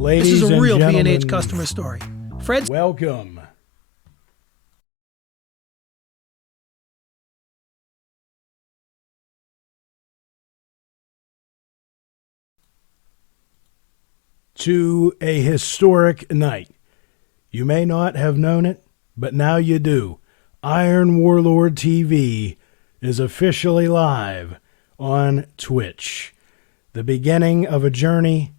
Ladies This is a and real gentlemen, B&H customer story. Fred's welcome to a historic night. You may not have known it, but now you do. IronWarlordTV is officially live on Twitch. The beginning of a journey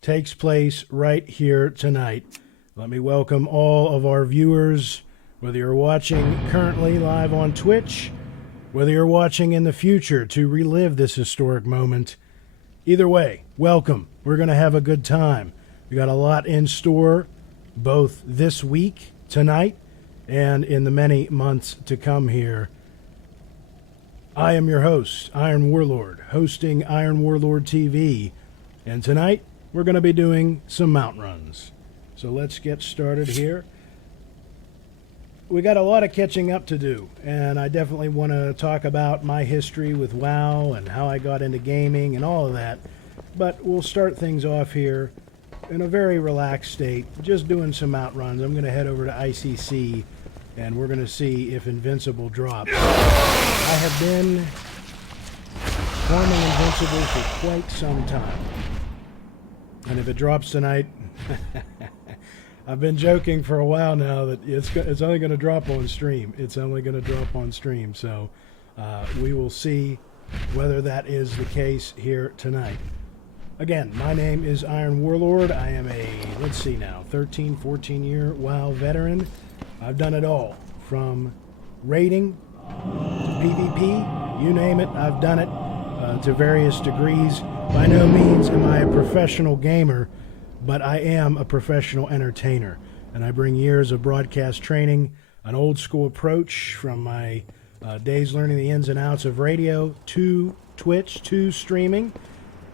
takes place right here tonight. Let me welcome all of our viewers, whether you're watching currently live on Twitch, whether you're watching in the future to relive this historic moment. Either way, welcome. We're going to have a good time. We got a lot in store, both this week, tonight, and in the many months to come here. I am your host, Iron Warlord, hosting IronWarlordTV, and tonight we're going to be doing some mount runs. So let's get started here. We got a lot of catching up to do, and I definitely want to talk about my history with WoW and how I got into gaming and all of that. But we'll start things off here in a very relaxed state, just doing some mount runs. I'm going to head over to ICC, and we're going to see if Invincible drops. I have been farming Invincible for quite some time, and if it drops tonight, I've been joking for a while now that it's only going to drop on stream. It's only going to drop on stream. So we will see whether that is the case here tonight. Again, my name is Iron Warlord. I am a, let's see now, 13, 14-year WoW veteran. I've done it all, from raiding to PvP, you name it, I've done it to various degrees. By no means am I a professional gamer, but I am a professional entertainer, and I bring years of broadcast training, an old school approach from my days learning the ins and outs of radio to Twitch to streaming,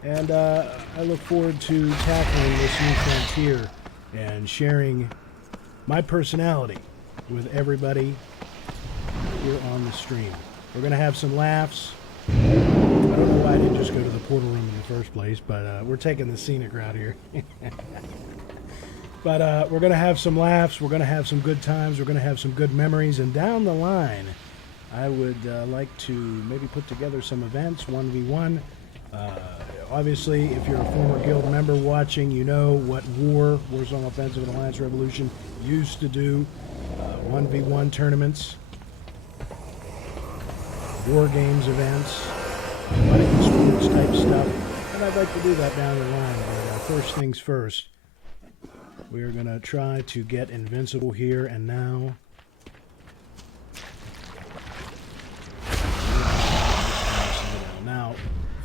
and I look forward to tackling this new frontier and sharing my personality with everybody here on the stream. We're going to have some laughs. I don't know why I didn't just go to the portal room in the first place, but we're taking the scenic route here. But we're going to have some laughs. We're going to have some good times. We're going to have some good memories. And down the line, I would like to maybe put together some events, 1v1. Obviously, if you're a former guild member watching, you know what Warzone Offensive and Alliance Revolution used to do. 1v1 tournaments, war games events, fighting sports type stuff, and I'd like to do that down the line. But first things first, we're going to try to get Invincible here and now. Now,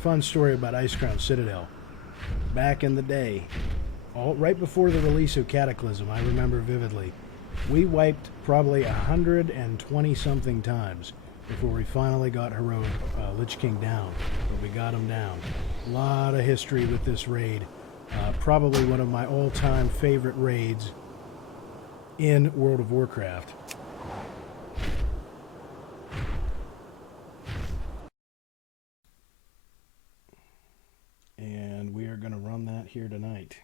fun story about Icecrown Citadel. Back in the day, right before the release of Cataclysm, I remember vividly, we wiped probably 120 something times before we finally got heroic Lich King down, but we got him down. A lot of history with this raid. Probably one of my all-time favorite raids in World of Warcraft. And we are going to run that here tonight.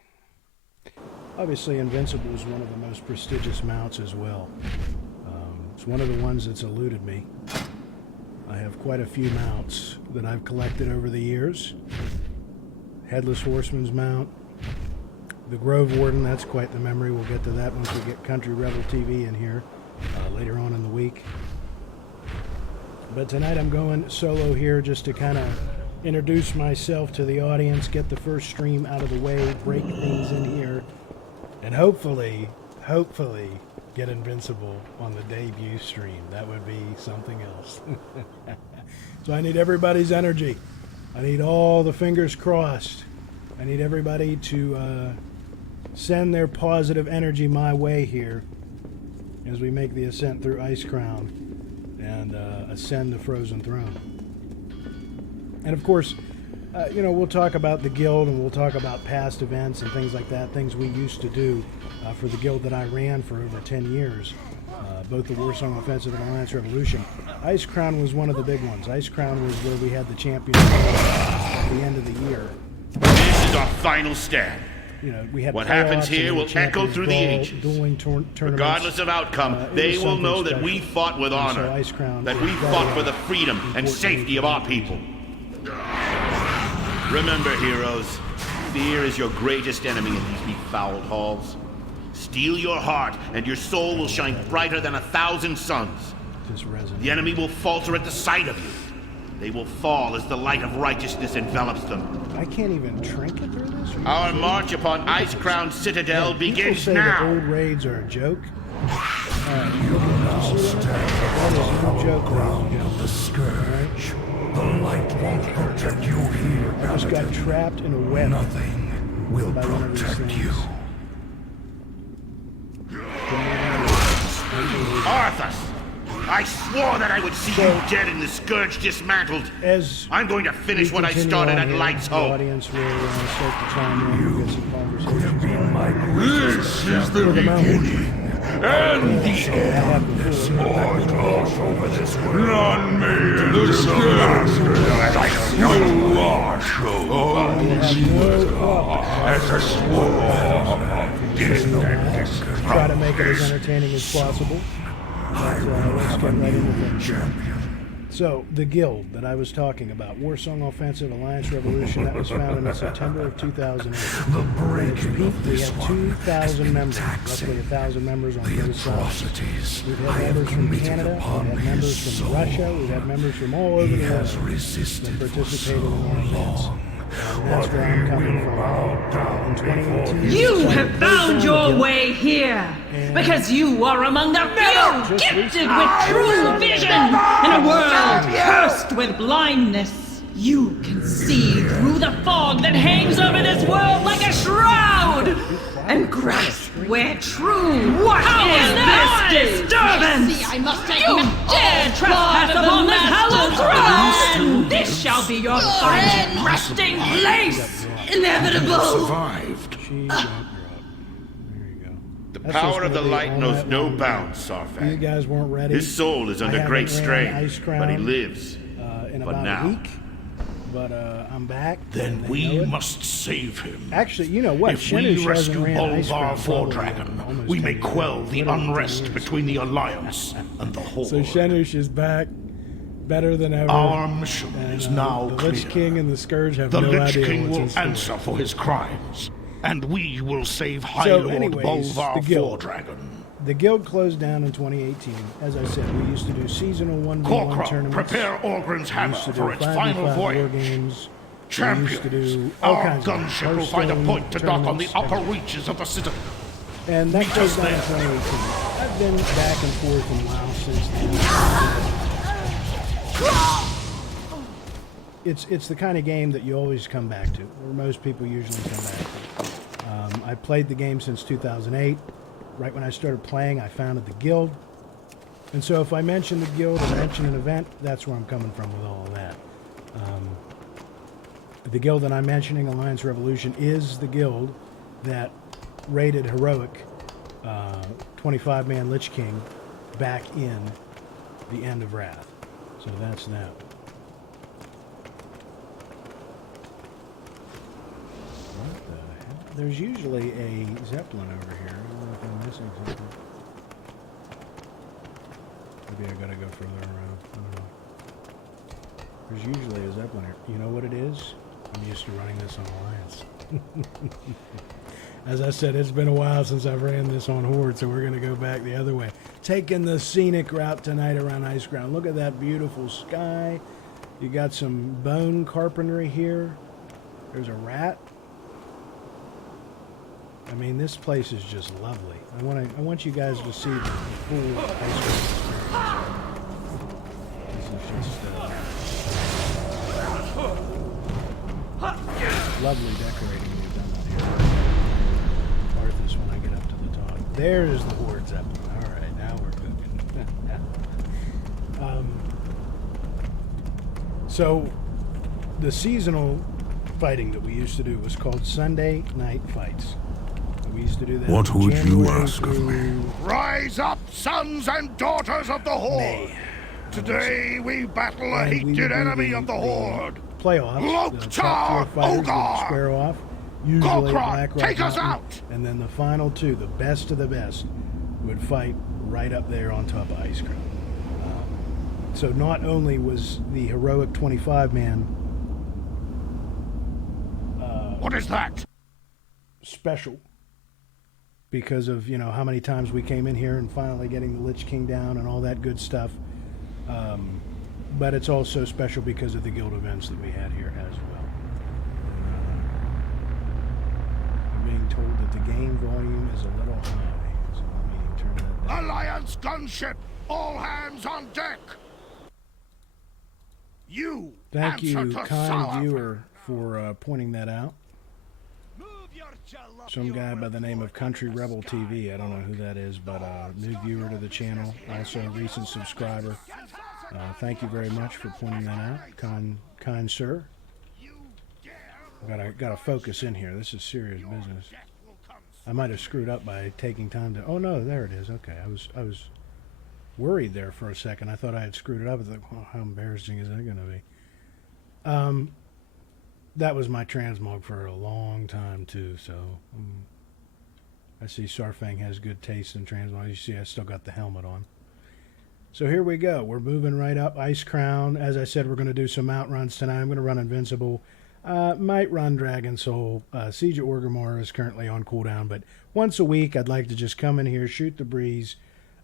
Obviously, Invincible is one of the most prestigious mounts as well. It's one of the ones that's eluded me. I have quite a few mounts that I've collected over the years. Headless Horseman's mount. The Grove Warden, that's quite the memory. We'll get to that once we get Country Rebel TV in here later on in the week. But tonight I'm going solo here just to kind of introduce myself to the audience, get the first stream out of the way, break things in here, and hopefully get Invincible on the debut stream. That would be something else. So I need everybody's energy. I need all the fingers crossed. I need everybody to send their positive energy my way here as we make the ascent through Icecrown and ascend the Frozen Throne. And of course, we'll talk about the guild, and we'll talk about past events and things like that, things we used to do for the guild that I ran for over 10 years, both the Warsong Offensive and Alliance Revolution. Icecrown was one of the big ones. Icecrown was where we had the champion at the end of the year. is our final stand. You know, we had What playoffs happens here and will echo Champions through the Brawl, ages. dueling tournaments. Regardless of outcome, It they was will something know that special. we fought with And so honor, Ice Crown that was we very fought for the freedom and important safety of for our that people. reason. Remember, heroes, fear is your greatest enemy in these befouled halls. Steel your heart, and your soul will shine brighter than 1,000 suns. Just resonated. The enemy will falter at the sight of you. They will fall as the light of righteousness envelops them. I can't even trinket through this? Are you Our kidding? march upon Ice Crown Citadel People begins say that now. old raids are a joke. That is no joke, ladies and gentlemen. The scourge. The light won't protect you here. I just got trapped in a web. Nothing will by one of these protect things. you. Arthas! I swore that I would see you dead and the scourge dismantled. As I'm going to finish we what I continue started on at here, Light's the Hope. audience will start to chime in and get some conversation. This is the beginning and the end. More gloss over this world. None may the scourge that I know are so as a sword. Try to make it as entertaining as possible. But let's get right into things. So, the guild that I was talking about, Warsong Offensive Alliance Revolution, that was founded in September of 2008. At its peak, we had 2,000 members, roughly 1,000 members on both sides. We've had members from Canada, we've had members from Russia, we've had members from all over the world that participated in our events. And that's where I'm coming from. In 2018, You have found your way here because you are among the few gifted with true vision in a world cursed with blindness. You can see through the fog that hangs over this world like a shroud and grasp where true power is this disturbance. You dare trespass upon this hallowed throne. This shall be your final resting place. Inevitable. Survived. she won't grow up. There you go. The That's power just of the gonna be light all knows night no long. bounds, You Sarfang. guys weren't ready. His soul is I under haven't great ran strain, Ice Crown, but he lives. in for about now. a week. But I'm back. Then and they we know it. must save him. Actually, you know what? If we Shenush hasn't rescue ran Ice Crown Bolvar probably Fordragon, in almost we 10 may years. quell the Literally 10 unrest years. between the Alliance and the Horde. So Shenush is back, better than ever. Our mission and, is now the clear. Lich King and the Scourge have The no Lich idea King what's in will store. answer for his crimes, and we will save High So, Lord anyways, Bolvar the guild. Fordragon. The guild closed down in 2018. As I said, we used to do seasonal 1v1 Korkra, tournaments. prepare Orgrin's We hammer used to do for its 5v5 final war voyage. games. We Champions, used to do all our kinds of gunship will find a Hearthstone point to dock on the tournaments, upper everything. reaches of the citadel. And that Meet closed us down in there. 2018. I've been back and forth in WoW since then. It's the kind of game that you always come back to, or most people usually come back to. I played the game since 2008. Right when I started playing, I founded the guild. And so if I mention the guild or mention an event, that's where I'm coming from with all of that. The guild that I'm mentioning, Alliance Revolution, is the guild that raided Heroic 25-man Lich King back in the End of Wrath. So that's that. What the hell? There's usually a Zeppelin over here. I don't know if I'm missing something. Maybe I gotta go further around. I don't know. There's usually a Zeppelin here. You know what it is? I'm used to running this on Alliance. As I said, it's been a while since I've ran this on Horde, so we're going to go back the other way. Taking the scenic route tonight around Ice Crown. Look at that beautiful sky. You got some bone carpentry here. There's a rat. I mean, this place is just lovely. I want you guys to see the full Ice Crown experience. This is just lovely decorating we've done out here. Arthas when I get up to the top. There's the Horde Zeppelin. Alright, now we're cooking. So, the seasonal fighting that we used to do was called Sunday Night Fights. We used to do that. What from would you January ask of me? through Rise up, sons and daughters of the Horde! May. Today we battle a And we would hated do enemy of the Horde! Playoffs. The top Loktar four fighters would Ogar! square off, usually Gorkron, Black Rock take us Mountain, out! and then the final two, the best of the best, would fight right up there on top of Ice Crown. So not only was the heroic 25-man What is that? special because of, you know, how many times we came in here and finally getting the Lich King down and all that good stuff, but it's also special because of the guild events that we had here as well. I'm being told that the game volume is a little high, so let me turn that down. Alliance gunship! All hands on deck! You Thank you, answer to kind Sauer. viewer, for pointing that out. Some guy by the name of Country Rebel TV. I don't know who that is, but new viewer to the channel, also a recent subscriber. Thank you very much for pointing that out, kind sir. Gotta focus in here. This is serious business. I might have screwed up by taking time to. Oh no, there it is. Okay, I was worried there for a second. I thought I had screwed it up. I was like, well, how embarrassing is that going to be? That was my transmog for a long time too. So I see Sarfang has good taste in transmog. You see, I still got the helmet on. So here we go. We're moving right up. Ice Crown. As I said, we're going to do some outruns tonight. I'm going to run Invincible. Might run Dragon Soul. Siege of Orgrimmar is currently on cooldown, but once a week I'd like to just come in here, shoot the breeze,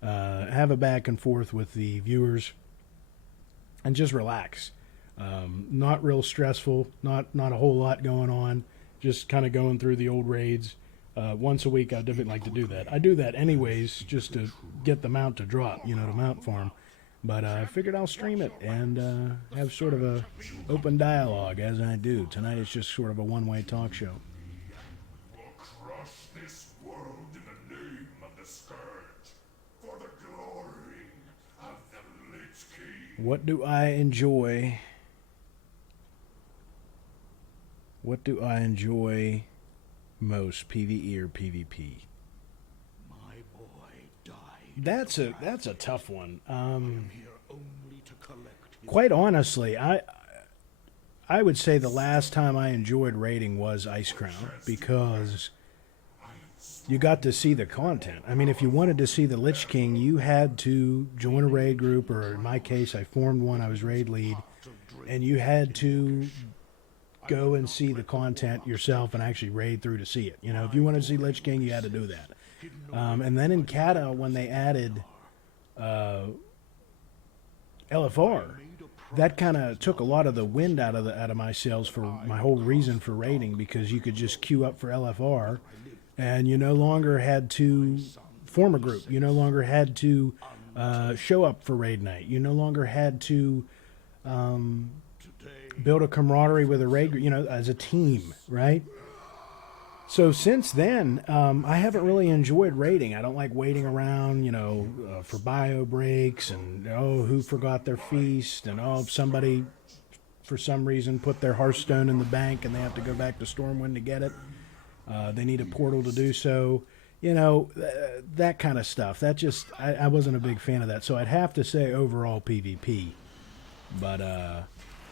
have a back and forth with the viewers, and just relax. Not real stressful, not a whole lot going on, just kind of going through the old raids. Once a week I'd definitely like to do that. I do that anyways just to get the mount to drop, you know, to mount farm. But I figured I'll stream it and have sort of a open dialogue as I do. Tonight it's just sort of a one-way talk show. Crush this world in the name of the Scourge, for the glory of the Lich King. What do I enjoy? What do I enjoy most, PvE or PvP? My boy died. That's a tough one. Here only to collect his Quite honestly, I would say the last time I enjoyed raiding was Ice Crown because you got to see the content. I mean, if you wanted to see the Lich King, you had to join a raid group, or in my case, I formed one. I was raid lead, and you had to go and see the content yourself and actually raid through to see it. You know, if you wanted to see Lich King, you had to do that. And then in Kata, when they added LFR, that kind of took a lot of the wind out of my sails for my whole reason for raiding, because you could just queue up for LFR, and you no longer had to form a group. You no longer had to show up for raid night. You no longer had to build a camaraderie with a raid group, you know, as a team, right? So since then, I haven't really enjoyed raiding. I don't like waiting around, you know, for bio breaks and, oh, who forgot their feast, and, oh, somebody, for some reason, put their Hearthstone in the bank and they have to go back to Stormwind to get it. They need a portal to do so. You know, that kind of stuff. That just, I wasn't a big fan of that. So I'd have to say overall PvP. But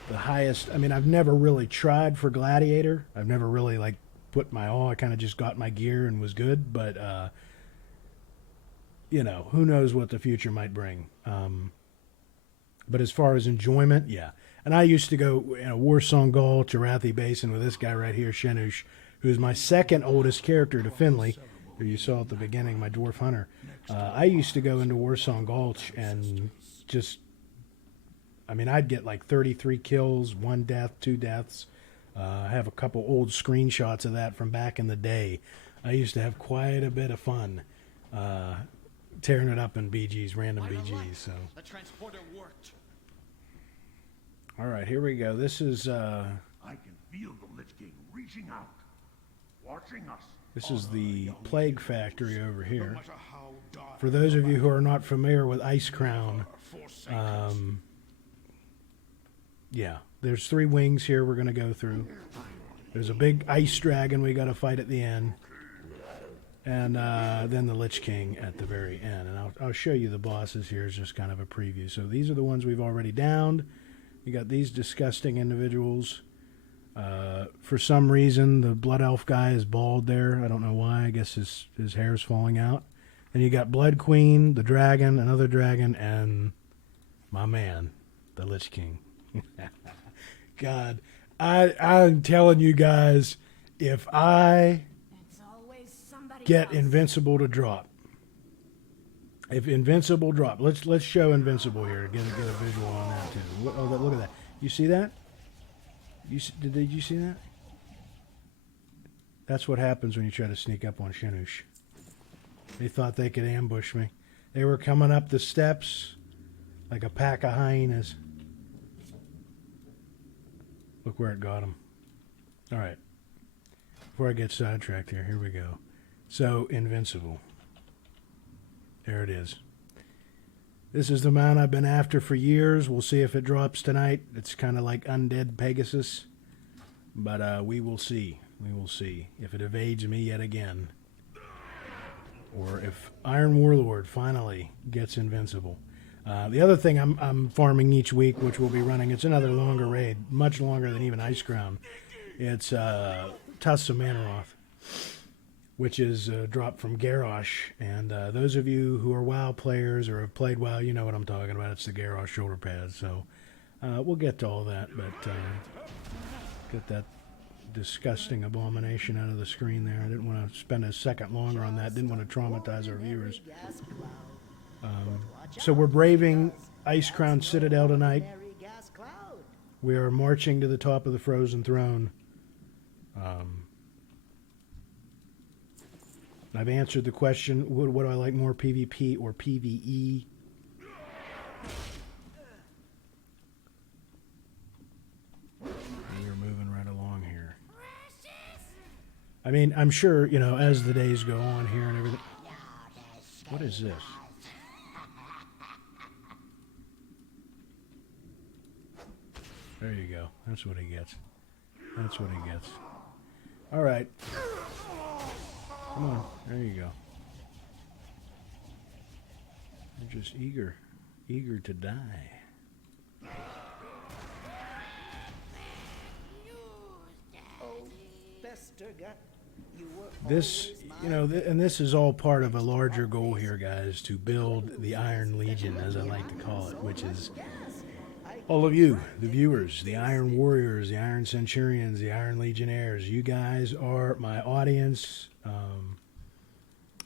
the highest, I mean, I've never really tried for Gladiator. I've never really, like, put my all. I kind of just got my gear and was good. But, you know, who knows what the future might bring. But as far as enjoyment, yeah. And I used to go in a Warsong Gulch, Arathi Basin with this guy right here, Shenush, who's my second oldest character to Finley, who you saw at the beginning, my Dwarf Hunter. I used to go into Warsong Gulch and just, I mean, I'd get like 33 kills, 1 death, 2 deaths. I have a couple old screenshots of that from back in the day. I used to have quite a bit of fun tearing it up in BGs, random BGs. So, The transporter worked. all right, here we go. This is I can feel the Lich King reaching out, watching us. this is the Plague Factory over here. No matter how dark For those of you who are not familiar with Ice Crown, yeah, there's 3 wings here we're going to go through. There's a big ice dragon we got to fight at the end, and then the Lich King at the very end. And I'll show you the bosses here as just kind of a preview. So these are the ones we've already downed. You got these disgusting individuals. For some reason, the Blood Elf guy is bald there. I don't know why. I guess his hair's falling out. And you got Blood Queen, the dragon, another dragon, and my man, the Lich King. God, I'm telling you guys, if I get Invincible to drop, if Invincible drop, let's show Invincible here. Get a visual on that too. Oh, look at that. You see that? Did you see that? That's what happens when you try to sneak up on Shinush. They thought they could ambush me. They were coming up the steps like a pack of hyenas. Look where it got them. All right. Before I get sidetracked here we go. So, Invincible. There it is. This is the mount I've been after for years. We'll see if it drops tonight. It's kind of like Undead Pegasus. But we will see. We will see if it evades me yet again. Or if Iron Warlord finally gets Invincible. The other thing I'm farming each week, which we'll be running, it's another longer raid. Much longer than even Icecrown. It's Tusks of Manoroth, which is dropped from Garrosh. And those of you who are WoW players or have played WoW, you know what I'm talking about. It's the Garrosh shoulder pads. So we'll get to all that, but get that disgusting abomination out of the screen there. I didn't want to spend a second longer on that. Didn't want to traumatize our viewers. So we're braving Icecrown Citadel tonight. We are marching to the top of the Frozen Throne. I've answered the question, what do I like more, PvP or PvE? We're moving right along here. I mean, I'm sure, you know, as the days go on here and everything. What is this? There you go. That's what he gets. That's what he gets. All right. Come on. There you go. They're just eager to die. This, you know, and this is all part of a larger goal here, guys, to build the Iron Legion, as I like to call it, which is all of you, the viewers, the Iron Warriors, the Iron Centurions, the Iron Legionnaires. You guys are my audience.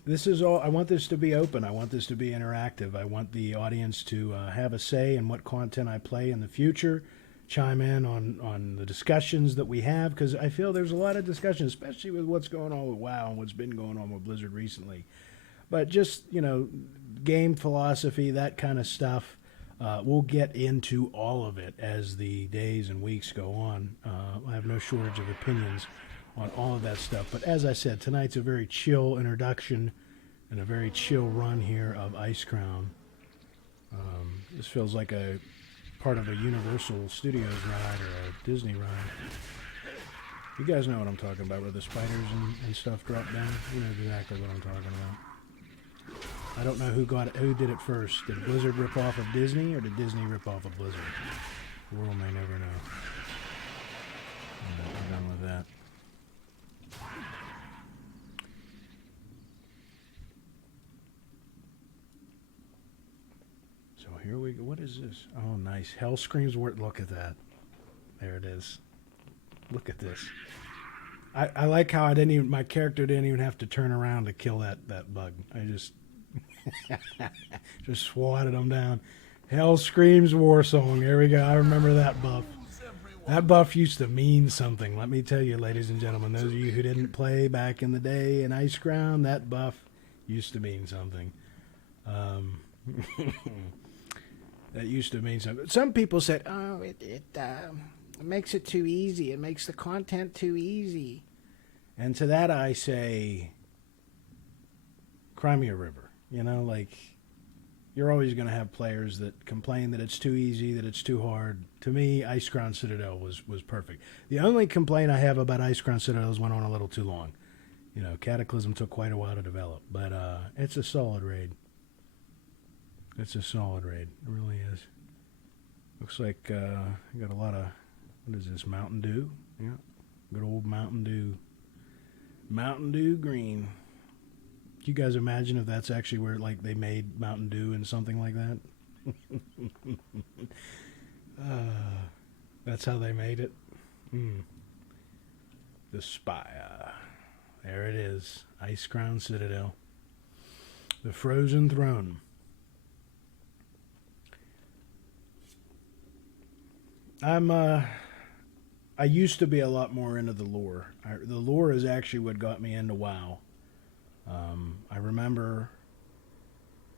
This is all. I want this to be open. I want this to be interactive. I want the audience to have a say in what content I play in the future. Chime in on the discussions that we have, because I feel there's a lot of discussion, especially with what's going on with WoW and what's been going on with Blizzard recently. But just, you know, game philosophy, that kind of stuff. We'll get into all of it as the days and weeks go on. I have no shortage of opinions on all of that stuff. But as I said, tonight's a very chill introduction and a very chill run here of Icecrown. This feels like a part of a Universal Studios ride or a Disney ride. You guys know what I'm talking about, where the spiders and stuff drop down. You know exactly what I'm talking about. I don't know who did it first. Did Blizzard rip off of Disney, or did Disney rip off of Blizzard? The world may never know. We're done with that. So here we go. What is this? Oh, nice. Hell Screams Wort. Look at that. There it is. Look at this. I like how my character didn't even have to turn around to kill that bug. I just just swatted him down. Hell Screams War Song. There we go. I remember that buff. That buff used to mean something. Let me tell you, ladies and gentlemen, those of you who didn't play back in the day in Icecrown, that buff used to mean something. That used to mean something. Some people said, oh, it makes it too easy. It makes the content too easy. And to that I say, cry me a river. You know, like, you're always going to have players that complain that it's too easy, that it's too hard. To me, Icecrown Citadel was perfect. The only complaint I have about Icecrown Citadel is went on a little too long. You know, Cataclysm took quite a while to develop. But it's a solid raid. It's a solid raid. It really is. Looks like you got a lot of, what is this, Mountain Dew? Yeah, good old Mountain Dew. Mountain Dew green. Can you guys imagine if that's actually where like they made Mountain Dew and something like that? That's how they made it. The Spire. There it is. Ice Crown Citadel. The Frozen Throne. I used to be a lot more into the lore. The lore is actually what got me into WoW. I remember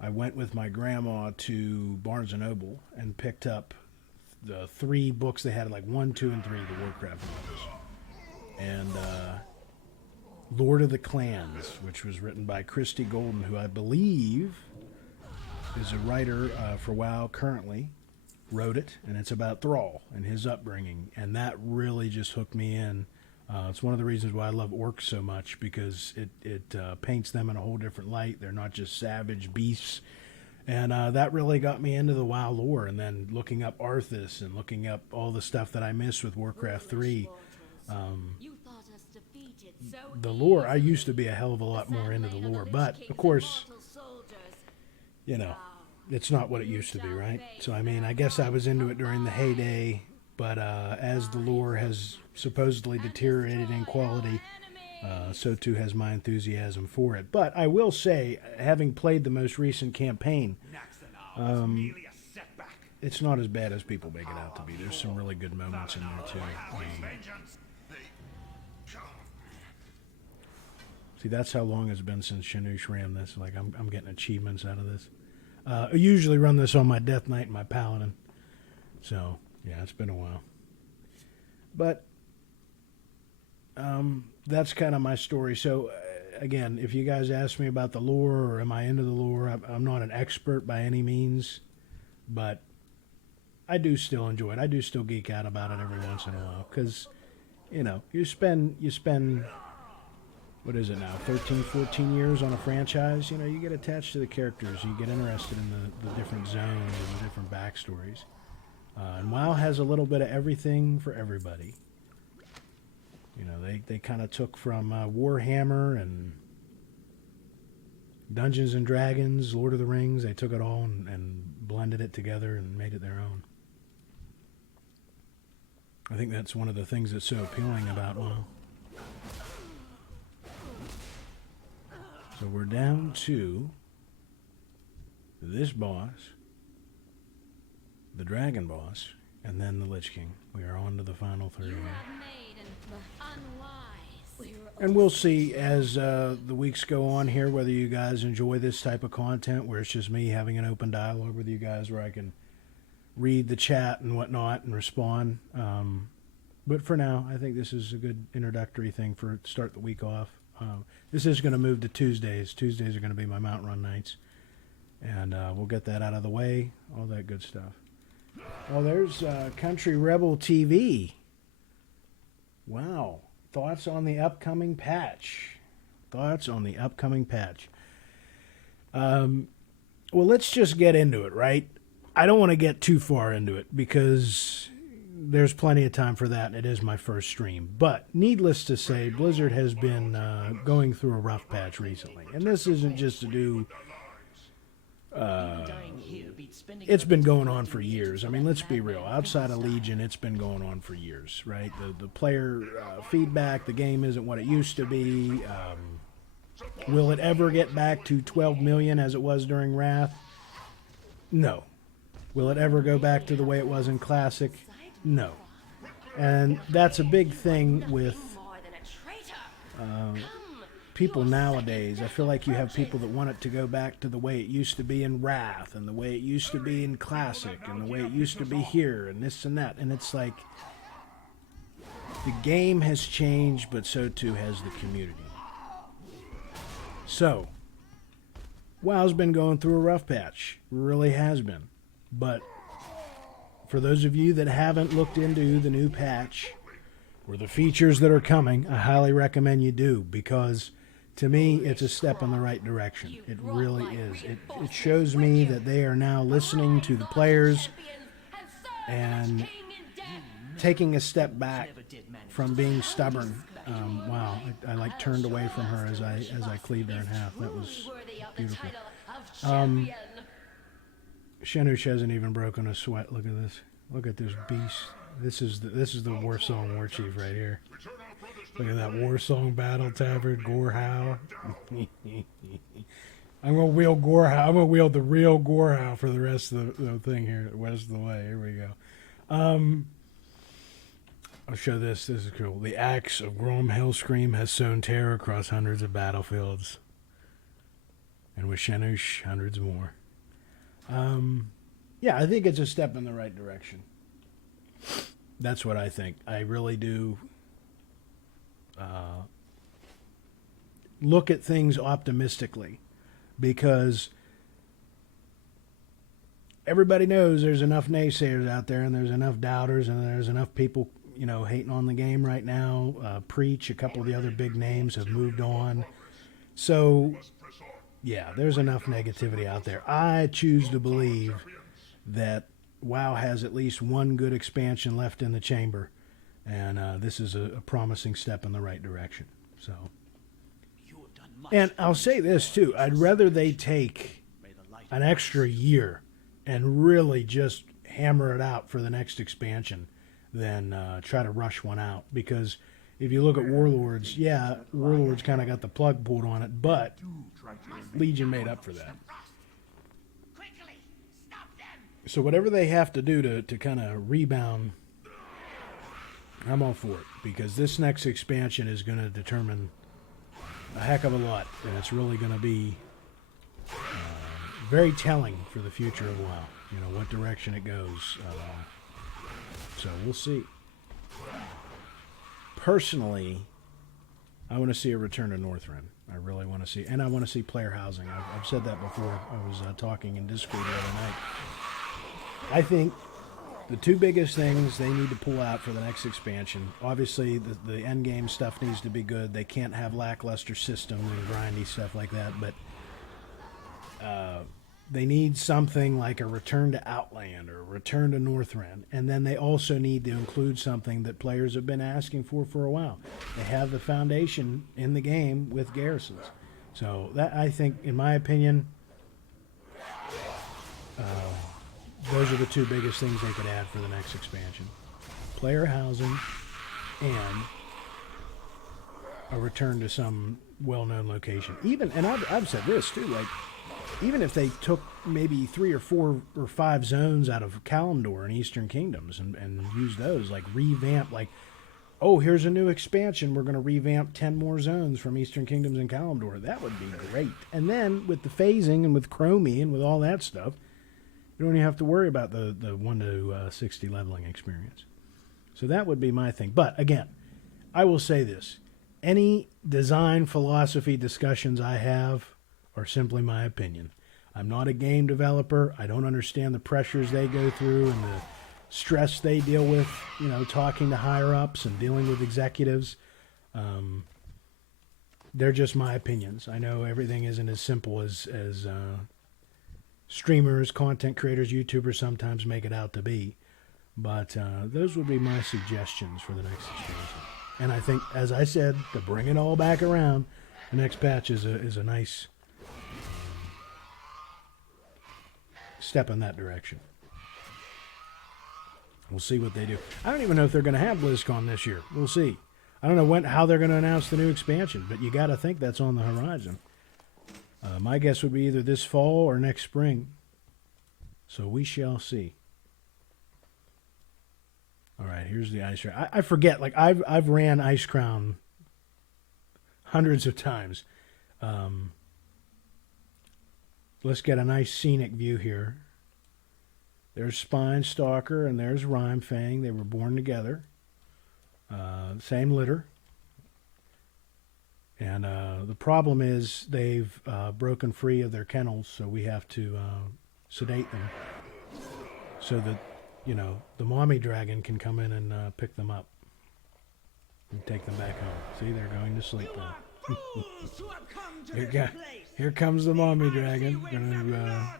I went with my grandma to Barnes & Noble and picked up the 3 books they had, like 1, 2, and 3, the Warcraft novels. And Lord of the Clans, which was written by Christy Golden, who I believe is a writer for WoW currently, wrote it, and it's about Thrall and his upbringing, and that really just hooked me in. It's one of the reasons why I love orcs so much, because it paints them in a whole different light. They're not just savage beasts, and that really got me into the WoW lore. And then looking up Arthas and looking up all the stuff that I missed with Warcraft 3. The lore, I used to be a hell of a lot more into the lore, but of course, you know, it's not what it used to be, right? So I mean, I guess I was into it during the heyday, but as the lore has supposedly deteriorated in quality, so too has my enthusiasm for it. But I will say, having played the most recent campaign, it's not as bad as people make it out to be. There's some really good moments in there too. See, that's how long it's been since Shanush ran this. Like, I'm getting achievements out of this. I usually run this on my Death Knight and my Paladin. So, yeah, it's been a while. But, that's kind of my story. So, again, if you guys ask me about the lore or am I into the lore, I'm not an expert by any means. But I do still enjoy it. I do still geek out about it every once in a while. Because, you know, you spend... what is it now, 13, 14 years on a franchise, you know, you get attached to the characters, you get interested in the different zones and the different backstories. And WoW has a little bit of everything for everybody. You know, they kind of took from Warhammer and Dungeons and Dragons, Lord of the Rings, they took it all and blended it together and made it their own. I think that's one of the things that's so appealing about WoW. So we're down to this boss, the dragon boss, and then the Lich King. We are on to the final 3. And we'll see as the weeks go on here whether you guys enjoy this type of content where it's just me having an open dialogue with you guys where I can read the chat and whatnot and respond. But for now, I think this is a good introductory thing for start the week off. This is going to move to Tuesdays. Tuesdays are going to be my Mount Run nights. And we'll get that out of the way. All that good stuff. Oh, there's Country Rebel TV. Wow. Thoughts on the upcoming patch. Thoughts on the upcoming patch. Well, let's just get into it, right? I don't want to get too far into it because there's plenty of time for that, and it is my first stream. But needless to say, Blizzard has been going through a rough patch recently. And this isn't just to do... it's been going on for years. I mean, let's be real. Outside of Legion, it's been going on for years, right? The player feedback, the game isn't what it used to be. Will it ever get back to 12 million as it was during Wrath? No. Will it ever go back to the way it was in Classic? No. And that's a big thing with people nowadays. I feel like you have people that want it to go back to the way it used to be in Wrath and the way it used to be in Classic and the way it used to be here and this and that. And it's like the game has changed, but so too has the community. So, WoW's been going through a rough patch. Really has been. But for those of you that haven't looked into the new patch or the features that are coming, I highly recommend you do, because to me it's a step in the right direction. It really is. It shows me that they are now listening to the players and taking a step back from being stubborn. Wow, I like turned away from her as I cleaved her in half. That was beautiful. Shenush hasn't even broken a sweat. Look at this. Look at this beast. This is the War Song War Chief right here. Look at that War Song Battle Tavern Gorehow. I'm gonna wield Gorehow. I'm gonna wield the real Gorehow for the rest of the thing here. The rest of the way. Here we go. I'll show this. This is cool. The axe of Grom Hellscream has sown terror across hundreds of battlefields, and with Shenush, hundreds more. Yeah, I think it's a step in the right direction. That's what I think. I really do look at things optimistically, because everybody knows there's enough naysayers out there, and there's enough doubters, and there's enough people, you know, hating on the game right now. Preach, a couple of the other big names have moved on. So, yeah, there's enough negativity out there. I choose to believe that WoW has at least one good expansion left in the chamber, and this is a promising step in the right direction. So, and I'll say this too, I'd rather they take an extra year and really just hammer it out for the next expansion than try to rush one out. Because if you look at Warlords, yeah, Warlords kind of got the plug pulled on it, but Legion made up for that. So whatever they have to do to kind of rebound, I'm all for it, because this next expansion is going to determine a heck of a lot, and it's really going to be very telling for the future of WoW. You know, what direction it goes. So we'll see. Personally, I want to see a return to Northrend. I really want to see, and I want to see player housing. I've said that before. I was talking in Discord the other night. I think the two biggest things they need to pull out for the next expansion, obviously the end game stuff needs to be good. They can't have lackluster systems and grindy stuff like that, but they need something like a return to Outland or a return to Northrend, and then they also need to include something that players have been asking for a while. They have the foundation in the game with garrisons. So that, I think, in my opinion, those are the two biggest things they could add for the next expansion. Player housing and a return to some well-known location. Even, and I've said this too, like, even if they took maybe 3 or 4 or 5 zones out of Kalimdor and Eastern Kingdoms and used those, like revamp, like, oh, here's a new expansion, we're going to revamp 10 more zones from Eastern Kingdoms and Kalimdor. That would be great. And then with the phasing and with Chromie and with all that stuff, you don't even have to worry about the 1 to 60 leveling experience. So that would be my thing. But again, I will say this. Any design philosophy discussions I have are simply my opinion. I'm not a game developer. I don't understand the pressures they go through and the stress they deal with, you know, talking to higher-ups and dealing with executives. They're just my opinions. I know everything isn't as simple as streamers, content creators, YouTubers sometimes make it out to be. But those would be my suggestions for the next expansion. And I think, as I said, to bring it all back around, the next patch is a nice step in that direction. We'll see what they do. I don't even know if they're going to have BlizzCon this year. We'll see. I don't know how they're going to announce the new expansion, but you got to think that's on the horizon. My guess would be either this fall or next spring. So we shall see. All right, here's the Ice Crown. I forget, like I've ran Ice Crown hundreds of times. Let's get a nice scenic view here. There's Spine Stalker and there's Rhymefang. They were born together. Same litter. And the problem is they've broken free of their kennels, so we have to sedate them so that, you know, the mommy dragon can come in and pick them up and take them back home. See, they're going to sleep now. Here comes the mommy dragon. Going to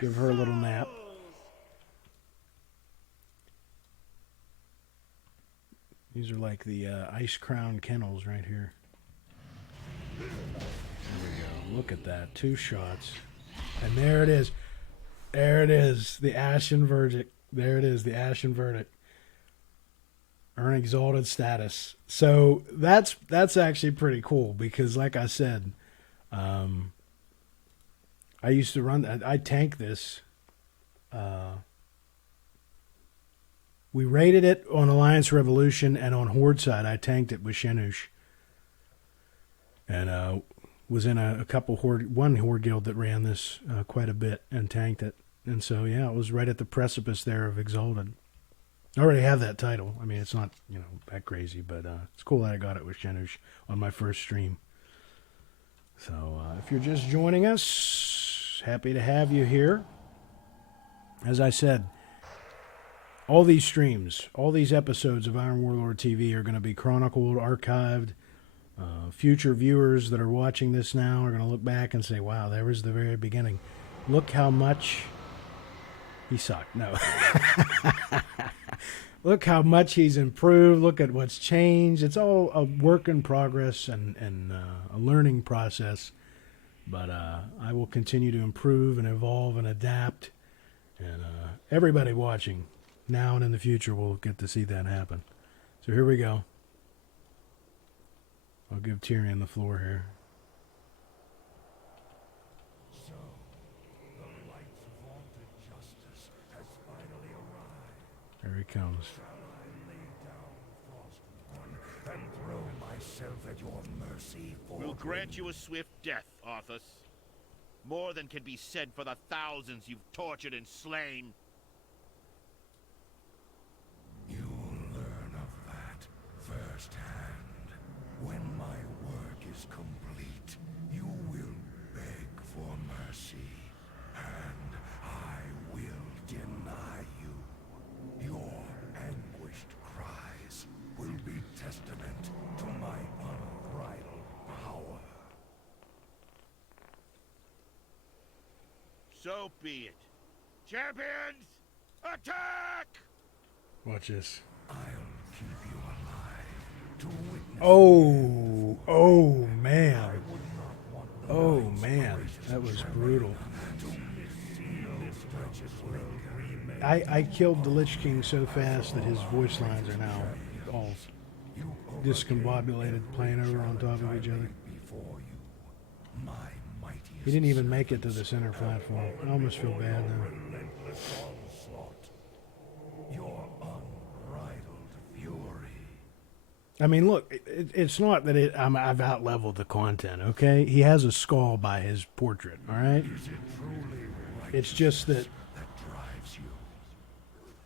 give her a little nap. These are like the Ice Crown kennels right here. There we go. Look at that. 2 shots. And there it is. There it is. The Ashen Verdict. There it is. The Ashen Verdict. Earn exalted status. So that's actually pretty cool because, like I said, I used to run. I tanked this. We raided it on Alliance Revolution, and on Horde side, I tanked it with Shenush. And was in a couple one Horde guild that ran this quite a bit and tanked it. And so, yeah, it was right at the precipice there of Exalted. I already have that title. I mean, it's not, that crazy, but it's cool that I got it with Shenush on my first stream. So, if you're just joining us, happy to have you here. As I said, all these streams, all these episodes of IronWarlord TV are going to be chronicled, archived. Future viewers that are watching this now are going to look back and say, wow, there was the very beginning. Look how much he sucked. No. Look how much he's improved. Look at what's changed. It's all a work in progress and a learning process. But I will continue to improve and evolve and adapt. And everybody watching now and in the future will get to see that happen. So here we go. I'll give Tyrion the floor here. So, the light's vaunted justice has finally arrived. There he comes. Shall I lay down Frostborn and throw myself at your mercy for We'll grant you a swift death, Arthas. More than can be said for the thousands you've tortured and slain. You'll learn of that firsthand. When my work is complete, you will beg for mercy, and I will deny you. Your anguished cries will be testament to my unbridled power. So be it. Champions, attack! Watch this. I'll keep you alive to witness. Oh, man. Oh, man. That was brutal. I killed the Lich King so fast that his voice lines are now all discombobulated, playing over on top of each other. He didn't even make it to the center platform. I almost feel bad now. Your unbridled fury. I mean, look, it's not that I've out-leveled the content, okay? He has a skull by his portrait, all right? It's just that,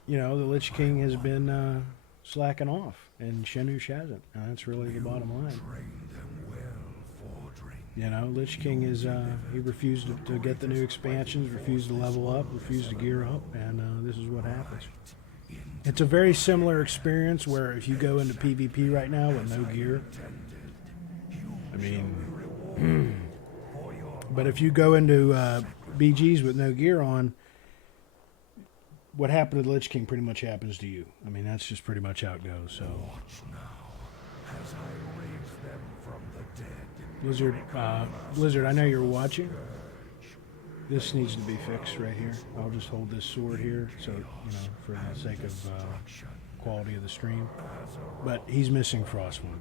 the Lich King has been slacking off, and Shenush hasn't. And that's really the bottom line. Lich King is, he refused to get the new expansions, refused to level up, refused to gear up, and this is what happens. It's a very similar experience where if you go into PvP right now with no gear, I mean, but if you go into BGs with no gear on, what happened to the Lich King pretty much happens to you. I mean, that's just pretty much how it goes, so. Blizzard, I know you're watching. This needs to be fixed right here. I'll just hold this sword here, so, for the sake of quality of the stream. But he's missing Frostborn.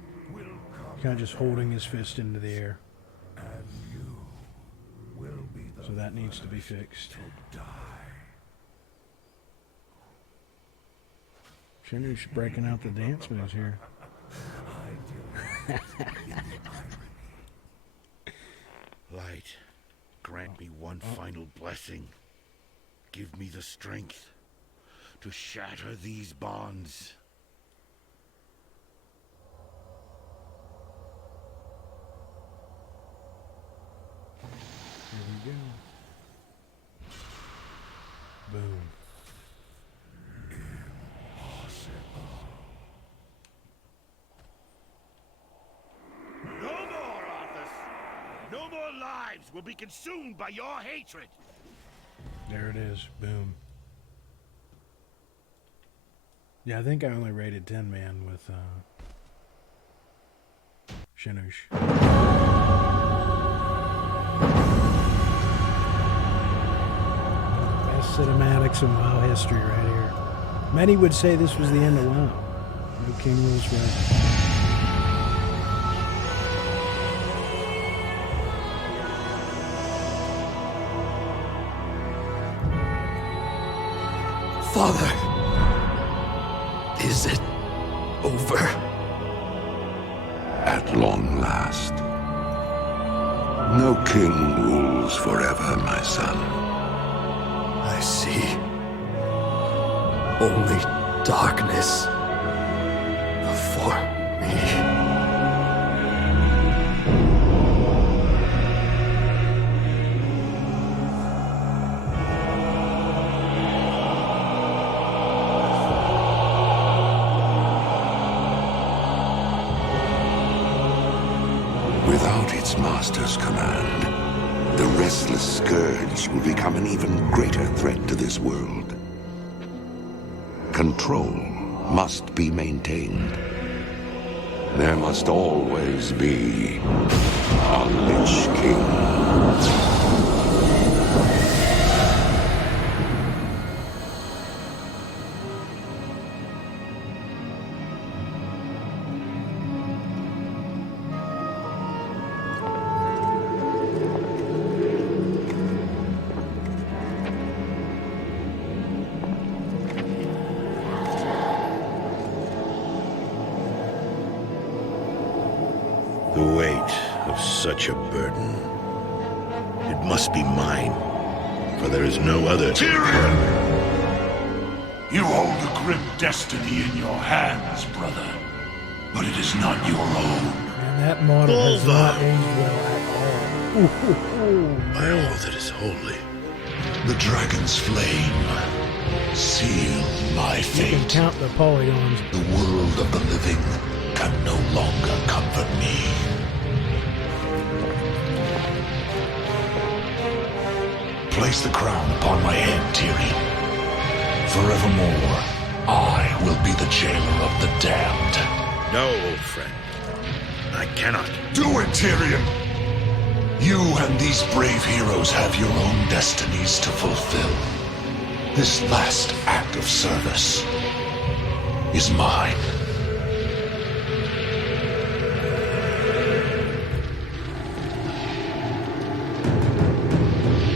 Kind of just holding his fist into the air. So that needs to be fixed. Shenush breaking out the dance moves here. Light, grant me one final blessing. Give me the strength to shatter these bonds. Here we go. Boom. No more, Arthas! No more lives will be consumed by your hatred! There it is. Boom. Yeah, I think I only rated 10 man with Shinush. Best cinematics in WoW history right here. Many would say this was the end of WoW. No King rules forever. Father, is it over? At long last. No king rules forever, my son. I see. Only darkness before me. Without its master's command, the restless scourge will become an even greater threat to this world. Control must be maintained. There must always be a Lich King. The weight of such a burden. It must be mine, for there is no other. Tyrion! You hold a grim destiny in your hands, brother. But it is not your own. And that model has not aged well at all. By all that is holy. The dragon's flame. Seal my You can fate. count the polygons. The world of the living can no longer comfort me. Place the crown upon my head, Tyrion. Forevermore, I will be the jailer of the damned. No, old friend. I cannot. Do it, Tyrion! You and these brave heroes have your own destinies to fulfill. This last act of service is mine.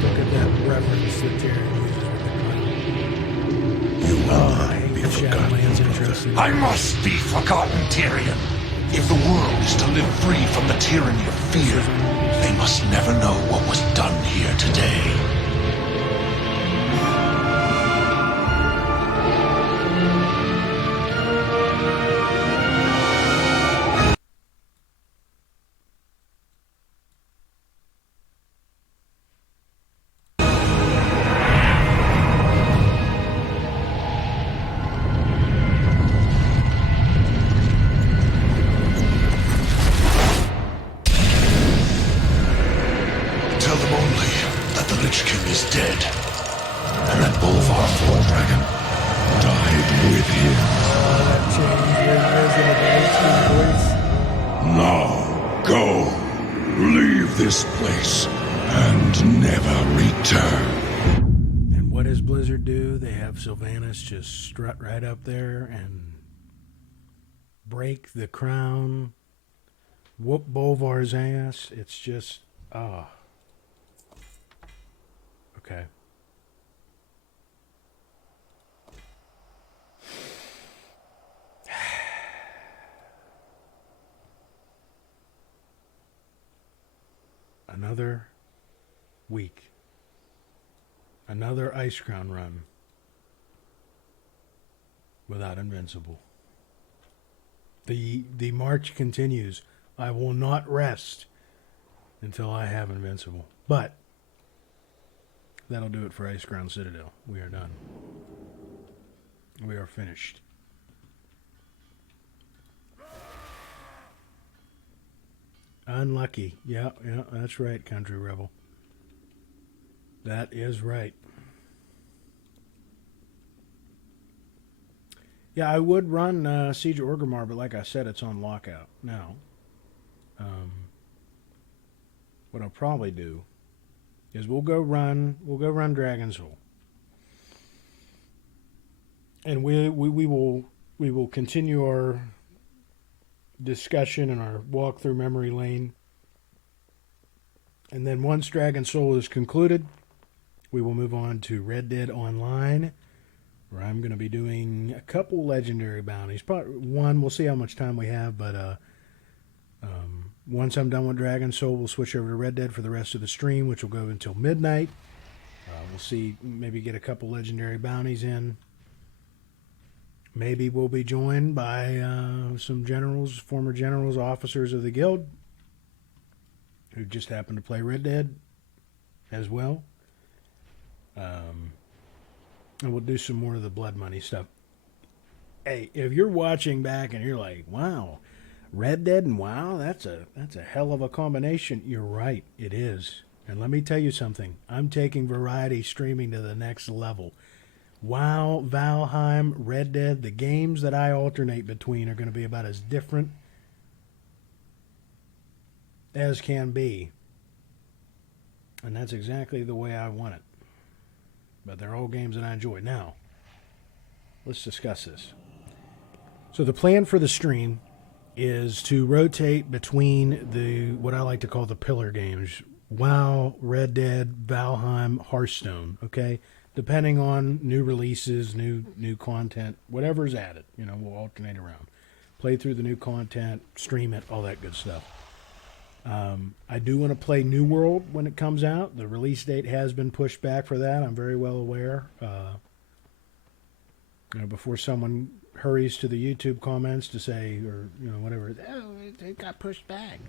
Look at that reference that Tyrion uses with the crown. You will I not hate be the forgotten. Shadowlands interesting. I must be forgotten, Tyrion. If the world is to live free from the tyranny of fear, they must never know what was done here today. Tell them only that the Lich King is dead, and that Bolvar Dragon died with him. Now, go. Leave this place and never return. And what does Blizzard do? They have Sylvanas just strut right up there and break the crown, whoop Bolvar's ass. It's just, okay. Another week. Another Ice Crown run without Invincible. The march continues. I will not rest until I have Invincible. But that'll do it for Ice Crown Citadel. We are done. We are finished. Unlucky. Yeah, that's right, Country Rebel. That is right. Yeah, I would run Siege of Orgrimmar, but like I said, it's on lockout now. What I'll probably do is we'll go run Dragon Soul, and we will continue our discussion and our walk through memory lane. And then once Dragon Soul is concluded, we will move on to Red Dead Online, where I'm going to be doing a couple legendary bounties. Probably one, we'll see how much time we have, but once I'm done with Dragon Soul, we'll switch over to Red Dead for the rest of the stream, which will go until midnight. We'll see, maybe get a couple legendary bounties in. Maybe we'll be joined by some generals, former generals, officers of the guild, who just happen to play Red Dead as well. And we'll do some more of the blood money stuff. Hey, if you're watching back and you're like, wow, Red Dead and WoW, that's a hell of a combination. You're right, it is. And let me tell you something. I'm taking variety streaming to the next level. WoW, Valheim, Red Dead, the games that I alternate between are going to be about as different as can be. And that's exactly the way I want it. But they're all games that I enjoy. Now, let's discuss this. So the plan for the stream is to rotate between the what I like to call the pillar games. WoW, Red Dead, Valheim, Hearthstone, okay? Depending on new releases, new content, whatever's added, we'll alternate around. Play through the new content, stream it, all that good stuff. I do want to play New World when it comes out. The release date has been pushed back for that. I'm very well aware. Before someone hurries to the YouTube comments to say, or whatever, oh, it got pushed back.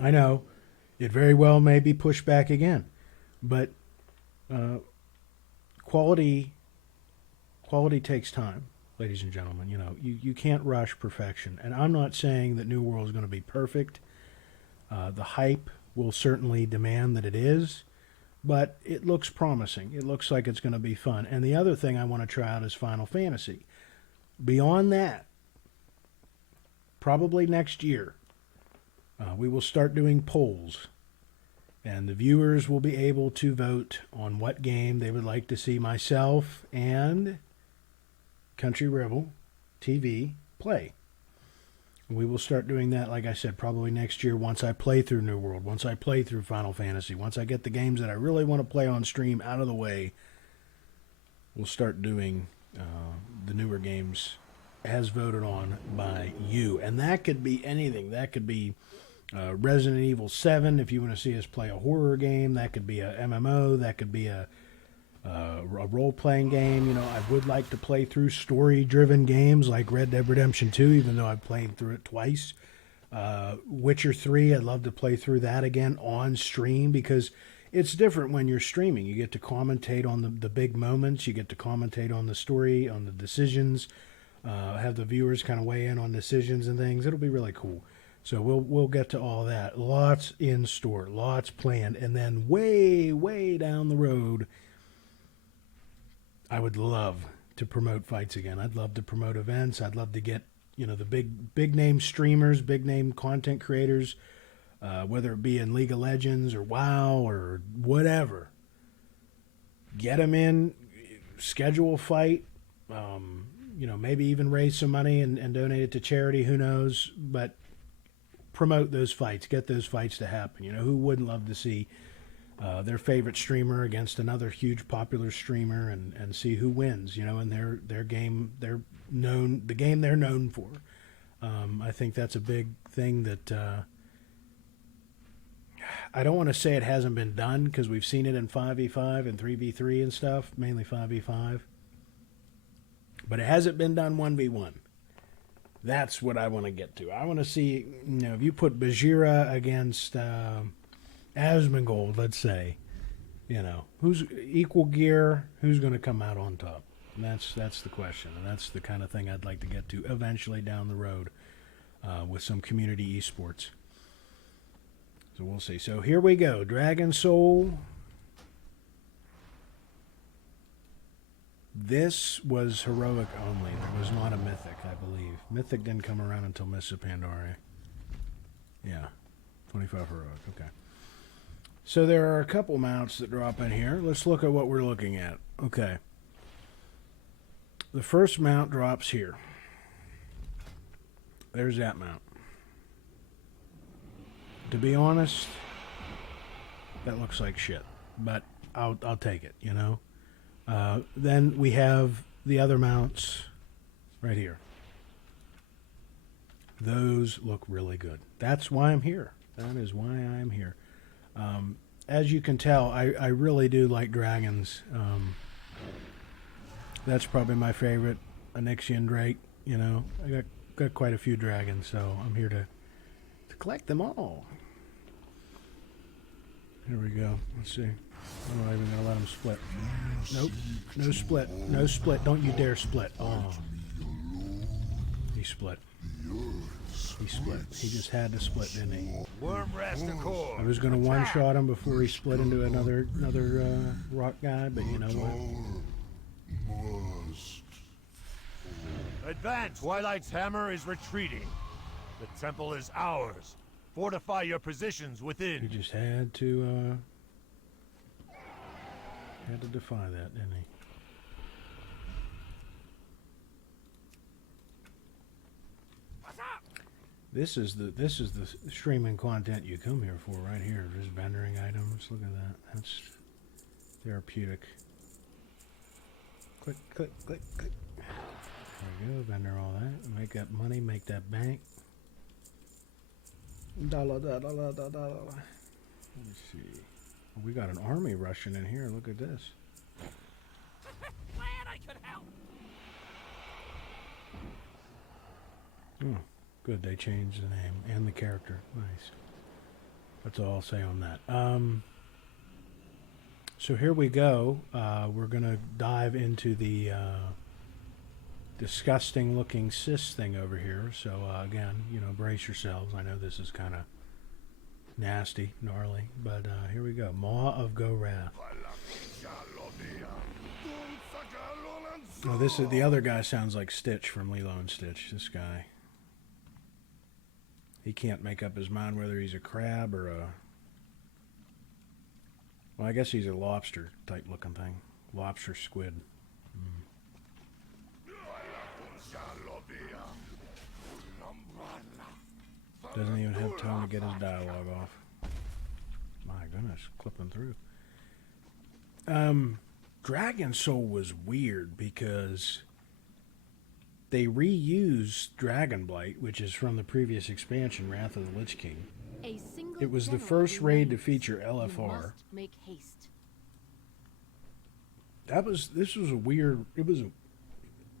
I know it very well may be pushed back again, but quality takes time, ladies and gentlemen. You can't rush perfection, and I'm not saying that New World is going to be perfect. The hype will certainly demand that it is, but it looks promising. It looks like it's going to be fun. And the other thing I want to try out is Final Fantasy. Beyond that, probably next year, we will start doing polls, and the viewers will be able to vote on what game they would like to see myself and Country Rebel TV play. We will start doing that, like I said, probably next year once I play through New World, once I play through Final Fantasy, once I get the games that I really want to play on stream out of the way, we'll start doing the newer games as voted on by you. And that could be anything. That could be Resident Evil 7 if you want to see us play a horror game. That could be a MMO. That could be a role-playing game. I would like to play through story-driven games like Red Dead Redemption 2, even though I've played through it twice. Witcher 3, I'd love to play through that again on stream because it's different when you're streaming. You get to commentate on the big moments. You get to commentate on the story, on the decisions, have the viewers kind of weigh in on decisions and things. It'll be really cool. So we'll get to all that. Lots in store, lots planned. And then way, way down the road, I would love to promote fights again. I'd love to promote events. I'd love to get, the big name streamers, big name content creators, whether it be in League of Legends or WoW or whatever. Get them in, schedule a fight, maybe even raise some money and donate it to charity. Who knows? But promote those fights. Get those fights to happen. Who wouldn't love to see their favorite streamer against another huge popular streamer and see who wins, in their game, the game they're known for. I think that's a big thing that I don't want to say it hasn't been done because we've seen it in 5v5 and 3v3 and stuff, mainly 5v5. But it hasn't been done 1v1. That's what I want to get to. I want to see, if you put Bajira against Asmongold, let's say, who's equal gear, who's going to come out on top? And that's the question, and that's the kind of thing I'd like to get to eventually down the road with some community esports. So we'll see. So here we go. Dragon Soul. This was heroic only. There was not a mythic, I believe. Mythic didn't come around until Mists of Pandaria. Yeah, 25 heroic, okay. So there are a couple mounts that drop in here. Let's look at what we're looking at. Okay. The first mount drops here. There's that mount. To be honest, that looks like shit, but I'll take it, you know. Then we have the other mounts right here. Those look really good. That's why I'm here. That is why I'm here. As you can tell, I really do like dragons. That's probably my favorite Onyxian Drake. You know, I got quite a few dragons, so I'm here to collect them all. Here we go. Let's see. I'm not even gonna let them split. Nope. No split. No split. Don't you dare split. Oh. He split. He split. He just had to split, didn't he? I was gonna one-shot him before he split into another rock guy, but you know what? Advance! Twilight's hammer is retreating. The temple is ours. Fortify your positions within. He just had to defy that, didn't he? This is the streaming content you come here for right here. Just vending items. Look at that. That's therapeutic. Click, click, click, click. There we go. Vendor all that. Make that money. Make that bank. Dollar, dollar, dollar, dollar. Let me see. Oh, we got an army rushing in here. Look at this. Glad I could help. Oh, good. They changed the name and the character. Nice. That's all I'll say on that. So here we go. We're going to dive into the disgusting looking cyst thing over here. So again, you know, brace yourselves. I know this is kind of nasty, gnarly, but here we go. Maw of Gorath. Oh, this is the other guy. Sounds like Stitch from Lilo and Stitch. This guy. He can't make up his mind whether he's a crab or a... Well, I guess he's a lobster type looking thing. Lobster squid. Doesn't even have time to get his dialogue off. My goodness, clipping through. Dragon Soul was weird because they reused Dragon Blight, which is from the previous expansion, Wrath of the Lich King. It was the first raid to feature LFR. Make haste. This was a weird.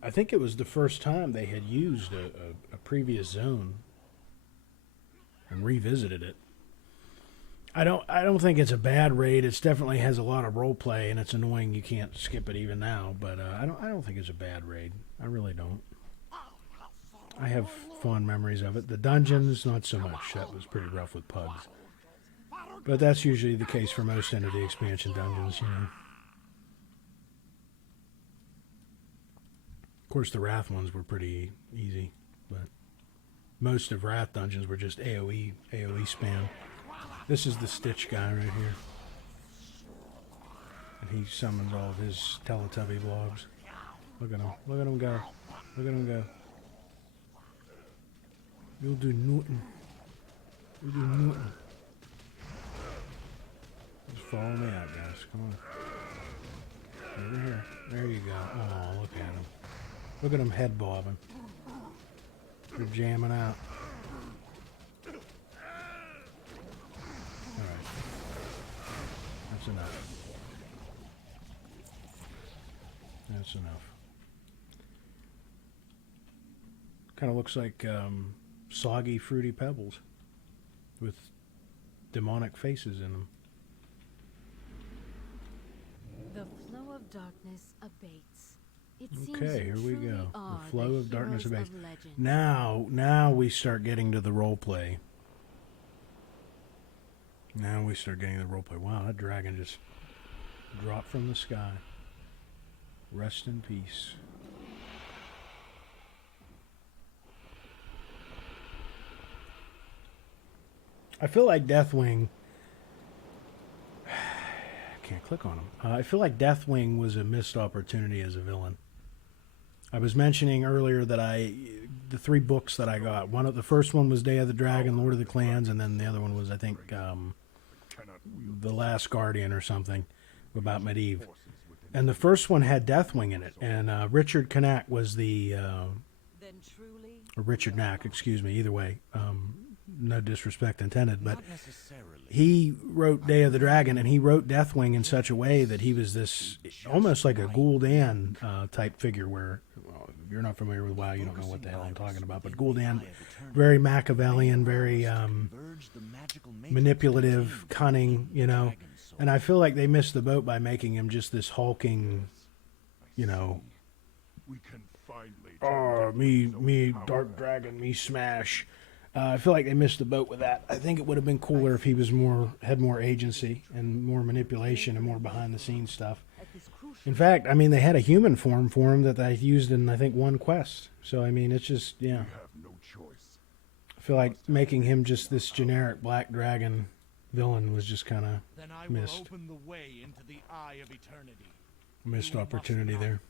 I think it was the first time they had used a previous zone and revisited it. I don't think it's a bad raid. It definitely has a lot of role play, and it's annoying you can't skip it even now. But I don't think it's a bad raid. I really don't. I have fond memories of it. The dungeons, not so much. That was pretty rough with pugs. But that's usually the case for most end of the expansion dungeons, you know. Of course, the Wrath ones were pretty easy, but most of Wrath dungeons were just AoE spam. This is the Stitch guy right here. And he summons all of his Teletubby vlogs. Look at him. Look at him go. Look at him go. You'll do nothing. You'll do nothing. Just follow me out, guys. Come on. Over here. There you go. Oh, look at him. Look at him head bobbing. They're jamming out. Alright. That's enough. That's enough. Kind of looks like soggy, fruity pebbles with demonic faces in them. The flow of darkness abates. It Okay, here we go. The flow of darkness abates. legend. Now we start getting to the role play. Now we start getting the role play. Wow, that dragon just dropped from the sky. Rest in peace. I feel like Deathwing... I can't click on him. I feel like Deathwing was a missed opportunity as a villain. I was mentioning earlier that the 3 books that I got, the first one was Day of the Dragon, Lord of the Clans, and then the other one was, I think, The Last Guardian or something about Medivh. And the first one had Deathwing in it, and Richard Knack was the... or Richard Knack, excuse me, either way. No disrespect intended, but he wrote Day of the Dragon, and he wrote Deathwing in such a way that he was this almost like a Gul'dan type figure where, well, if you're not familiar with WoW, you don't know what the hell I'm talking about, but Gul'dan, very Machiavellian, very manipulative, cunning, you know, and I feel like they missed the boat by making him just this hulking, you know, me Dark Dragon, me Smash. I feel like they missed the boat with that. I think it would have been cooler if he was had more agency and more manipulation and more behind-the-scenes stuff. In fact, I mean, they had a human form for him that they used in, I think, one quest. So, I mean, it's just, yeah. I feel like making him just this generic Black Dragon villain was just kind of missed. Missed opportunity there.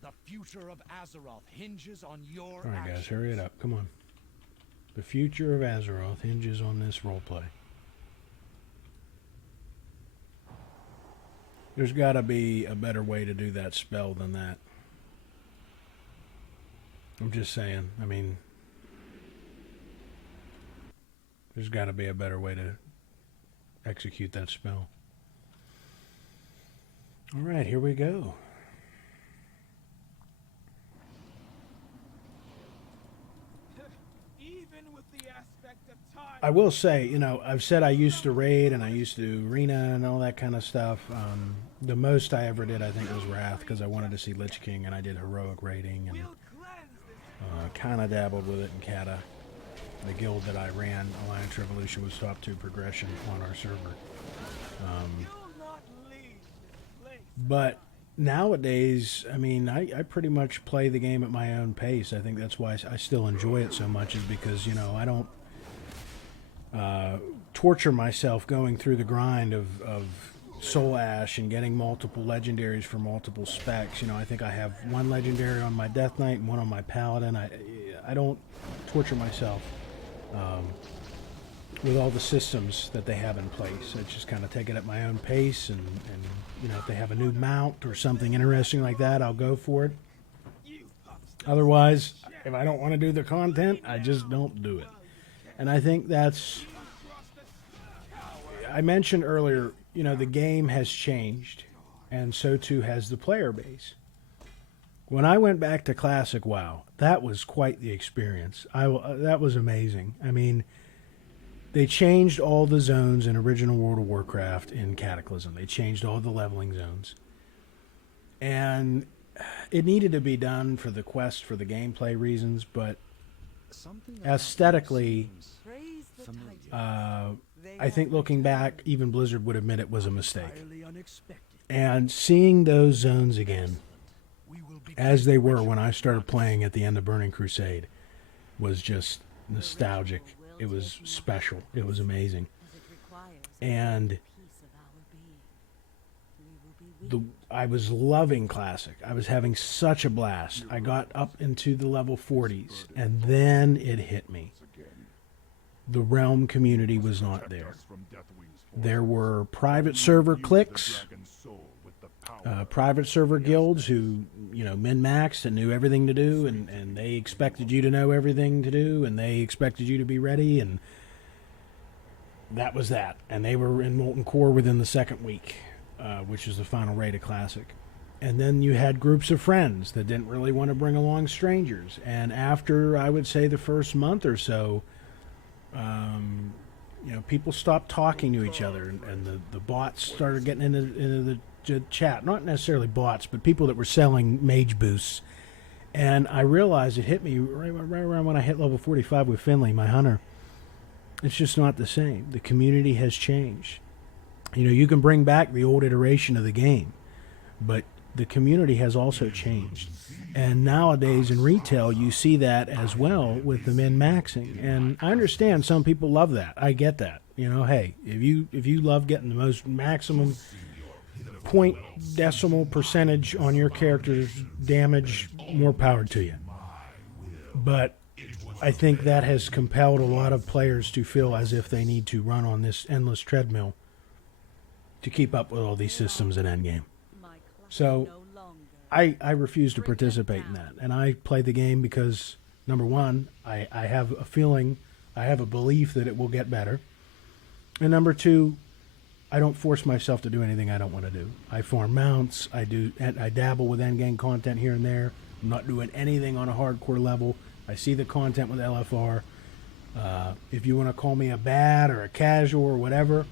The future of Azeroth hinges on your All right, guys, hurry it up. Come on. The future of Azeroth hinges on this roleplay. There's got to be a better way to do that spell than that. I'm just saying. I mean, there's got to be a better way to execute that spell. All right, here we go. I will say, you know, I've said I used to raid and I used to do arena and all that kind of stuff. The most I ever did, I think, was Wrath because I wanted to see Lich King, and I did heroic raiding and kind of dabbled with it in Kata. The guild that I ran, Alliance Revolution, was top 2 progression on our server. But nowadays, I mean, I pretty much play the game at my own pace. I think that's why I still enjoy it so much, is because, you know, I don't torture myself going through the grind of Soul Ash and getting multiple legendaries for multiple specs. You know, I think I have 1 legendary on my Death Knight and 1 on my Paladin. I don't torture myself with all the systems that they have in place. I just kind of take it at my own pace, and you know, if they have a new mount or something interesting like that, I'll go for it. Otherwise, if I don't want to do the content, I just don't do it. And I think that's... I mentioned earlier, you know, the game has changed, and so too has the player base. When I went back to Classic WoW, that was quite the experience. That was amazing. I mean, they changed all the zones in original World of Warcraft in Cataclysm. They changed all the leveling zones. And it needed to be done for the quest, for the gameplay reasons, but aesthetically, I think looking back, even Blizzard would admit it was a mistake. And seeing those zones again, as they were when I started playing at the end of Burning Crusade, was just nostalgic. It was special. It was amazing. And I was loving Classic. I was having such a blast. I got up into the level 40s, and then it hit me. The Realm community was not there. There were private server cliques, private server guilds who, you know, min-maxed and knew everything to do, and they expected you to know everything to do, and they expected you to be ready, and that was that. And they were in Molten Core within the second week, which is the final raid of Classic. And then you had groups of friends that didn't really want to bring along strangers. And after, I would say, the first month or so, you know, people stopped talking to each other, and the bots started getting into the chat. Not necessarily bots, but people that were selling mage boosts. And I realized, it hit me right around when I hit level 45 with Finley, my hunter. It's just not the same. The community has changed. You know, you can bring back the old iteration of the game, but the community has also changed. And nowadays in retail, you see that as well with the min-maxing. And I understand some people love that. I get that. You know, hey, if you love getting the most maximum point decimal percentage on your character's damage, more power to you. But I think that has compelled a lot of players to feel as if they need to run on this endless treadmill to keep up with all these systems in endgame. So I refuse to participate in that. And I play the game because, number one, I have a feeling, I have a belief that it will get better. And number two, I don't force myself to do anything I don't want to do. I farm mounts, I dabble with endgame content here and there. I'm not doing anything on a hardcore level. I see the content with LFR. If you want to call me a bad or a casual or whatever,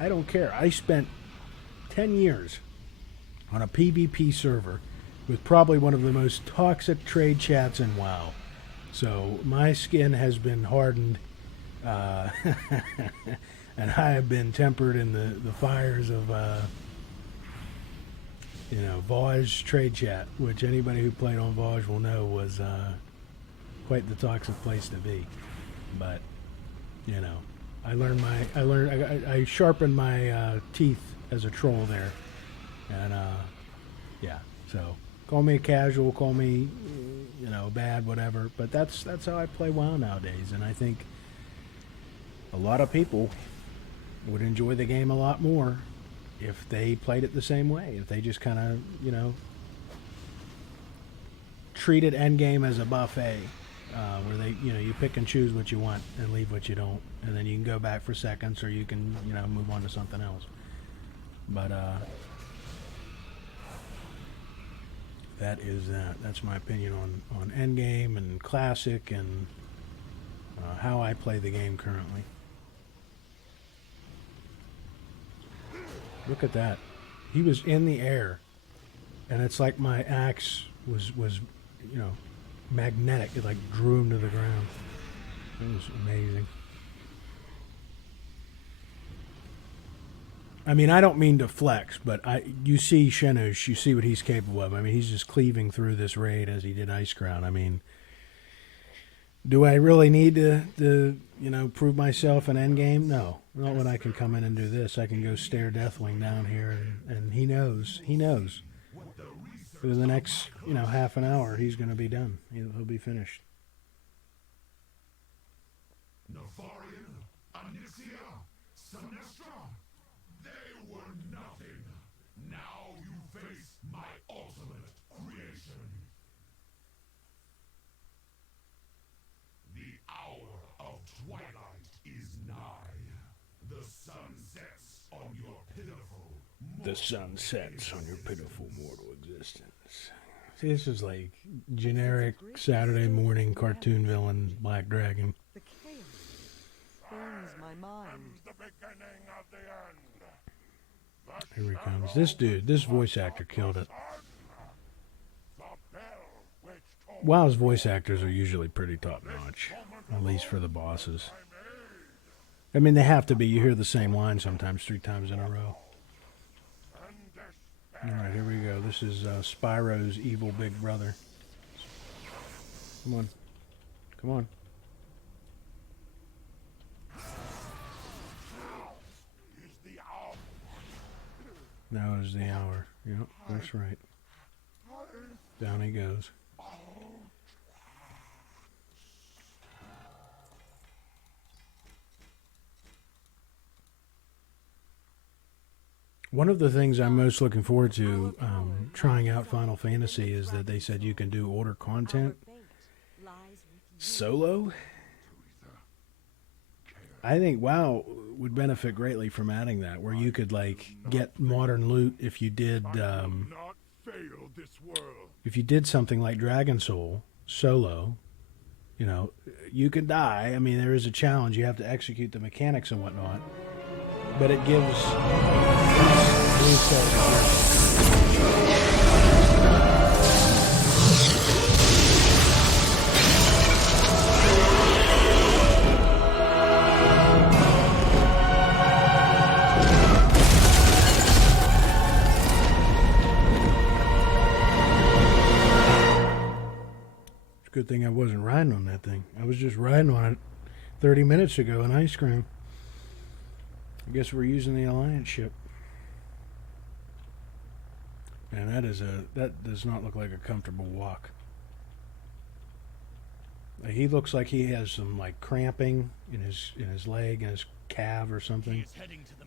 I don't care. I spent 10 years on a PvP server with probably one of the most toxic trade chats in WoW. So my skin has been hardened, and I have been tempered in the fires of, Voj trade chat, which anybody who played on Voj will know was quite the toxic place to be. But, I sharpened my teeth as a troll there. And, so call me a casual, call me, bad, whatever. But that's how I play WoW nowadays. And I think a lot of people would enjoy the game a lot more if they played it the same way. If they just kind of, treated endgame as a buffet, where they, you pick and choose what you want and leave what you don't. And then you can go back for seconds or you can, move on to something else. But, that's my opinion on endgame and classic and how I play the game currently. Look at that. He was in the air, and it's like my axe was magnetic. It like drew him to the ground. It was amazing. I mean, I don't mean to flex, but you see Shenush, you see what he's capable of. I mean, he's just cleaving through this raid as he did Ice Crown. I mean, do I really need to prove myself in endgame? No. Not when I can come in and do this. I can go stare Deathwing down here, and he knows. He knows. Within the next, half an hour, he's going to be done. He'll be finished. The sun sets on your pitiful mortal existence. See, this is like generic Saturday morning cartoon villain Black Dragon. The chaos burns my mind. Here he comes. This dude, this voice actor killed it. WoW's voice actors are usually pretty top notch, at least for the bosses. I mean, they have to be. You hear the same line sometimes 3 times in a row. Alright, here we go. This is Spyro's evil big brother. Come on. Come on. Now is the hour. Yep, that's right. Down he goes. One of the things I'm most looking forward to trying out Final Fantasy is that they said you can do older content solo. I think WoW would benefit greatly from adding that, where you could like get modern loot if you did something like Dragon Soul solo. You could die. I mean, there is a challenge. You have to execute the mechanics and whatnot. But it gives Good thing I wasn't riding on that thing. I was just riding on it 30 minutes ago in Ice Cream. I guess we're using the Alliance ship. And that does not look like a comfortable walk. He looks like he has some like cramping in his leg and his calf or something.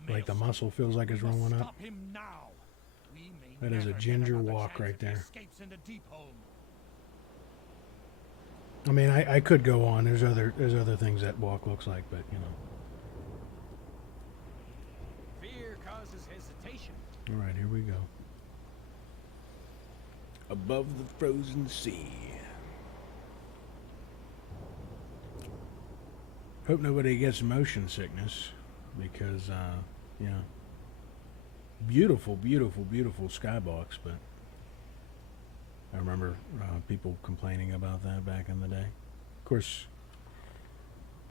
Like the muscle feels like it's rolling up. That is a ginger walk right there. I mean, I could go on. There's other things that walk looks like, but you know. Fear causes hesitation. All right, here we go. Above the frozen sea. Hope nobody gets motion sickness because, yeah. Beautiful, beautiful, beautiful skybox, but I remember people complaining about that back in the day. Of course,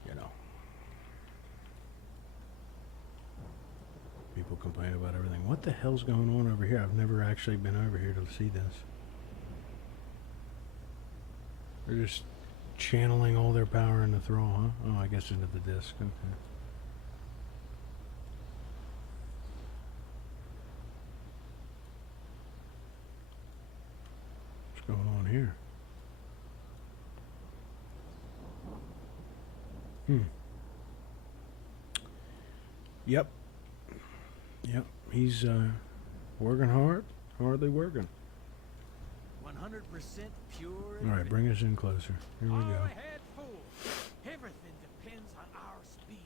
you know, people complain about everything. What the hell's going on over here? I've never actually been over here to see this. They're just channeling all their power into Thrall, huh? Oh, I guess into the disc. Okay. What's going on here? Yep. He's working hard. Hardly working. 100% pure. All right, bring us in closer. Here we go. Everything depends on our speed.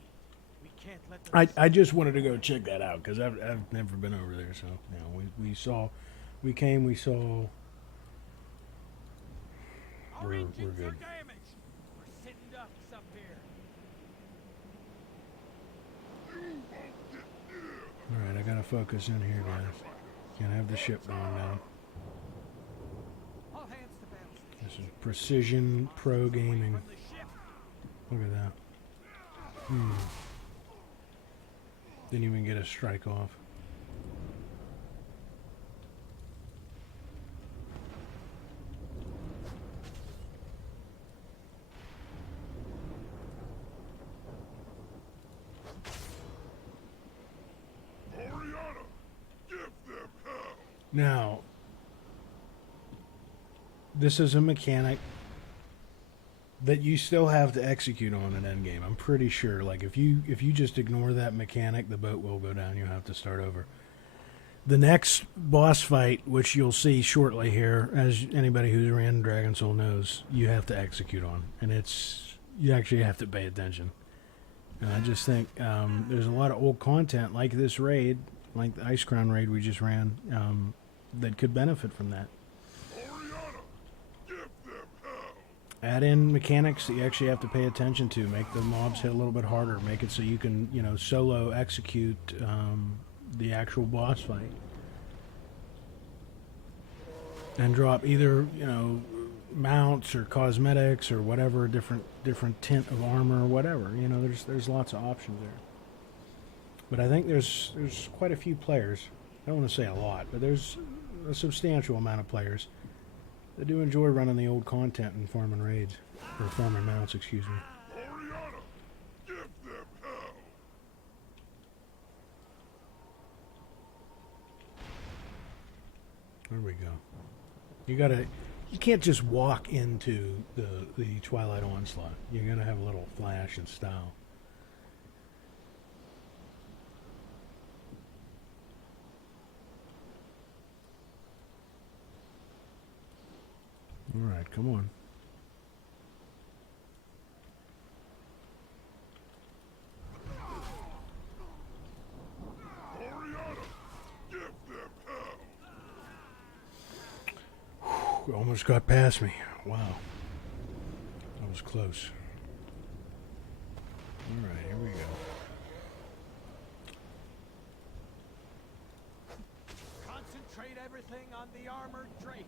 We can't let I just wanted to go check that out because I've never been over there. So you know, we saw. We're good. We're sitting ducks up here. All right, I gotta focus in here, guys. Can't have the ship going down. All hands to battle. This is precision pro gaming. Look at that. Didn't even get a strike off. Now, this is a mechanic that you still have to execute on an endgame. I'm pretty sure. Like if you just ignore that mechanic, the boat will go down. You'll have to start over. The next boss fight, which you'll see shortly here, as anybody who's ran Dragon Soul knows, you have to execute on, and you actually have to pay attention. And I just think there's a lot of old content like this raid, like the Ice Crown raid we just ran, that could benefit from that. Add in mechanics that you actually have to pay attention to. Make the mobs hit a little bit harder. Make it so you can, you know, solo execute the actual boss fight. And drop either, you know, mounts or cosmetics or whatever, different tint of armor or whatever. You know, there's lots of options there. But I think there's quite a few players. I don't want to say a lot, but there's a substantial amount of players that do enjoy running the old content and farming raids. Or farming mounts, excuse me. There we go. You can't just walk into the Twilight Onslaught. You gotta have a little flash and style. All right, come on. Whew, almost got past me. Wow. That was close. All right, here we go. Concentrate everything on the armored Drake.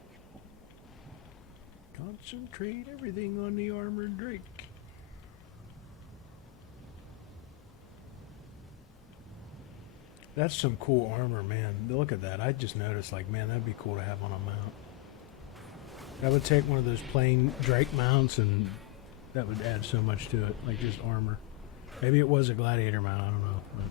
Concentrate everything on the armored Drake. That's some cool armor, man. Look at that. I just noticed, like, man, that'd be cool to have on a mount. I would take one of those plain Drake mounts, and that would add so much to it, like just armor. Maybe it was a gladiator mount, I don't know. But.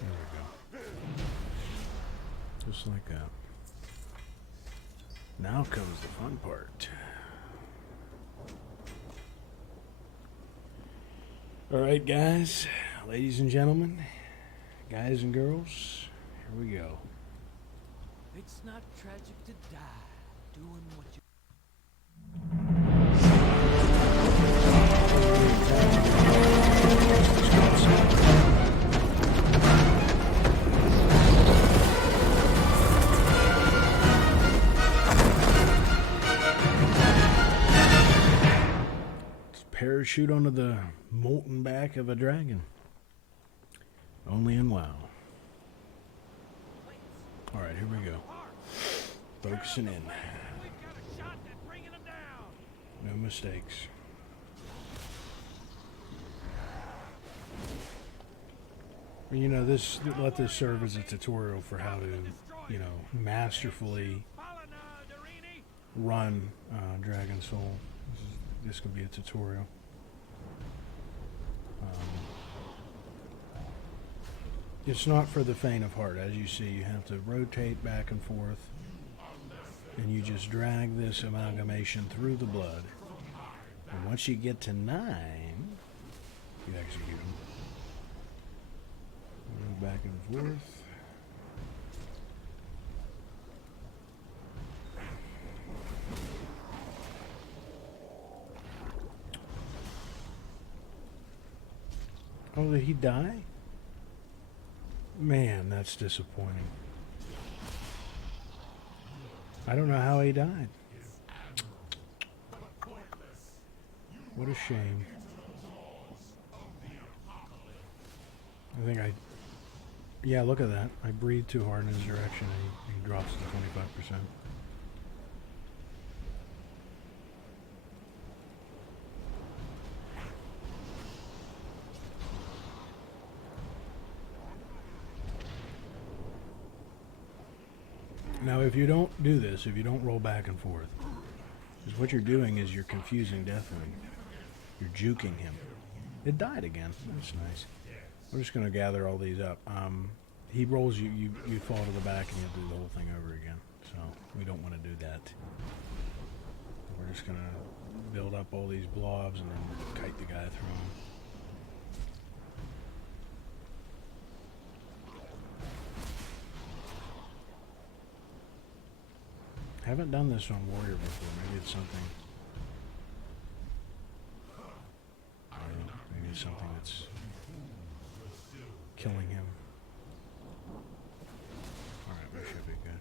There we go. Just like that. Now comes the fun part. Alright guys, ladies and gentlemen, guys and girls, here we go. It's not tragic to die doing what you... Parachute onto the molten back of a dragon. Only in WoW. Alright, here we go. Focusing in. No mistakes. You know, let this serve as a tutorial for how to, you know, masterfully run Dragon Soul. This could be a tutorial. It's not for the faint of heart. As you see, you have to rotate back and forth, and you just drag this amalgamation through the blood. And once you get to 9, you execute them. Move back and forth. Oh, did he die? Man, that's disappointing. I don't know how he died. What a shame. I think yeah, look at that. I breathed too hard in his direction and he drops to 25%. Now, if you don't do this, if you don't roll back and forth, because what you're doing is you're confusing Deathwing. You're juking him. It died again. That's nice. We're just going to gather all these up. He rolls you, you fall to the back, and you have to do the whole thing over again. So we don't want to do that. We're just going to build up all these blobs and then kite the guy through them. Haven't done this on Warrior before. Maybe it's something. Maybe it's something that's killing him. Alright, we should be good.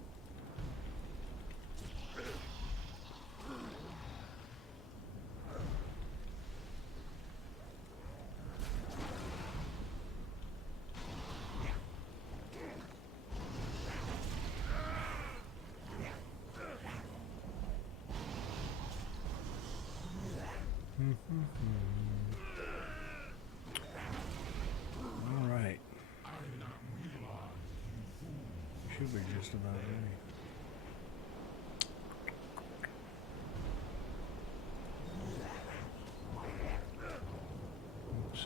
All right. Should be just about ready. Oops,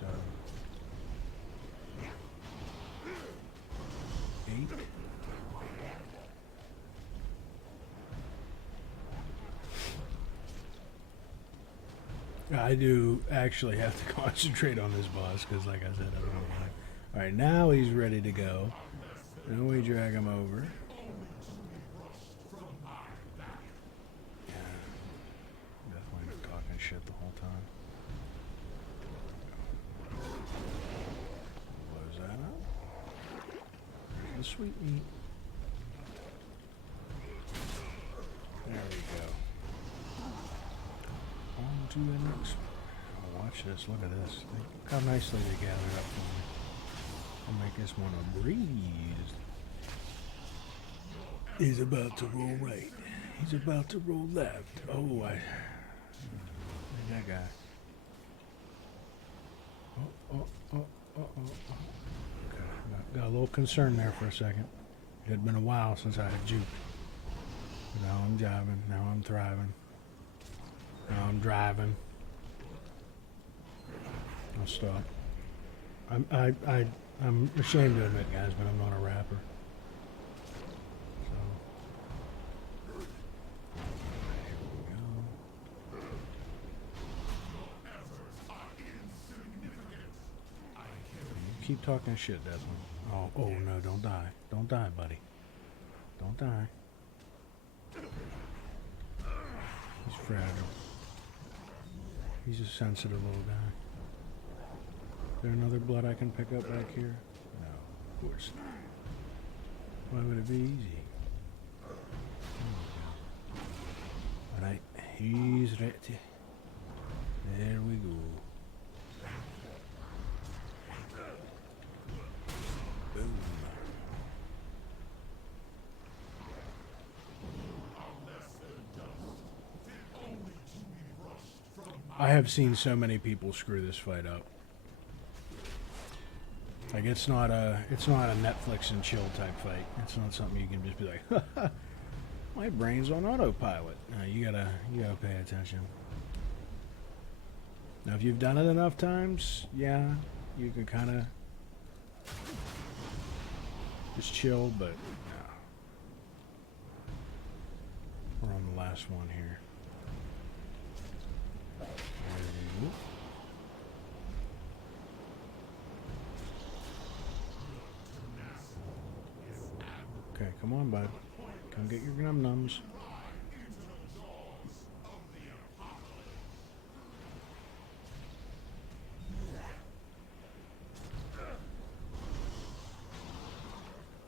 8. I do actually have to concentrate on this boss because, like I said, I don't know why. Alright, now he's ready to go. Now we drag him over. Yeah. Definitely talking shit the whole time. Close that up. There's the sweet meat. There we go. On to the next one. Oh, watch this. Look at this. Look how nicely they gathered up for me. I'll make this one a breeze. He's about to roll right. He's about to roll left. Oh, look at that guy. Oh, oh, oh. Okay, got a little concern there for a second. It had been a while since I had juked. Now I'm jiving. Now I'm thriving. Now I'm driving. I'll stop. I'm ashamed to admit, guys, but I'm not a rapper. So, there we go. You keep talking shit, Desmond. Oh no, don't die. Don't die, buddy. Don't die. He's fragile. He's a sensitive little guy. Is there another blood I can pick up back here? No, of course not. Why would it be easy? Alright, he's ready. There we go. Boom. I have seen so many people screw this fight up. Like it's not a Netflix and chill type fight. It's not something you can just be like, my brain's on autopilot. No, you gotta pay attention. Now, if you've done it enough times, yeah, you can kind of just chill. But no, we're on the last one here. Okay, come on, bud. Come get your num-nums.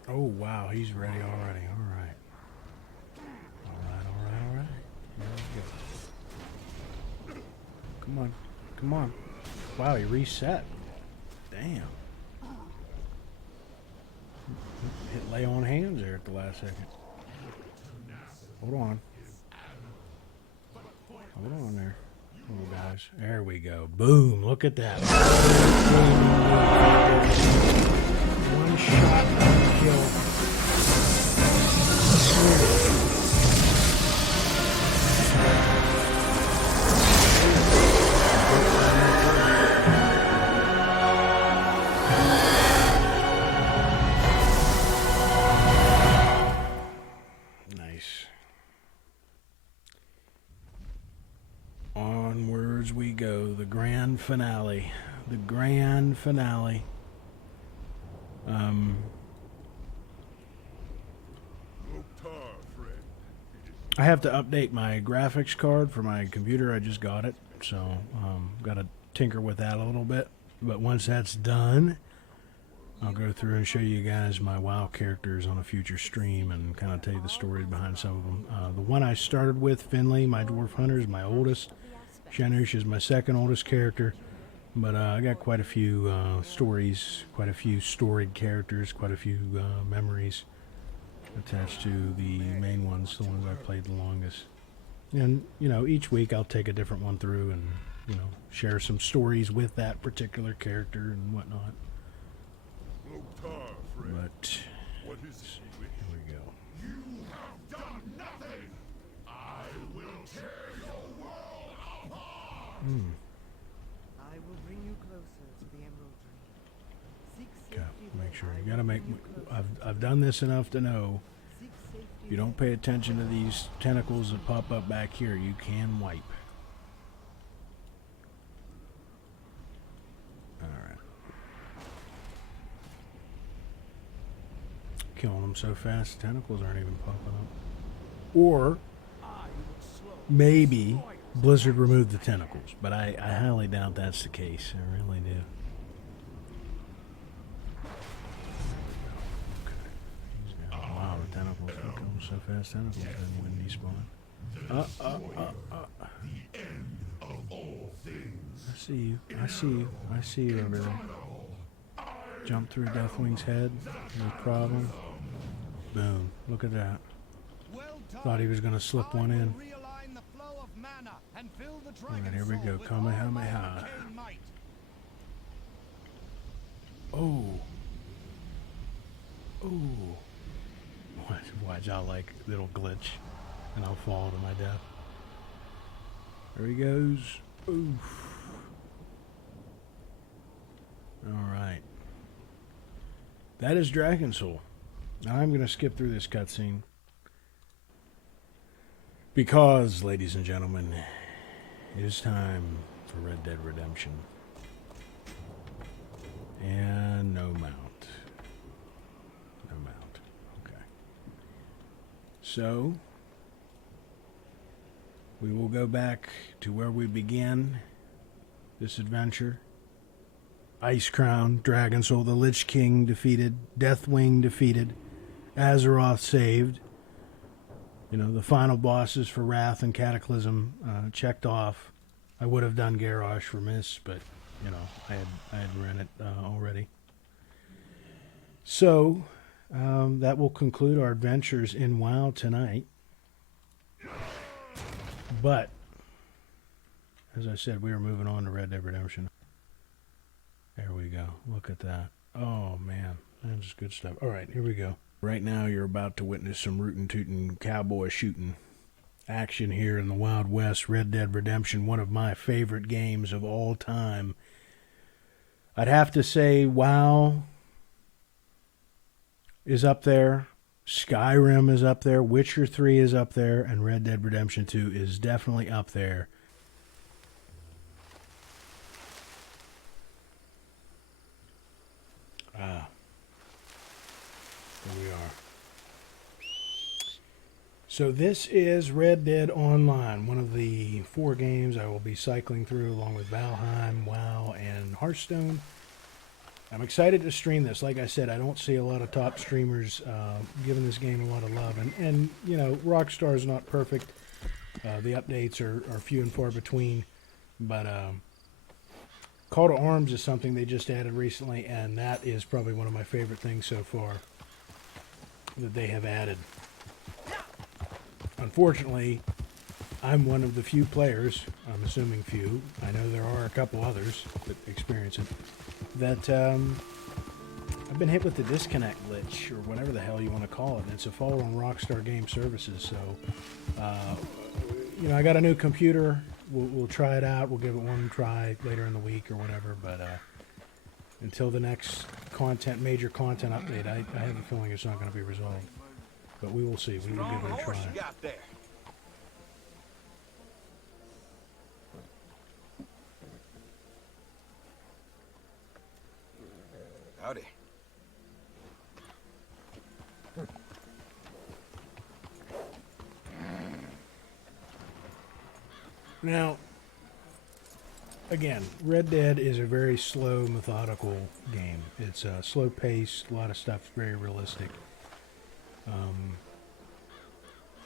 Oh, wow, he's ready already. All right. All right. Here we go. Come on. Wow, he reset. Damn. Hit lay on hands there at the last second. Hold on there, little guys. There we go. Boom! Look at that. One shot kill. Onwards we go. The grand finale. The grand finale. I have to update my graphics card for my computer. I just got it, so got to tinker with that a little bit. But once that's done, I'll go through and show you guys my WoW characters on a future stream and kind of tell you the stories behind some of them. The one I started with, Finley, my Dwarf Hunter, is my oldest. Shanush is my second oldest character. But I got quite a few stories, quite a few storied characters, quite a few memories attached to the main ones, the ones I've played the longest. And, you know, each week I'll take a different one through and, you know, share some stories with that particular character and whatnot. But here we go. You have done nothing. I will tear your world apart. I will bring you closer to the Emerald Dream. Seek Okay, safety make sure there. you gotta make. I've done this enough to know. Seek safety If you don't pay attention to these tentacles that pop up back here, you can wipe. Alright. Killing them so fast, tentacles aren't even popping up. Or maybe Blizzard removed the tentacles, but I highly doubt that's the case. I really do. Wow, the tentacles are coming so fast. Tentacles didn't even despawn. The end of all things. I see you. I see you. I see you over there. Jump through Deathwing's head. No problem. Boom. Look at that. Thought he was going to slip one in. Alright, here we go. Kamehameha. Oh. Oh. Watch out, like, little glitch. And I'll fall to my death. There he goes. Oof. Alright. That is Dragon Soul. Now I'm going to skip through this cutscene. Because, ladies and gentlemen, it is time for Red Dead Redemption. And no mount. No mount. Okay. So, we will go back to where we began this adventure. Ice Crown, Dragon Soul, the Lich King defeated, Deathwing defeated, Azeroth saved. You know, the final bosses for Wrath and Cataclysm checked off. I would have done Garrosh for Mist, but, you know, I had run it already. So, that will conclude our adventures in WoW tonight. But, as I said, we are moving on to Red Dead Redemption. There we go. Look at that. Oh, man. That's good stuff. All right, here we go. Right now, you're about to witness some rootin' tootin' cowboy shooting action here in the Wild West. Red Dead Redemption, one of my favorite games of all time. I'd have to say WoW is up there. Skyrim is up there. Witcher 3 is up there. And Red Dead Redemption 2 is definitely up there. Here we are. So this is Red Dead Online, one of the 4 games I will be cycling through along with Valheim, WoW, and Hearthstone. I'm excited to stream this. Like I said, I don't see a lot of top streamers giving this game a lot of love. And you know, Rockstar is not perfect. The updates are few and far between. But Call to Arms is something they just added recently, and that is probably one of my favorite things so far that they have added. Unfortunately, I'm one of the few players, I'm assuming few, I know there are a couple others that experience it, that I've been hit with the disconnect glitch, or whatever the hell you want to call it, and it's a fault on Rockstar Game Services, so, you know, I got a new computer, we'll try it out, we'll give it one try later in the week or whatever, but until the next major content update, I have a feeling it's not going to be resolved. But we will see. We will give it a try. Howdy. Now, again, Red Dead is a very slow, methodical game. It's slow paced, a lot of stuff's very realistic.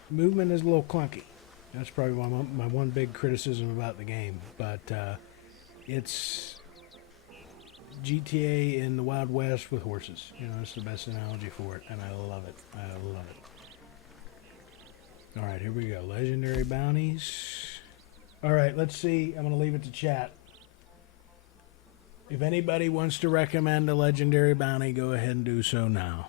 Movement is a little clunky. That's probably my one big criticism about the game. But it's GTA in the Wild West with horses. You know, that's the best analogy for it, and I love it. I love it. All right, here we go. Legendary bounties. All right, let's see. I'm going to leave it to chat. If anybody wants to recommend a legendary bounty, go ahead and do so now.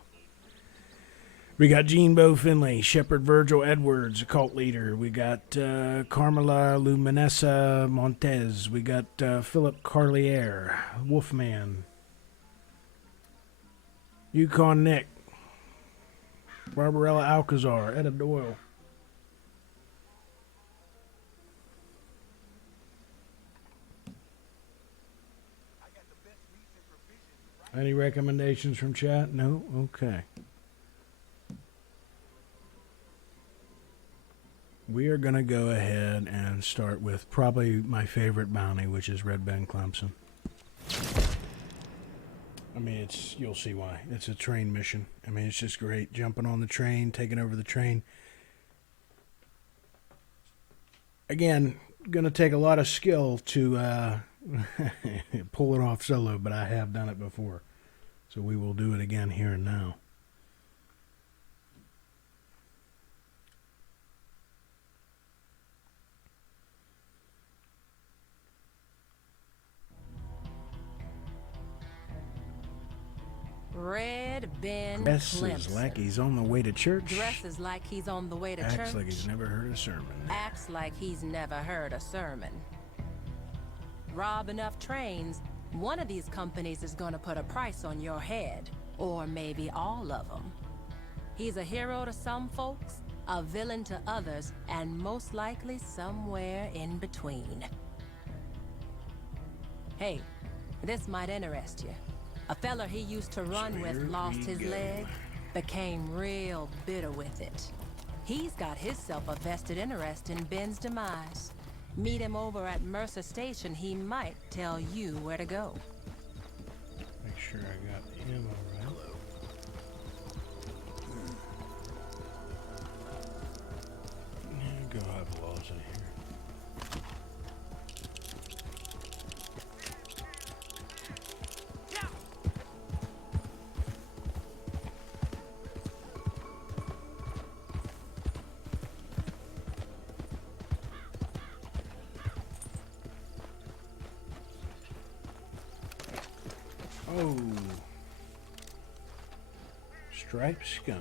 We got Gene Bo Finley, Shepherd Virgil Edwards, a cult leader. We got Carmela Luminesa Montez. We got Philip Carlier, Wolfman. Yukon Nick. Barbarella Alcazar, Etta Doyle. Any recommendations from chat? No? Okay. We are going to go ahead and start with probably my favorite bounty, which is Red Ben Clemson. I mean, you'll see why. It's a train mission. I mean, it's just great. Jumping on the train, taking over the train. Again, going to take a lot of skill to pull it off solo, but I have done it before. So we will do it again here and now. Red Ben Dresses Clemson. like he's on the way to church. Dresses like he's on the way to Acts church. like he's never heard a sermon. Acts like he's never heard a sermon. Rob enough trains, one of these companies is gonna put a price on your head. Or maybe all of them. He's a hero to some folks, a villain to others, and most likely somewhere in between. Hey, this might interest you. A fella he used to run with lost his leg, became real bitter with it. He's got himself a vested interest in Ben's demise. Meet him over at Mercer Station, he might tell you where to go. Make sure I got the ammo right. Hello. Go have laws in here. Oh, striped skunk.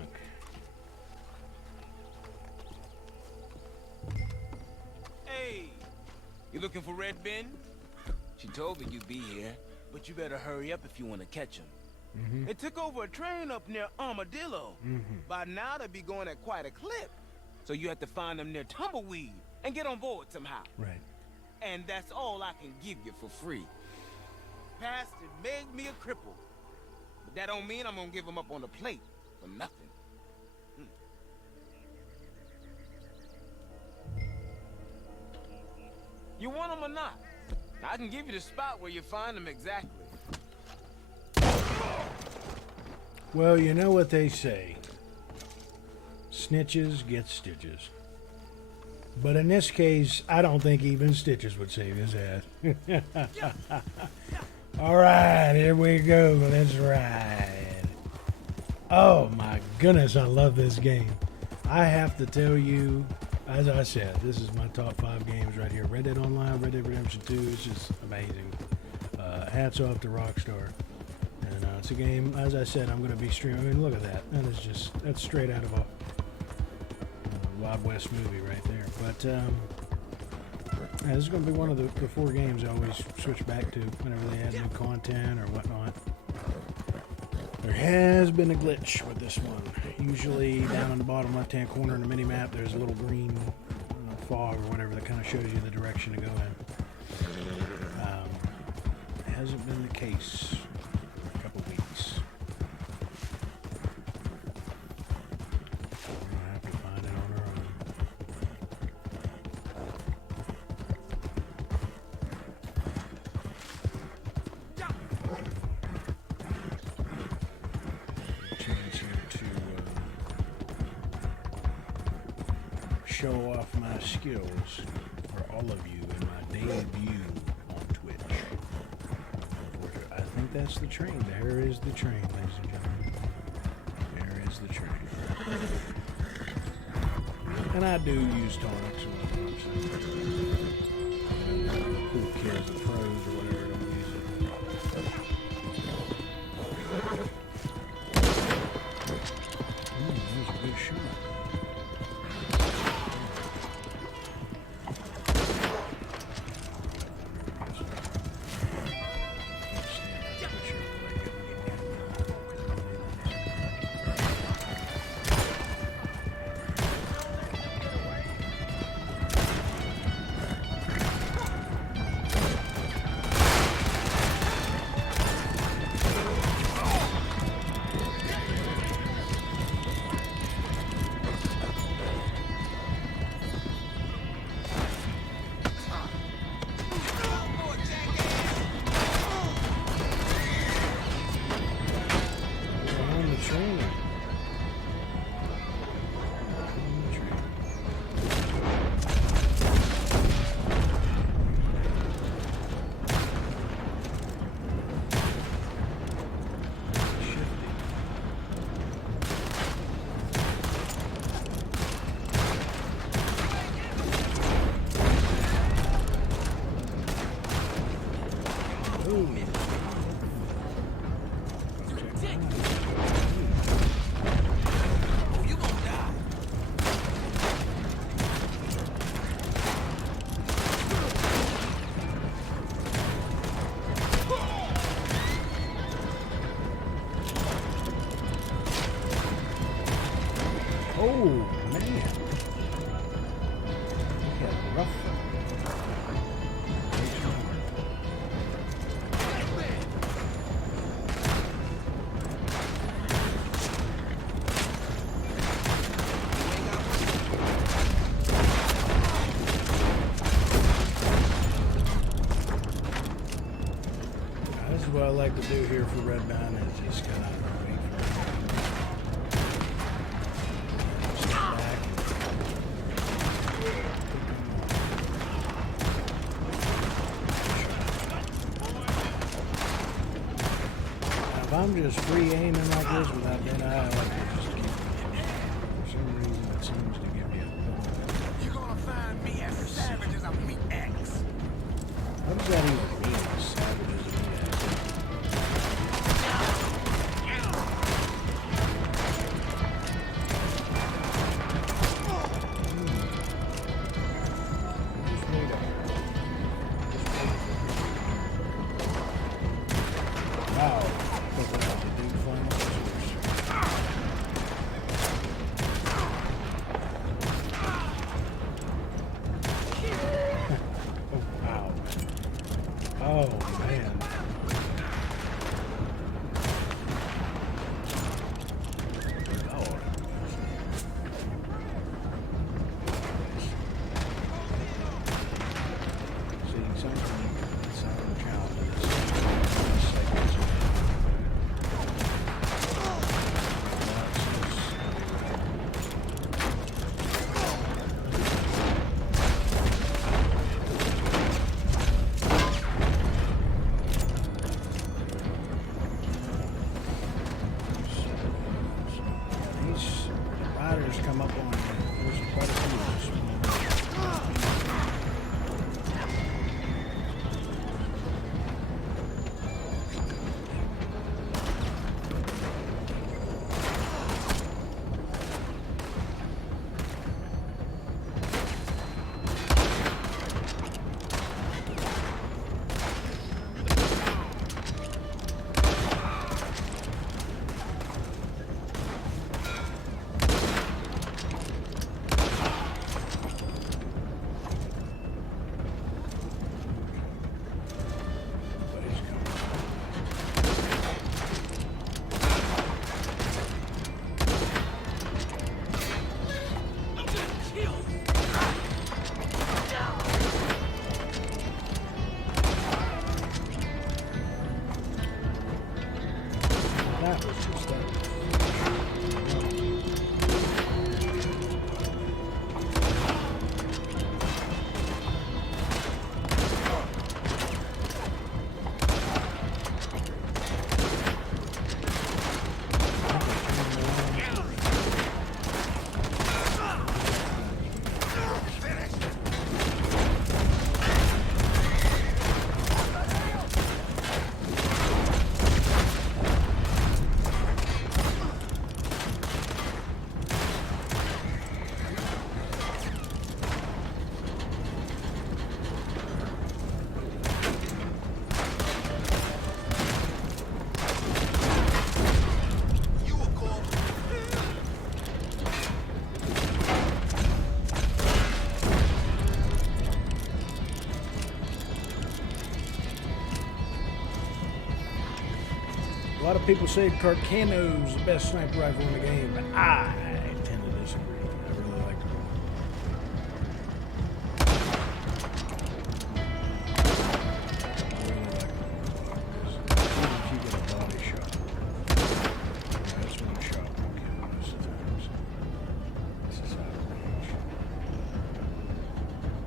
Hey, you looking for Red Ben? She told me you'd be here, but you better hurry up if you want to catch him. They took over a train up near Armadillo. By now they'll be going at quite a clip. So you have to find them near Tumbleweed and get on board somehow. Right. And that's all I can give you for free. Past it made me a cripple. But that don't mean I'm gonna give him up on the plate for nothing. You want him or not? I can give you the spot where you find him exactly. Well, you know what they say. Snitches get stitches. But in this case, I don't think even stitches would save his ass. All right, here we go. Let's ride. Oh my goodness, I love this game. I have to tell you, as I said, this is my top 5 games right here. Red Dead Online, Red Dead Redemption 2, it's just amazing. Hats off to Rockstar. And it's a game, as I said, I'm going to be streaming. I mean, look at that. That is just, that's straight out of a Wild West movie right there. But yeah, this is going to be one of the 4 games I always switch back to whenever they add new content or whatnot. There has been a glitch with this one. Usually down in the bottom left-hand corner in the mini-map, there's a little green fog or whatever that kind of shows you the direction to go in. It hasn't been the case for a couple weeks. We're going to have to find it on our own. Chance here to show off my skills for all of you in my debut on Twitch. I think that's the train. There is the train, ladies and gentlemen. There is the train. And I do use tonics and whatnot. Who cares, the pros or whatever, don't use it. There's a good shot. like to do here for Red Band is just kind of wait for step back. Now, if I'm just free aiming like this without being I like to just keep it. For some reason, it seems to give me a You're gonna find me as savage as a meat axe. What does that even mean, savages and meat axe? Wow. Look at the dude flying off his horse. Oh, man. Seeing something sound challenges. These riders come up on you. There's quite a few of us. That was just that. A lot of people say Carcano's the best sniper rifle in the game, but I tend to disagree. I really like it. Even if you get a body shot, that's one shot will kill most of the times. This is out of range.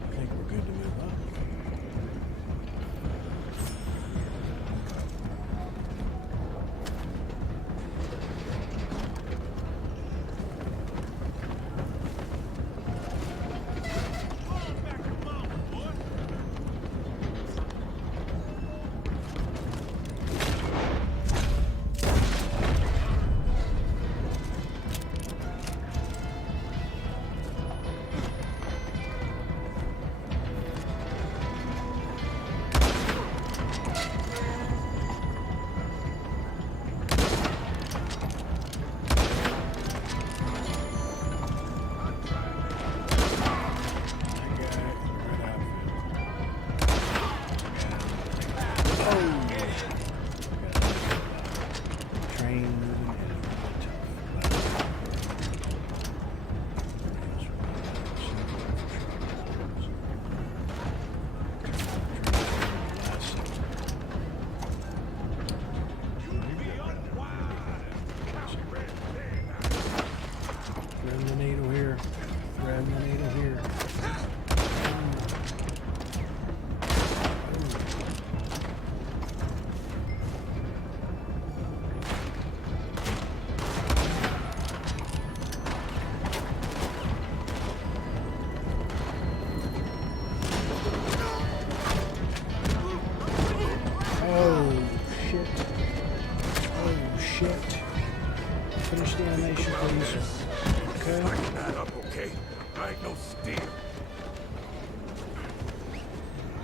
I think we're good to move up.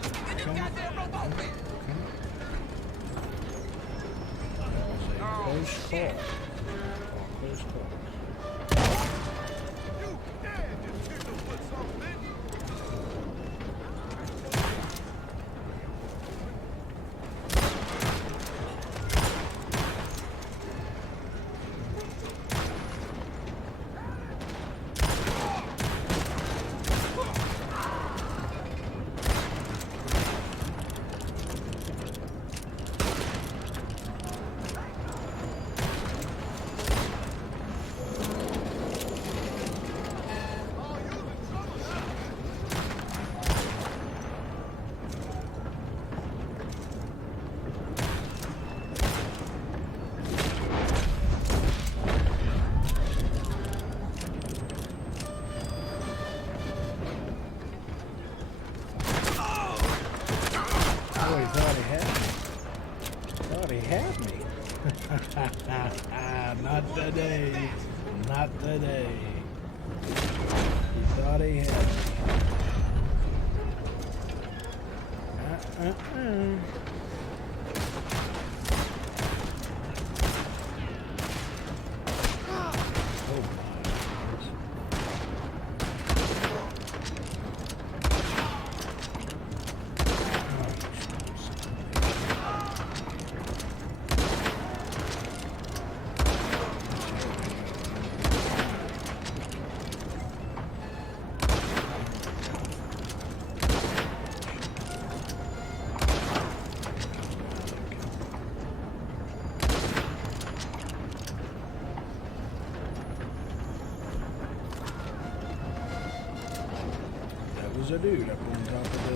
Get this goddamn rope off me! Close call. Close call. You dare just hit the foot something? Not today. Not today. He thought he had me. A dude up on top of the...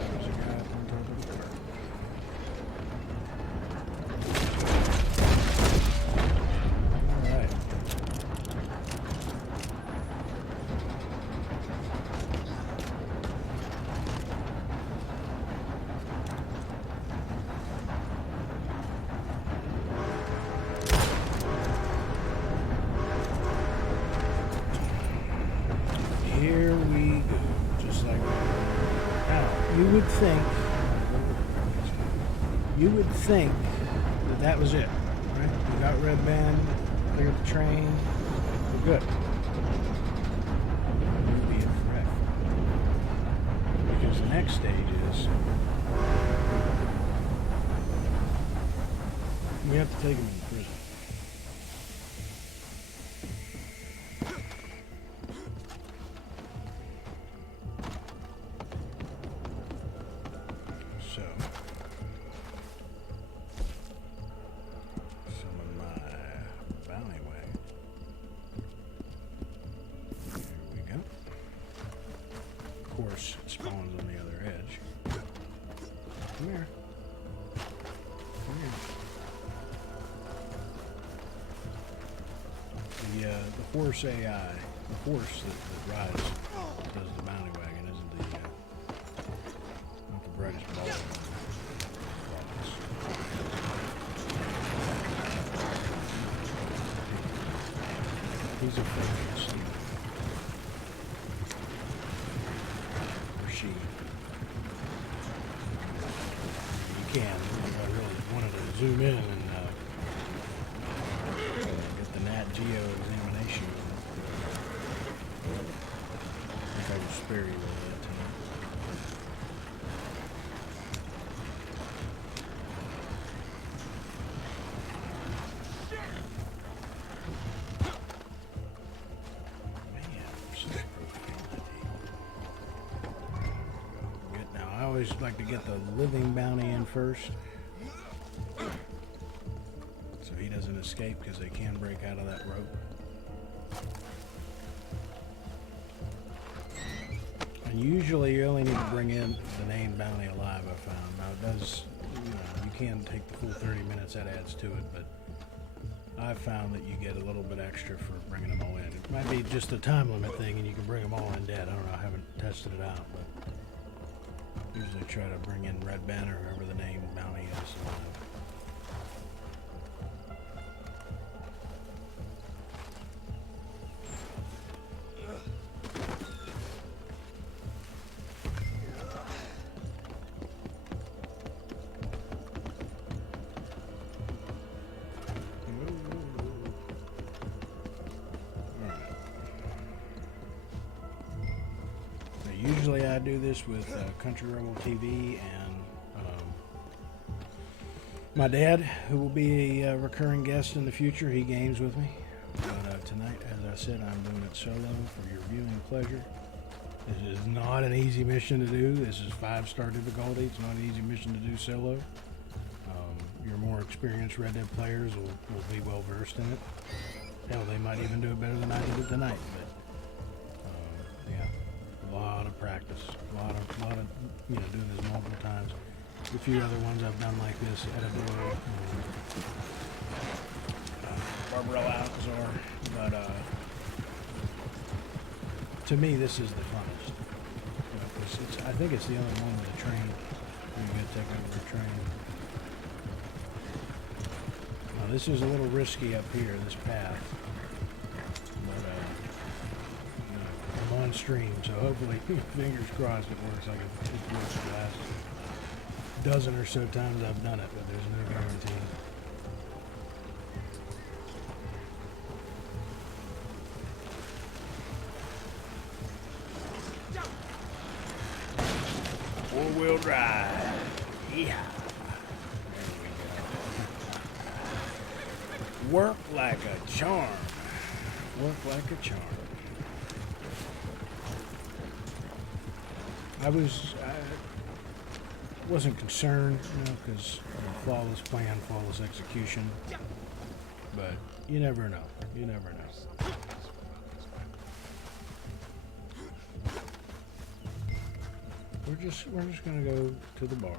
There's a guy up on top of the car. Alright. Here we go, just like that. Now, you would think that that was it, right? We got red band, cleared the train, we're good. We'll be in forever. Because the next stage is we have to take him into prison. So, some of my bounty wagon. Here we go. Of course, it spawns on the other edge. Come here. Come here. The horse AI, the horse that rides, does the bounty wagon, isn't the not the brightest ball. He's a fake. Or she. You can. I really wanted to zoom in and get the Nat Geo examination. I think I will spare you with that tonight. I always like to get the living bounty in first, so he doesn't escape, because they can break out of that rope. And usually you only need to bring in the named bounty alive, I found. Now it does, you can take the full 30 minutes, that adds to it, but I've found that you get a little bit extra for bringing them all in. It might be just a time limit thing and you can bring them all in dead. I don't know, I haven't tested it out, but usually try to bring in Red Banner, whoever the name bounty is. Usually I do this with Country Rebel TV and my dad, who will be a recurring guest in the future. He games with me. But tonight, as I said, I'm doing it solo for your viewing pleasure. This is not an easy mission to do. This is 5-star difficulty. It's not an easy mission to do solo. Your more experienced Red Dead players will be well versed in it. Hell, they might even do it better than I did it tonight. But yeah, a lot of practice, a lot of doing this multiple times. A few other ones I've done like this, Edinburgh, Barbarella Alcazar, but to me this is the funnest. I think it's the only one with a train. You gotta take over a train. Now this is a little risky up here, this path, but I'm on stream, so hopefully, fingers crossed, it works like it works the last dozen or so times I've done it, but there's no guarantee. Four-wheel drive. Yeah. There we go. Work like a charm. Work like a charm. I wasn't concerned, because flawless plan, flawless execution. But you never know. You never know. We're just gonna go to the bar.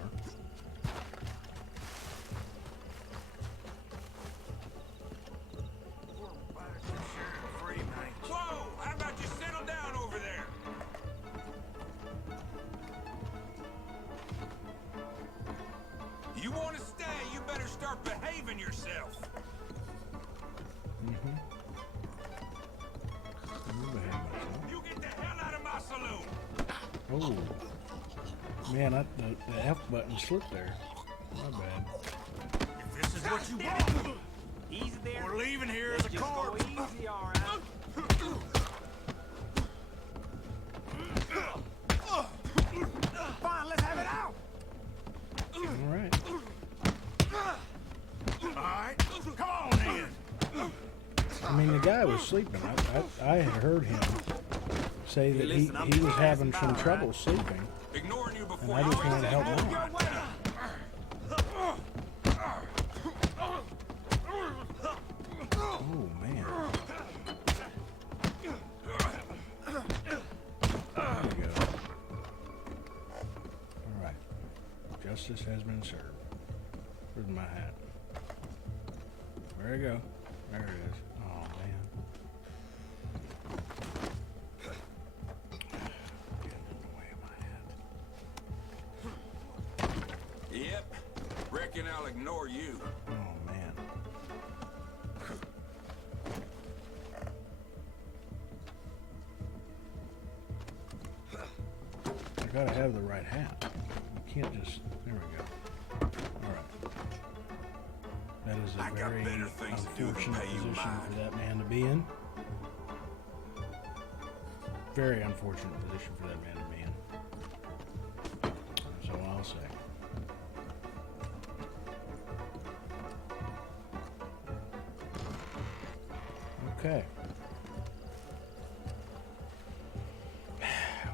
Whoa! How about you settle down over there? You want to stay, you better start behaving yourself. You get the hell out of my saloon. Oh. Man, the F button slipped there. My bad. If this is what you want, easy there. We're leaving here as a corpse. Easy, all right. Fine, let's have it out. All right. All right, come on then. I mean, the guy was sleeping. I had heard him say that he was having some trouble sleeping. Ignoring you before and I just wanted to help him out. Oh, man. There we go. Alright. Justice has been served. Where's my hat? Where'd it go? There it is. Oh, man. Yep. Reckon I'll ignore you. Oh, man. I gotta have the right hat. You can't just... There we go. Alright. That is a very unfortunate position for that man to be in. Very unfortunate position for that man to be in. That's all I'll say. Okay.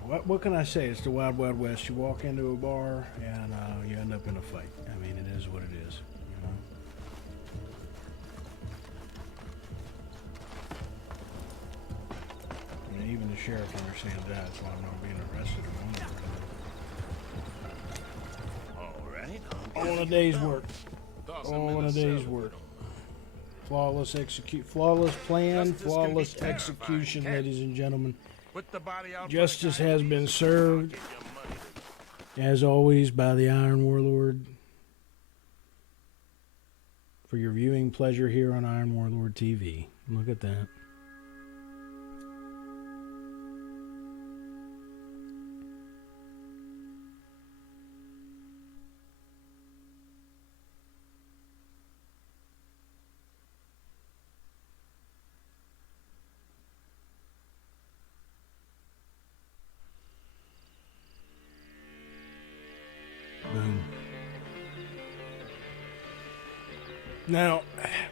What can I say? It's the Wild Wild West. You walk into a bar and you end up in a fight. I mean, it is what it is, you know. I mean, even the sheriff understands that. That's why I'm not being arrested or all in a day's work. All in a day's work. Flawless plan, flawless execution, ladies and gentlemen. Justice has been served, as always, by the Iron Warlord. For your viewing pleasure here on IronWarlord TV. Look at that. Now,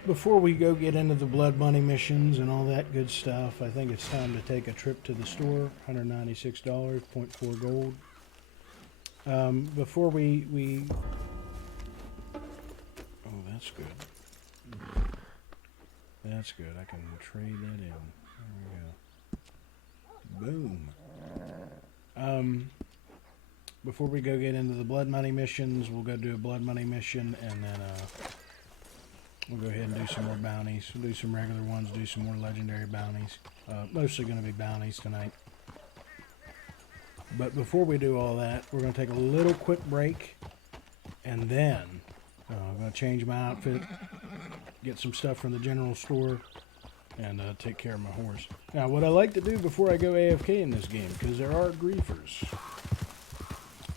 before we go get into the blood money missions and all that good stuff, I think it's time to take a trip to the store. $196, 0.4 gold. Before we... Oh, that's good. That's good. I can trade that in. There we go. Boom. Before we go get into the blood money missions, we'll go do a blood money mission, and then we'll go ahead and do some more bounties. We'll do some regular ones, do some more legendary bounties. Mostly going to be bounties tonight. But before we do all that, we're going to take a little quick break, and then I'm going to change my outfit, get some stuff from the general store, and take care of my horse. Now, what I like to do before I go AFK in this game, because there are griefers.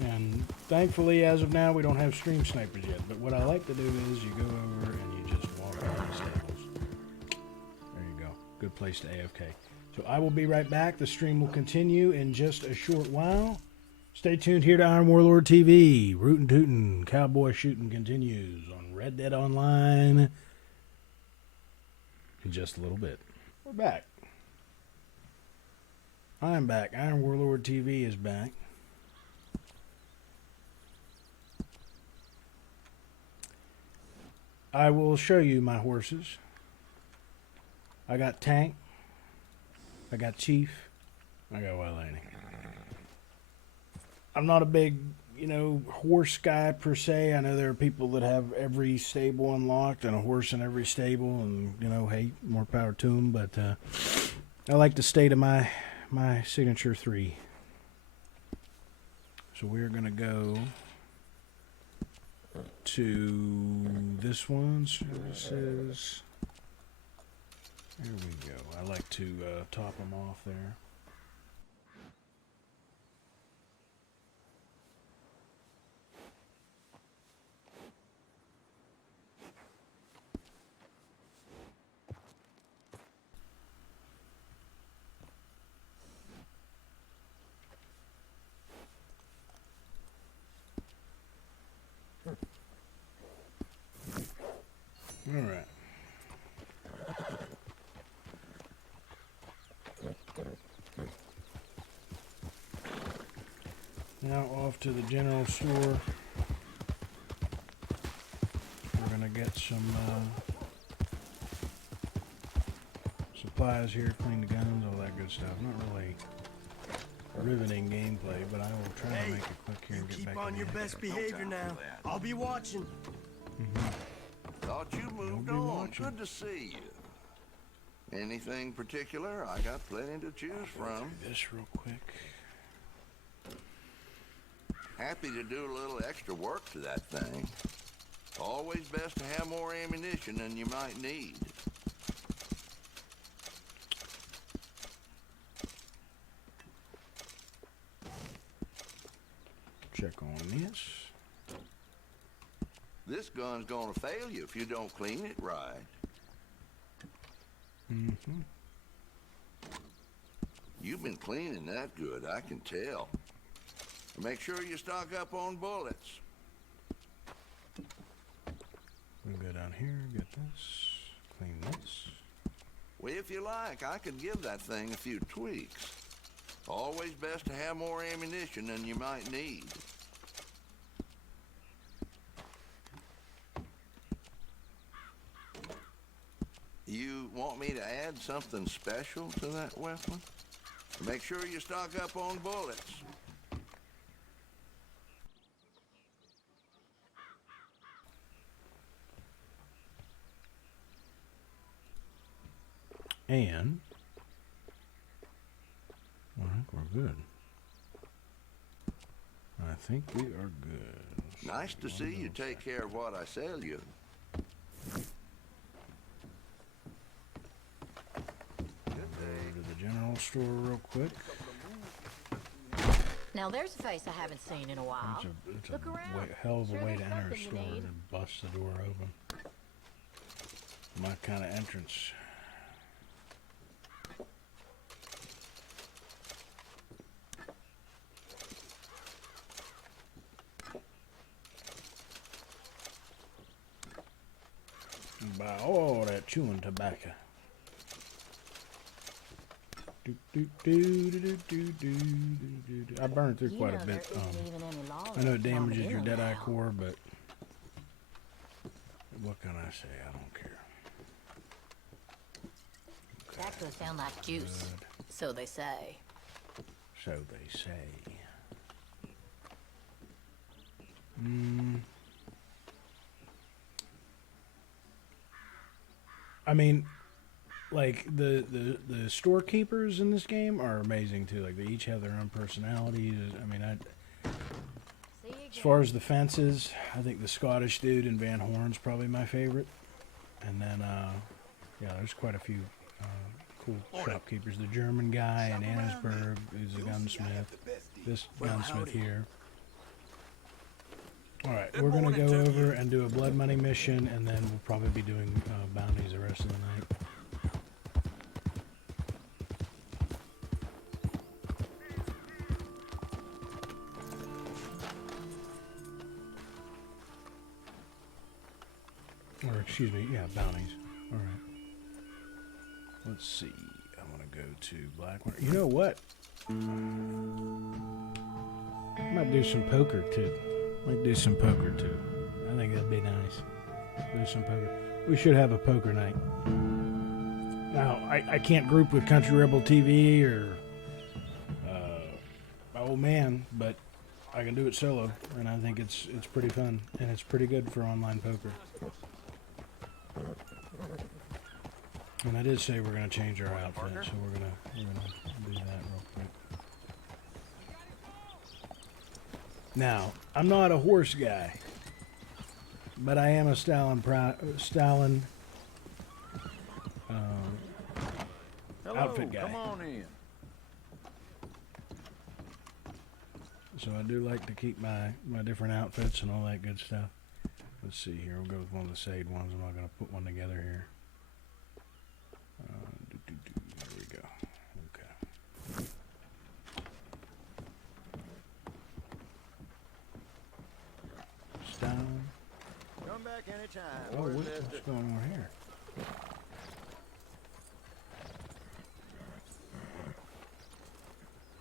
And thankfully, as of now, we don't have stream snipers yet. But what I like to do is you go over and you just walk around the stables. There you go. Good place to AFK. So I will be right back. The stream will continue in just a short while. Stay tuned here to IronWarlordTV. Rootin' tootin', cowboy shooting continues on Red Dead Online in just a little bit. We're back. I'm back. IronWarlordTV is back. I will show you my horses. I got Tank. I got Chief. I got Wild Lady. I'm not a big, horse guy per se. I know there are people that have every stable unlocked and a horse in every stable, and hey, more power to them. But I like to stay to my signature 3. So we're gonna go to this one, services. There we go. I like to top them off there. All right. Now off to the general store. We're gonna get some supplies here, clean the guns, all that good stuff. Not really riveting gameplay, but I will try to make it quick here and get back. Keep on your best behavior now. I'll be watching. Thought you moved on. Good to see you. Anything particular? I got plenty to choose from. Do this real quick. Happy to do a little extra work to that thing. Always best to have more ammunition than you might need. Check on this. This gun's gonna fail you if you don't clean it right. Mm-hmm. You've been cleaning that good, I can tell. Make sure you stock up on bullets. We'll go down here, get this, clean this. Well, if you like, I could give that thing a few tweaks. Always best to have more ammunition than you might need. You want me to add something special to that weapon? Make sure you stock up on bullets. And I think we're good. I think we are good. Nice to see you take care of what I sell you. Go to the general store real quick. Now there's a face I haven't seen in a while. It's a hell of a way to enter a store and bust the door open. My kind of entrance. Oh, that chewing tobacco. I burned through quite a bit. I know it damages your Deadeye core, but what can I say? I don't care. That does sound like juice. So they say. So they say. I mean, like the storekeepers in this game are amazing too. Like they each have their own personalities. I mean, as far as the fences, I think the Scottish dude in Van Horn's probably my favorite. And then, yeah, there's quite a few cool shopkeepers. The German guy in Annesburg, who's a gunsmith. This gunsmith here. Alright, we're going to go over and do a blood money mission, and then we'll probably be doing bounties the rest of the night. Or, excuse me, yeah, bounties. Alright. Let's see. I want to go to Blackwater. You know what? I might do some poker, too. I think that'd be nice. Do some poker. We should have a poker night. Now, I can't group with Country Rebel TV or my old man, but I can do it solo, and I think it's pretty fun, and it's pretty good for online poker. And I did say we're going to change our outfit, so we're gonna do that real quick. Now, I'm not a horse guy, but I am a Stalin outfit guy. Come on in. So I do like to keep my different outfits and all that good stuff. Let's see here. We'll go with one of the Sade ones. I'm not going to put one together here. There we go. Okay. Down. Come back anytime. Oh, what's going on here?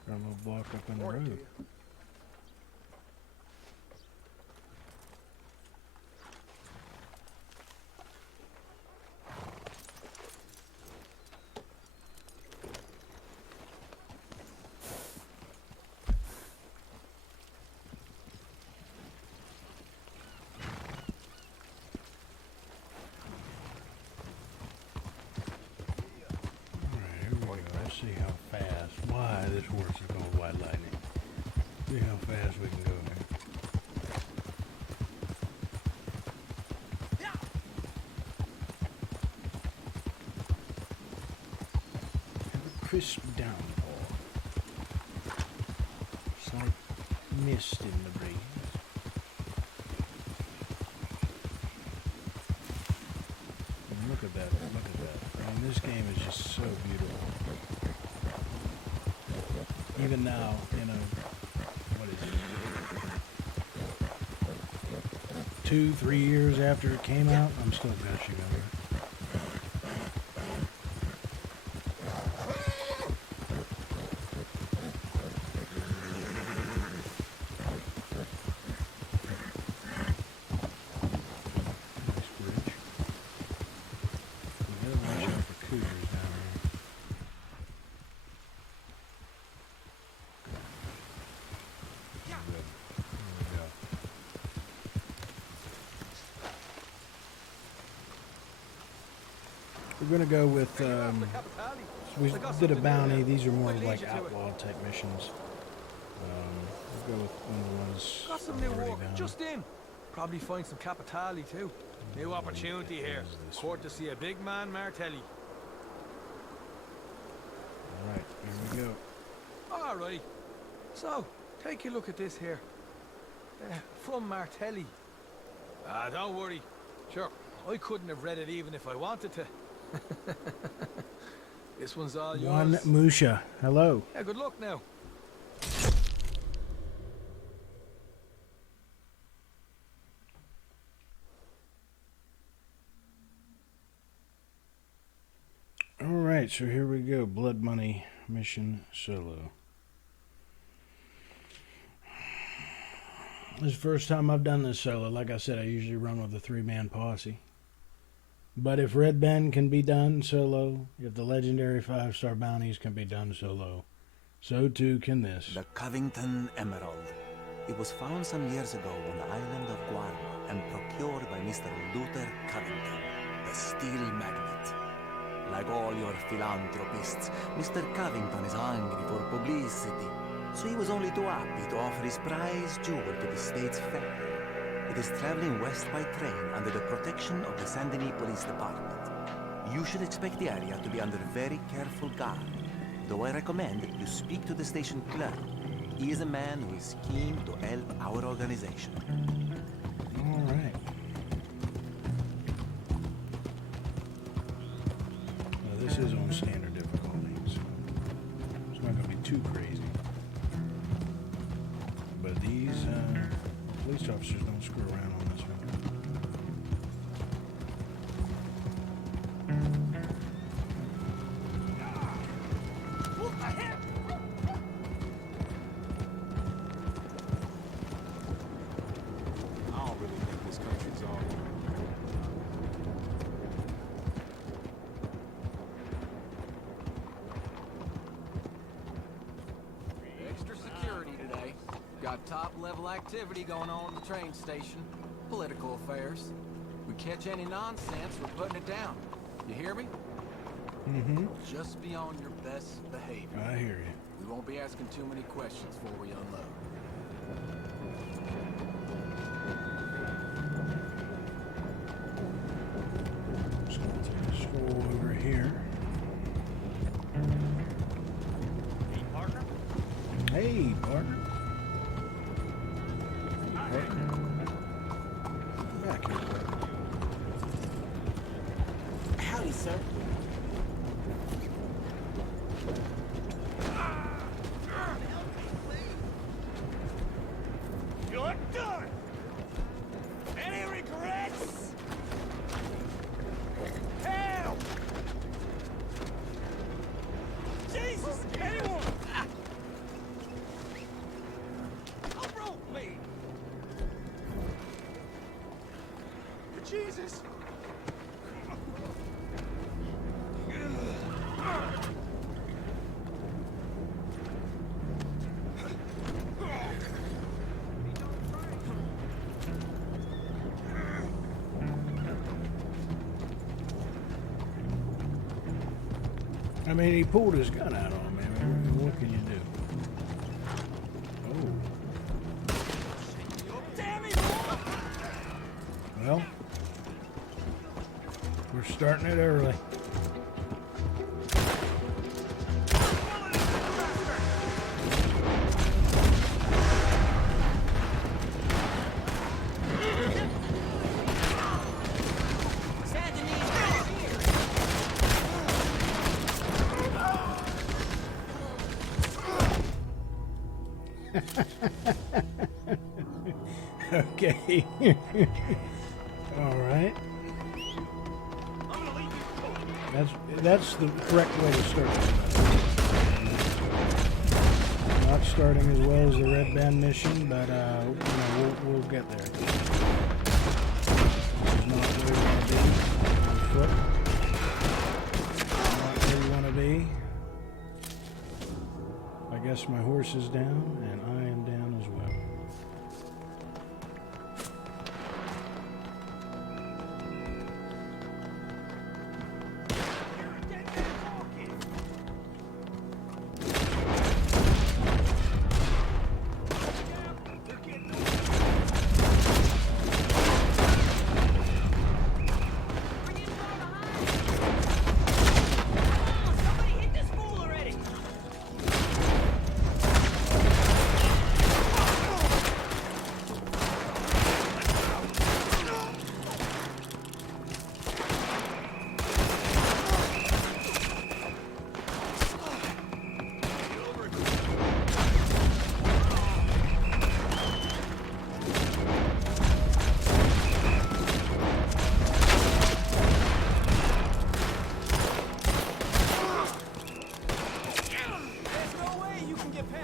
Got a little block up in the road. See how fast. Why this horse is going white lightning. See how fast we can go here. Have a crisp downpour. Slight mist in the breeze. And look at that, look at that. I mean, this game is just so beautiful. Even now, what is it? 2-3 years after it came out, I'm still gushing over it. Nice bridge. We gotta watch out for cougars down here. We're going to go with, we did a bounty. These are more like outlaw type missions. We'll go with one of the ones Got some new already work, down. just in. Probably find some Capitali too. New opportunity here. Courtesy of big man Martelli. Alright, here we go. Alright. So, take a look at this here. From Martelli. Don't worry. Sure, I couldn't have read it even if I wanted to. This one's all yours. One Musha. Hello. Yeah, good luck now. Alright, so here we go. Blood Money Mission Solo. This is the first time I've done this solo. Like I said, I usually run with a 3-man posse. But if Red Ben can be done solo, if the legendary 5-star bounties can be done solo, so too can this. The Covington Emerald. It was found some years ago on the island of Guarma and procured by Mr. Luther Covington, the steel magnate. Like all your philanthropists, Mr. Covington is hungry for publicity, so he was only too happy to offer his prize jewel to the state's fair. It is traveling west by train under the protection of the Saint Denis Police Department. You should expect the area to be under very careful guard, though I recommend you speak to the station clerk. He is a man who is keen to help our organization. All right. Well, this is on standard difficulty, so it's not going to be too crazy. But these police officers don't screw around on this one. I don't really think this country's all Extra security today. Got top-level activity going on at the train station. Political affairs. We catch any nonsense, we're putting it down. You hear me? Mm-hmm. Just be on your best behavior. I hear you. We won't be asking too many questions before we unload. Just going to take a stroll over here. Hey, partner? Hey, partner. Hey, partner. Back here. Howdy, sir. You're done! Any regrets? Help! Jesus! Anyone! Who broke me? Jesus! I mean, he pulled his gun out on me. I mean, what can you do? Oh. Well, we're starting it early. Okay. All right. That's the correct way to start. Not starting as well as the Red Band mission, but you know, we'll get there. This is not where we want to be. On foot. Not where we want to be. I guess my horse is down, and I am down as well.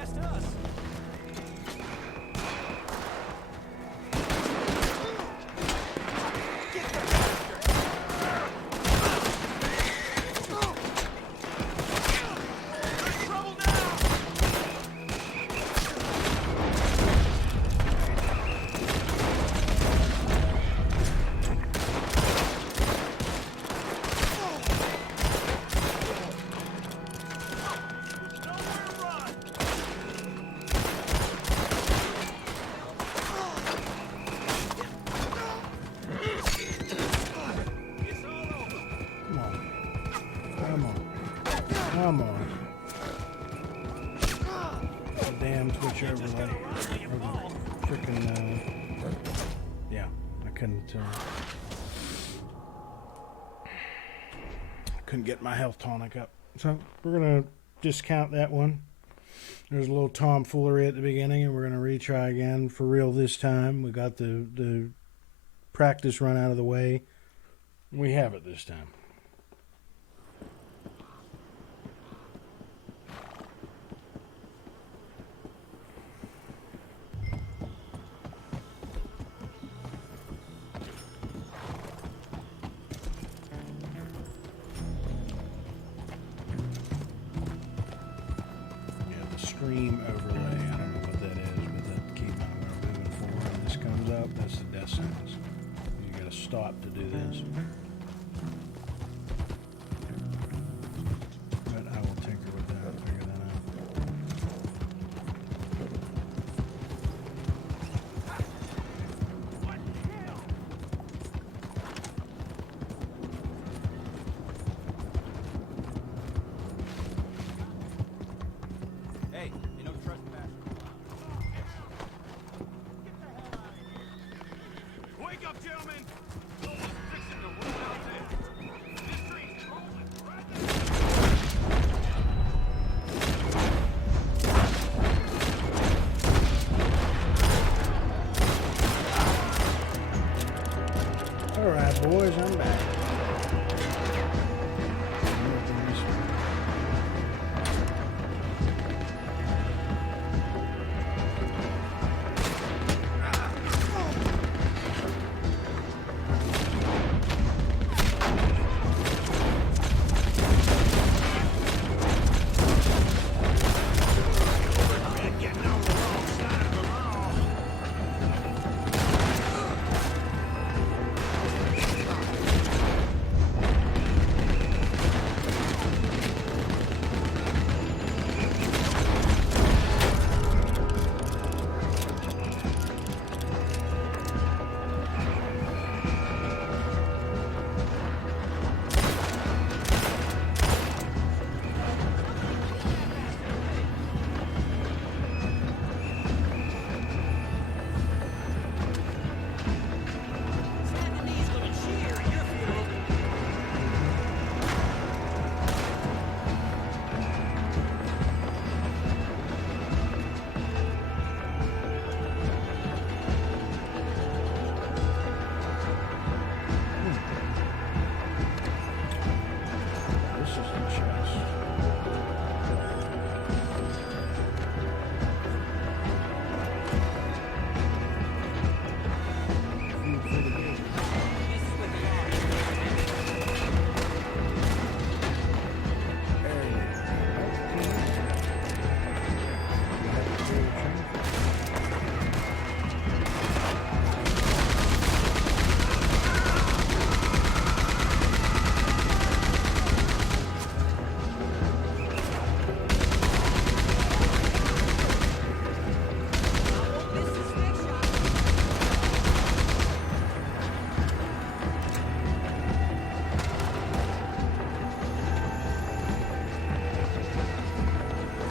past us. Come on. Damn Twitch overlay. Freaking, yeah, I couldn't get my health tonic up. So we're going to discount that one. There's a little tomfoolery at the beginning, and we're going to retry again for real this time. We got the practice run out of the way. We have it this time. Stream overlay, I don't know what that is, but that keep on moving forward. When this comes up, that's the death sentence. You gotta stop to do this. But I will tinker with that and figure that out. Hey, you know trespass. Wake up, gentlemen! Someone's fixing to run out there. This train's rolling right All right, boys, I'm back.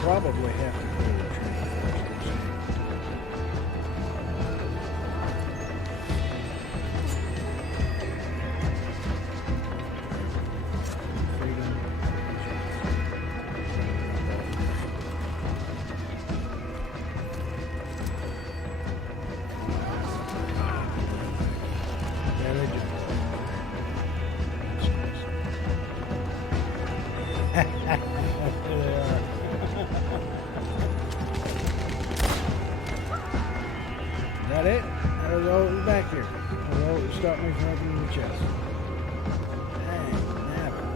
Probably have to clear the train first. that it? That was all back here. That was all that stopped me from opening the chest. Dang, nabbit.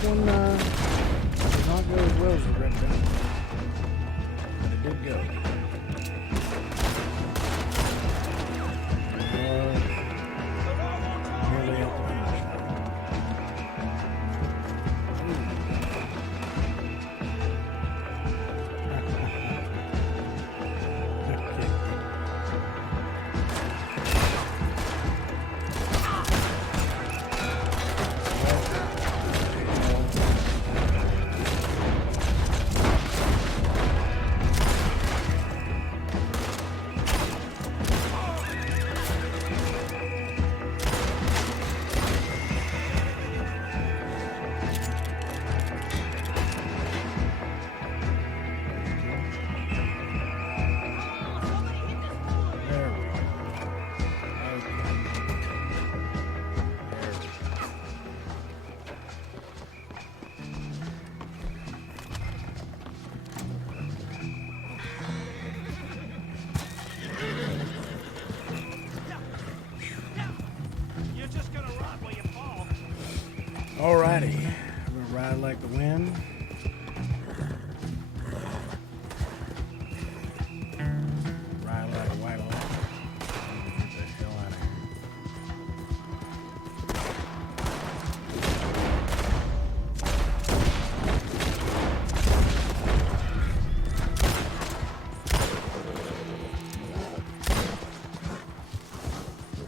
Did not go as well as the red dot, but it did go. Nearly at the finish Alrighty, I'm gonna ride like the wind. Ride like a white light. Get the hell out of here.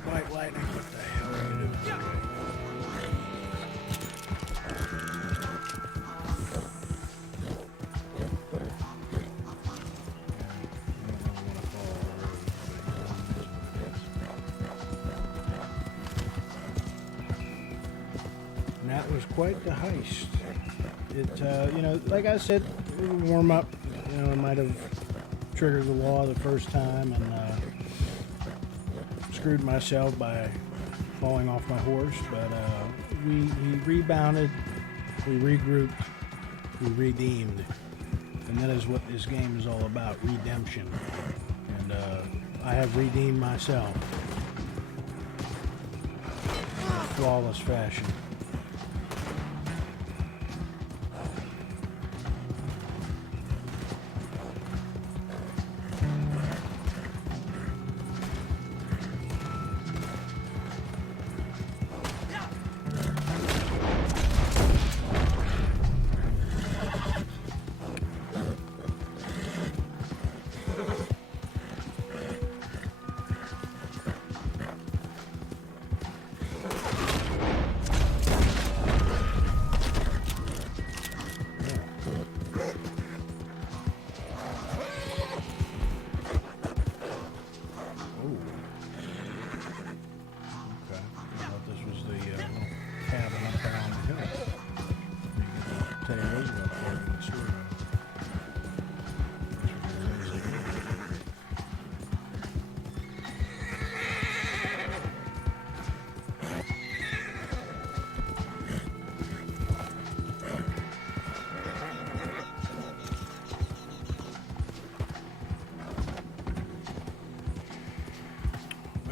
White lightning, what the hell are you doing? That was quite the heist. It, you know, like I said, warm up. You know, I might have triggered the law the first time and screwed myself by falling off my horse. But we rebounded, we regrouped, we redeemed, and that is what this game is all about: redemption. And I have redeemed myself in a flawless fashion.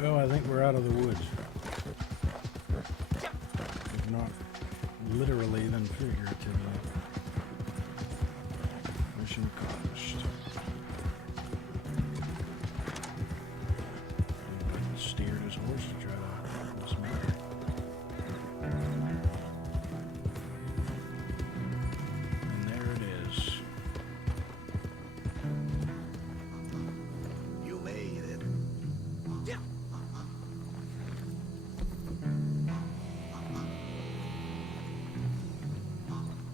Well, I think we're out of the woods. If not literally, then figuratively. Mission accomplished. Steered his horse to try to dismount. And there it is. You made it.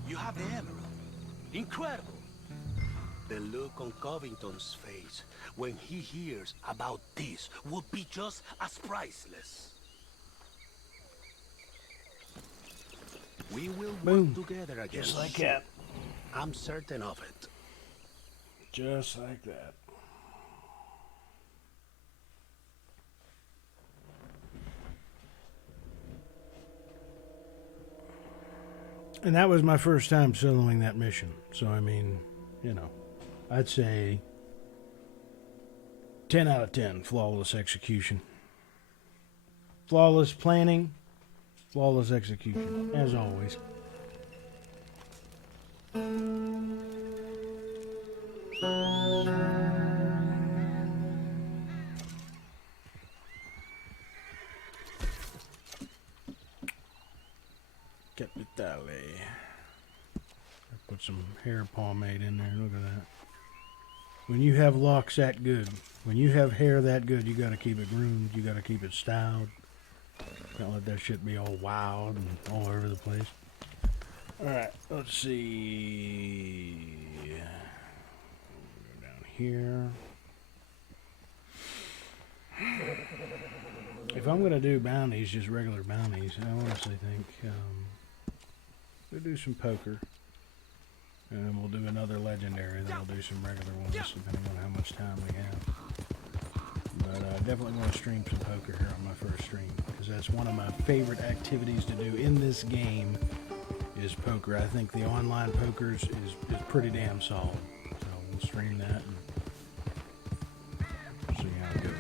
You have the emerald. Incredible. The look on Covington's face when he hears about this will be just as priceless. We will work together again. Just like that. I'm certain of it. Just like that. And that was my first time soloing that mission. So, I mean, you know, I'd say 10 out of 10, flawless execution. Flawless planning, flawless execution, as always. Capitale. Put some hair pomade in there. Look at that. When you have locks that good, when you have hair that good, you got to keep it groomed. You got to keep it styled. Can't let that shit be all wild and all over the place. All right, let's see. Go down here. If I'm gonna do bounties, just regular bounties, I honestly think we'll do some poker. And then we'll do another legendary, then we'll do some regular ones, depending on how much time we have. But I definitely want to stream some poker here on my first stream, because that's one of my favorite activities to do in this game, is poker. I think the online pokers is pretty damn solid. So we'll stream that and see how it goes.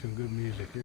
Some good music here.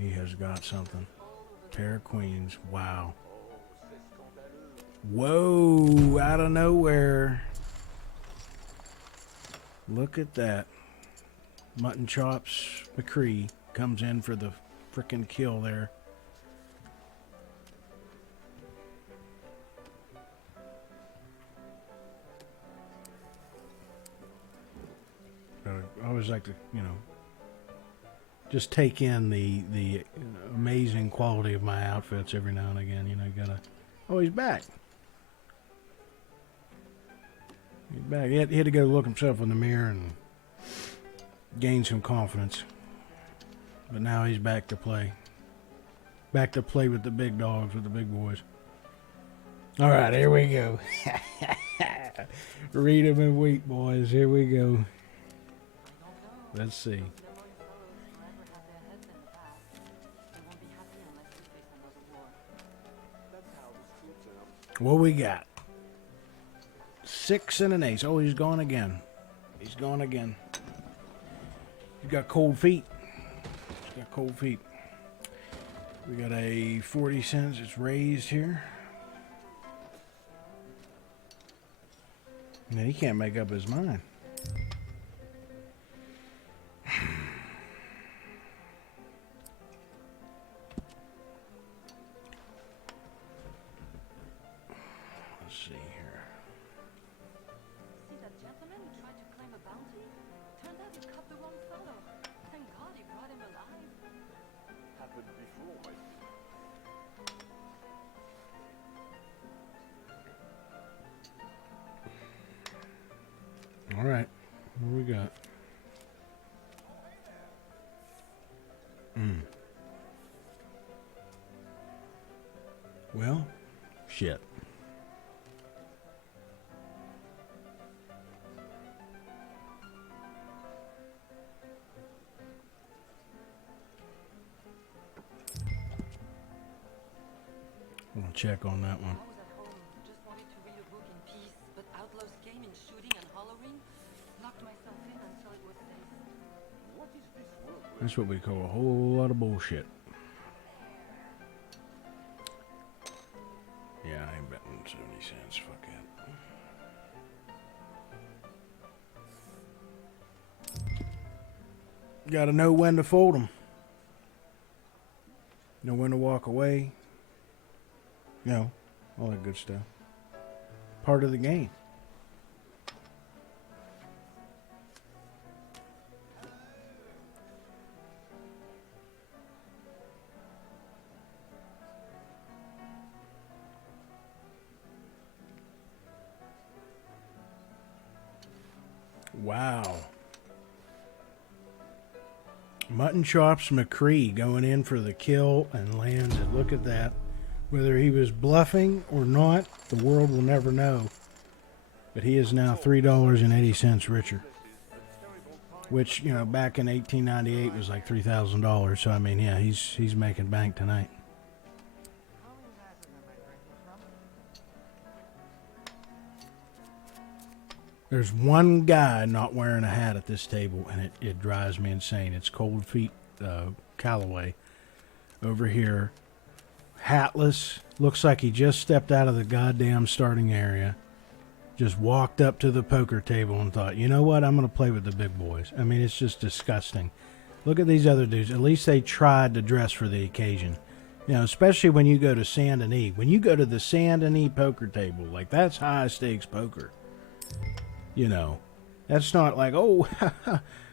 He has got something. Pair of queens. Wow. Whoa, out of nowhere. Look at that. Mutton Chops McCree comes in for the frickin' kill there. I always like to, you know, just take in the amazing quality of my outfits every now and again. You know, you gotta. Oh, he's back. He's back. He had to go look himself in the mirror and gain some confidence. But now he's back to play. Back to play with the big dogs, with the big boys. All right, here we go. Read 'em and weep, boys. Here we go. Let's see. What we got? 6 and an ace. Oh, he's gone again. He's gone again. He's got cold feet. He's got cold feet. We got a 40 cents. It's raised here. Now he can't make up his mind. All right, what we got? Well, shit. We'll check on that one. That's what we call a whole lot of bullshit. Yeah, I ain't betting 70 cents. Fuck it. Gotta know when to fold them. Know when to walk away. You know, all that good stuff. Part of the game. Wow. Mutton Chops McCree going in for the kill and lands it. Look at that. Whether he was bluffing or not, the world will never know. But he is now $3.80 richer. Which, you know, back in 1898 was like $3,000. So, I mean, yeah, he's making bank tonight. There's one guy not wearing a hat at this table, and it drives me insane. It's Cold Feet Calloway over here. Hatless. Looks like he just stepped out of the goddamn starting area. Just walked up to the poker table and thought, you know what? I'm going to play with the big boys. I mean, it's just disgusting. Look at these other dudes. At least they tried to dress for the occasion. You know, especially when you go to Saint Denis. When you go to the Saint Denis poker table, like, that's high stakes poker. You know, that's not like, oh,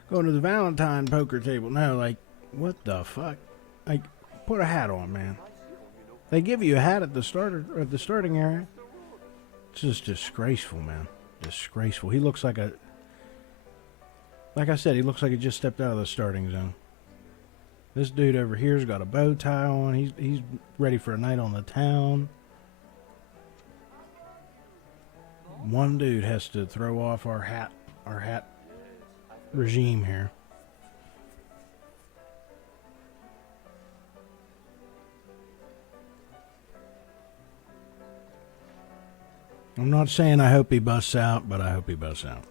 going to the Valentine poker table. No, like, what the fuck? Like, put a hat on, man. They give you a hat at the starting area. It's just disgraceful, man. Disgraceful. He looks like I said, he looks like he just stepped out of the starting zone. This dude over here's got a bow tie on. He's ready for a night on the town. One dude has to throw off our hat regime here. I'm not saying I hope he busts out, but I hope he busts out.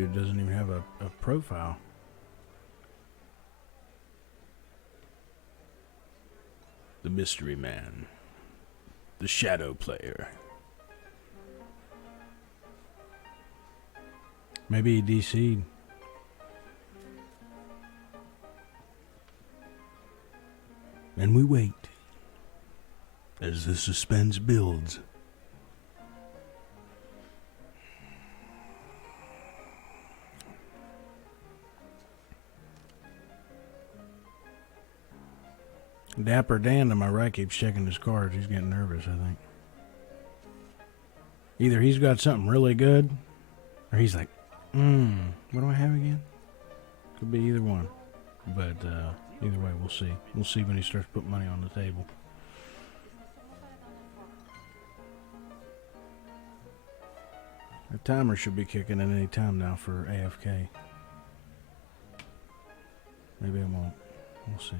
Dude doesn't even have a profile. The mystery man. The shadow player. Maybe he DC'd. And we wait as the suspense builds. Dapper Dan to my right keeps checking his cards. He's getting nervous, I think. Either he's got something really good, or he's like, what do I have again? Could be either one. But either way, we'll see. We'll see when he starts putting money on the table. The timer should be kicking at any time now for AFK. Maybe it won't. We'll see.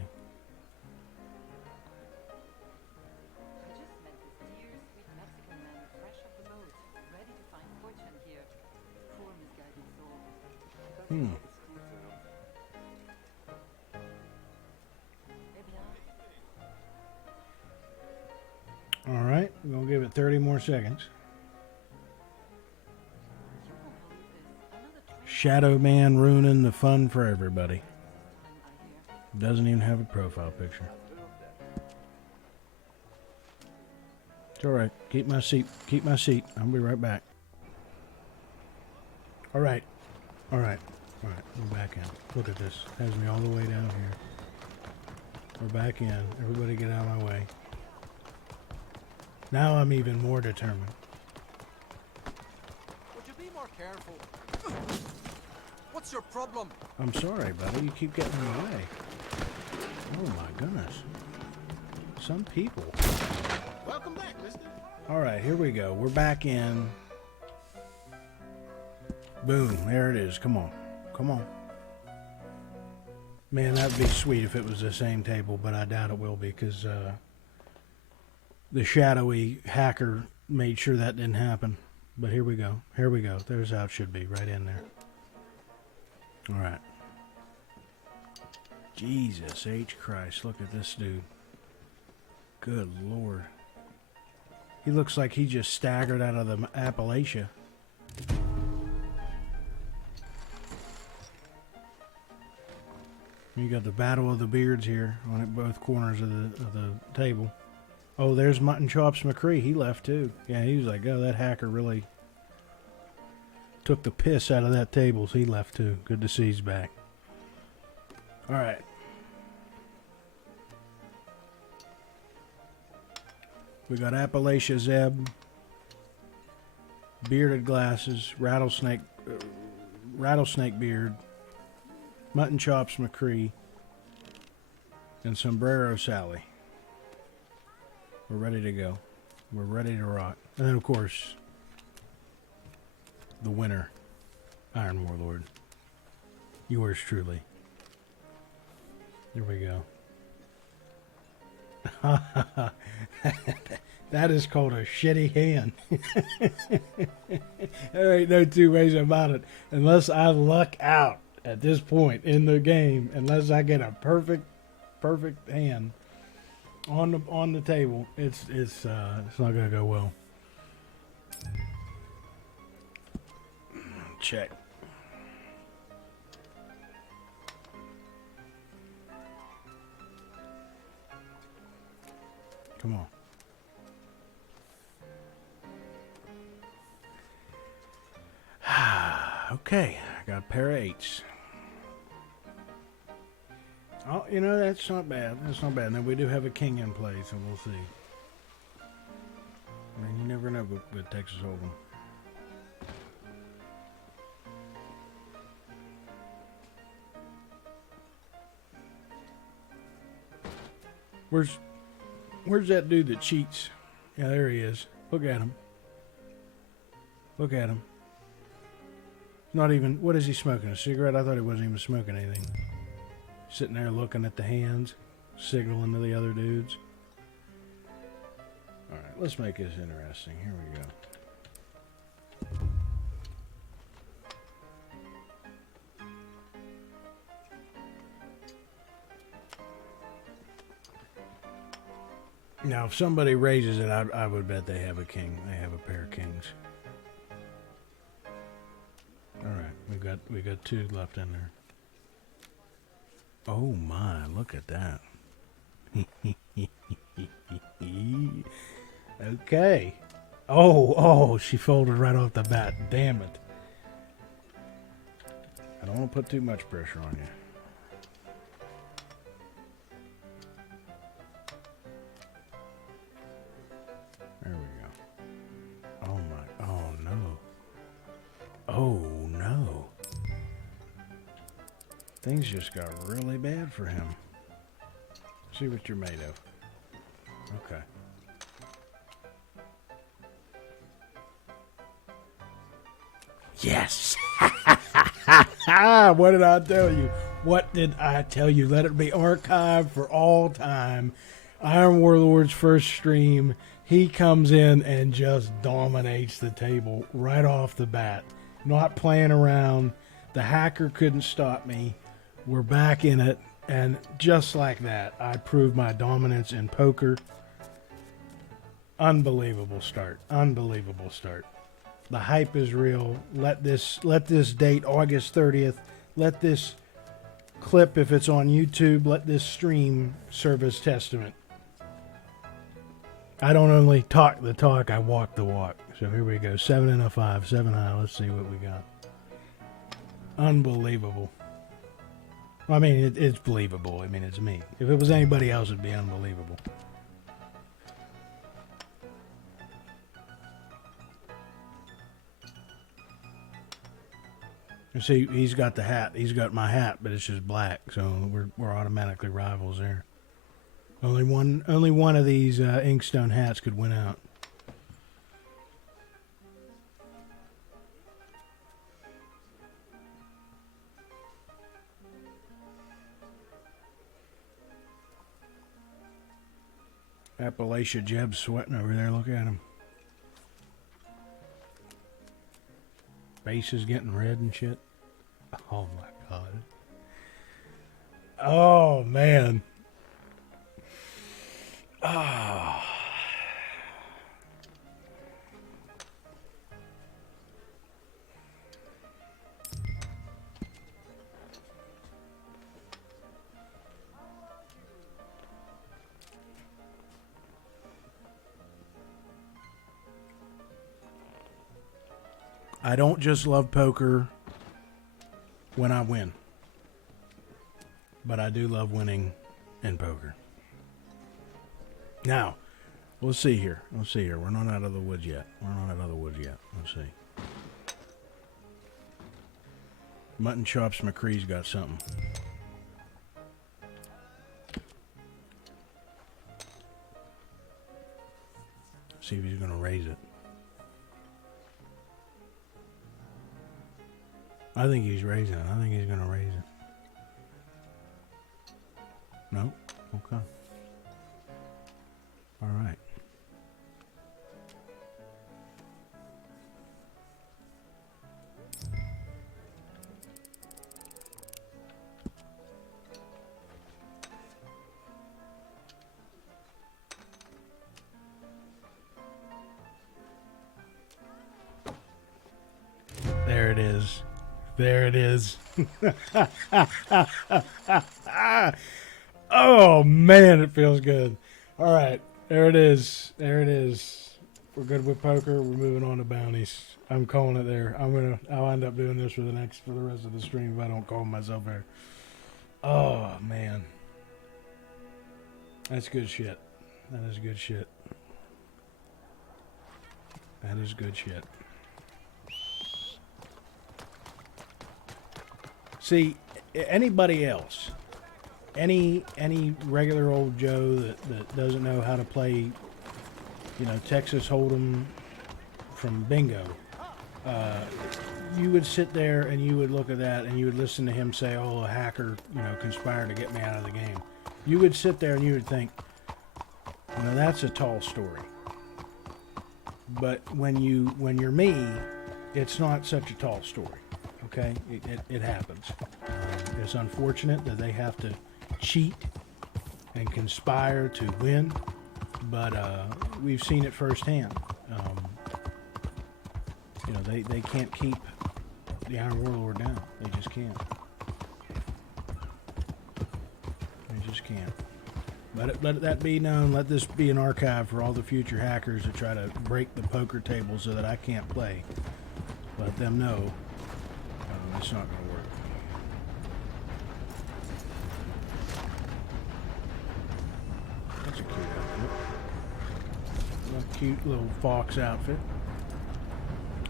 All right, we're going to give it 30 more seconds. Shadow Man ruining the fun for everybody. Doesn't even have a profile picture. It's all right. Keep my seat. Keep my seat. I'll be right back. All right. All right. All right. We're back in. Look at this. Has me all the way down here. We're back in. Everybody get out of my way. Now I'm even more determined. Would you be more careful? What's your problem? I'm sorry, buddy. You keep getting in the way. Oh my goodness. Some people. Welcome back, mister. All right, here we go. We're back in. Boom. There it is. Come on. Come on. Man, that'd be sweet if it was the same table, but I doubt it will be because the shadowy hacker made sure that didn't happen. But here we go. Here we go. There's how it should be, right in there. All right. Jesus H. Christ, look at this dude. Good Lord. He looks like he just staggered out of the Appalachia. You got the Battle of the Beards here on both corners of the table. Oh, there's Mutton Chops McCree. He left too. Yeah, he was like, oh, that hacker really took the piss out of that table. So he left too. Good to see he's back. All right. We got Appalachia Zeb, bearded glasses, rattlesnake beard, Mutton Chops McCree, and Sombrero Sally. We're ready to go. We're ready to rock. And then, of course, the winner, Iron Warlord. Yours truly. There we go. That is called a shitty hand. There ain't no two ways about it. Unless I luck out at this point in the game, unless I get a perfect hand on the table, it's not gonna go well. Check. Come on. Okay, I got a pair of 8s. Oh, you know, that's not bad. That's not bad. Now, we do have a king in play, so we'll see. I mean, you never know with Texas Hold'em. Where's that dude that cheats? Yeah, there he is. Look at him. Look at him. Not even, what is he smoking? A cigarette? I thought he wasn't even smoking anything. Sitting there looking at the hands, signaling to the other dudes. Alright, let's make this interesting. Here we go. Now, if somebody raises it, I would bet they have a king. They have a pair of kings. All right, we got 2 left in there. Oh my, look at that. Okay. Oh, she folded right off the bat. Damn it. I don't want to put too much pressure on you. There we go. Oh my, oh no. Oh no. Things just got really bad for him. See what you're made of. Okay. Yes! What did I tell you? What did I tell you? Let it be archived for all time. Iron Warlord's first stream. He comes in and just dominates the table right off the bat. Not playing around. The hacker couldn't stop me. We're back in it. And just like that, I proved my dominance in poker. Unbelievable start. Unbelievable start. The hype is real. Let this date, August 30th, let this clip, if it's on YouTube, let this stream serve as testament. I don't only talk the talk, I walk the walk. So here we go. 7 and a 5, 7 high. Let's see what we got. Unbelievable. I mean, it's believable. I mean, it's me. If it was anybody else, it'd be unbelievable. You see, he's got the hat. He's got my hat, but it's just black, so we're automatically rivals there. Only one of these Inkstone hats could win out. Appalachia Jeb's sweating over there. Look at him. Base is getting red and shit. Oh my god. Oh man. Oh. I don't just love poker when I win, but I do love winning in poker. Now, let's see here. Let's see here. We're not out of the woods yet. Let's see. Mutton Chops McCree's got something. See if he's going to raise it. I think he's raising it. I think he's going to raise it. No? Okay. All right. There it is. There it is. Oh, man, it feels good. All right. There it is. There it is. We're good with poker. We're moving on to bounties. I'm calling it there. I'll end up doing this for the rest of the stream if I don't call myself there. Oh, man. That's good shit. That is good shit. That is good shit. See, anybody else, any regular old Joe that doesn't know how to play, Texas Hold'em from bingo, you would sit there and you would look at that and you would listen to him say, "Oh, a hacker, conspired to get me out of the game." You would sit there and you would think, that's a tall story. But when you're me, it's not such a tall story. Okay, it happens. It's unfortunate that they have to cheat and conspire to win, but we've seen it firsthand. You know, they can't keep the Iron Warlord down. They just can't. They just can't. Let that be known. Let this be an archive for all the future hackers that try to break the poker table so that I can't play. Let them know it's not going to work. That's a cute outfit. A cute little fox outfit.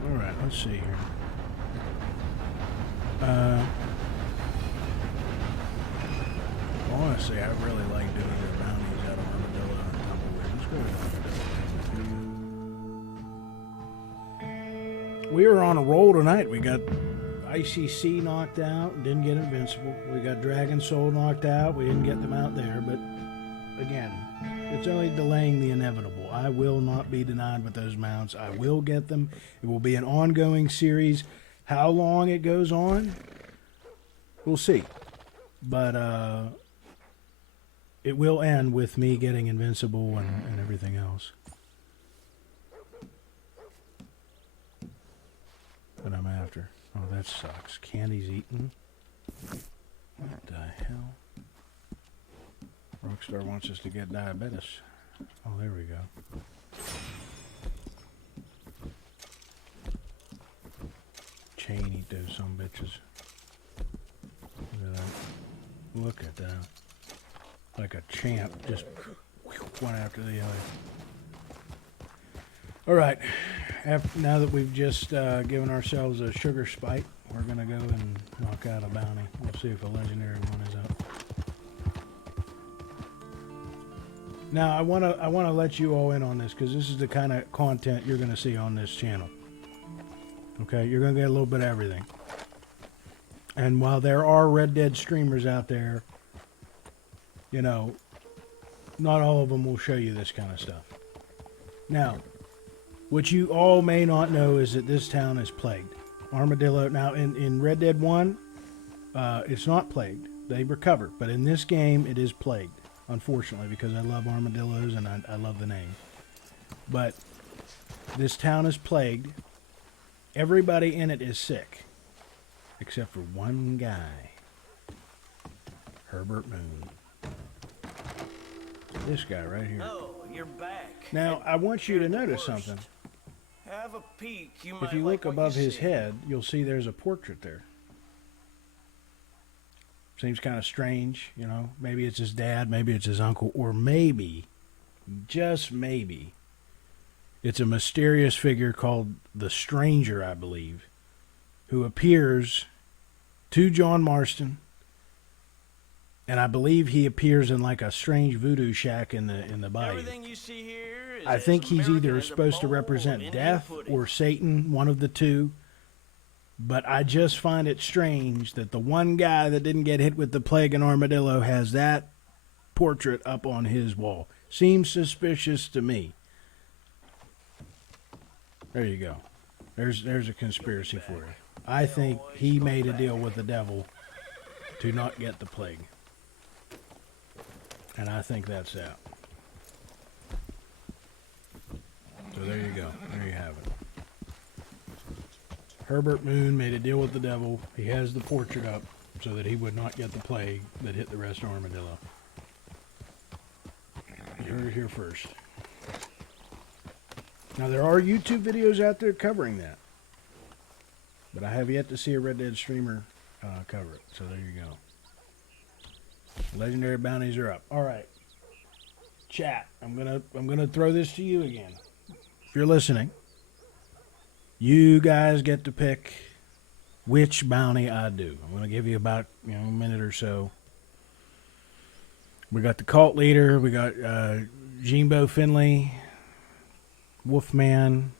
Alright, let's see here. Honestly, I really like doing the bounties out of Armadillo and Tumbleweed. Let's go with Armadillo. We were on a roll tonight. We got ICC knocked out and didn't get Invincible. We got Dragon Soul knocked out. We didn't get them out there, but again, it's only delaying the inevitable. I will not be denied with those mounts. I will get them. It will be an ongoing series. How long it goes on, we'll see. But it will end with me getting Invincible and everything else. That I'm after. Oh, that sucks. Candy's eaten. What the hell? Rockstar wants us to get diabetes. Oh, there we go. Chain eat those some bitches. Look at that. Look at that. Like a champ, just one after the other. Alright, now that we've just given ourselves a sugar spike, we're going to go and knock out a bounty. We'll see if a legendary one is up. Now, I want to let you all in on this, because this is the kind of content you're going to see on this channel. Okay, you're going to get a little bit of everything. And while there are Red Dead streamers out there, you know, not all of them will show you this kind of stuff. Now, what you all may not know is that this town is plagued. Armadillo, now in Red Dead 1, it's not plagued. They recover. But in this game, it is plagued. Unfortunately, because I love armadillos and I love the name. But this town is plagued. Everybody in it is sick. Except for one guy. Herbert Moon. This guy right here. Oh, you're back. Now, I want you to notice something. Have a peek. If you look above his head, you'll see there's a portrait there. Seems kind of strange, you know. Maybe it's his dad, maybe it's his uncle, or maybe, just maybe, it's a mysterious figure called the Stranger, I believe, who appears to John Marston, and I believe he appears in like a strange voodoo shack in the bayou. Everything you see here is I think he's American either as a supposed to bowl of represent Indian death pudding. or Satan, one of the two. But I just find it strange that the one guy that didn't get hit with the plague in Armadillo has that portrait up on his wall. Seems suspicious to me. There you go. There's a conspiracy for you. I think he made a deal with the devil to not get the plague. And I think that's out. So there you go. There you have it. Herbert Moon made a deal with the devil. He has the portrait up so that he would not get the plague that hit the rest of Armadillo. You heard it here first. Now, there are YouTube videos out there covering that. But I have yet to see a Red Dead streamer cover it. So there you go. Legendary bounties are up. All right. Chat, I'm gonna throw this to you again. If you're listening, you guys get to pick which bounty I do. I'm going to give you about a minute or so. We got the cult leader. We got Jimbo Finley, Wolfman.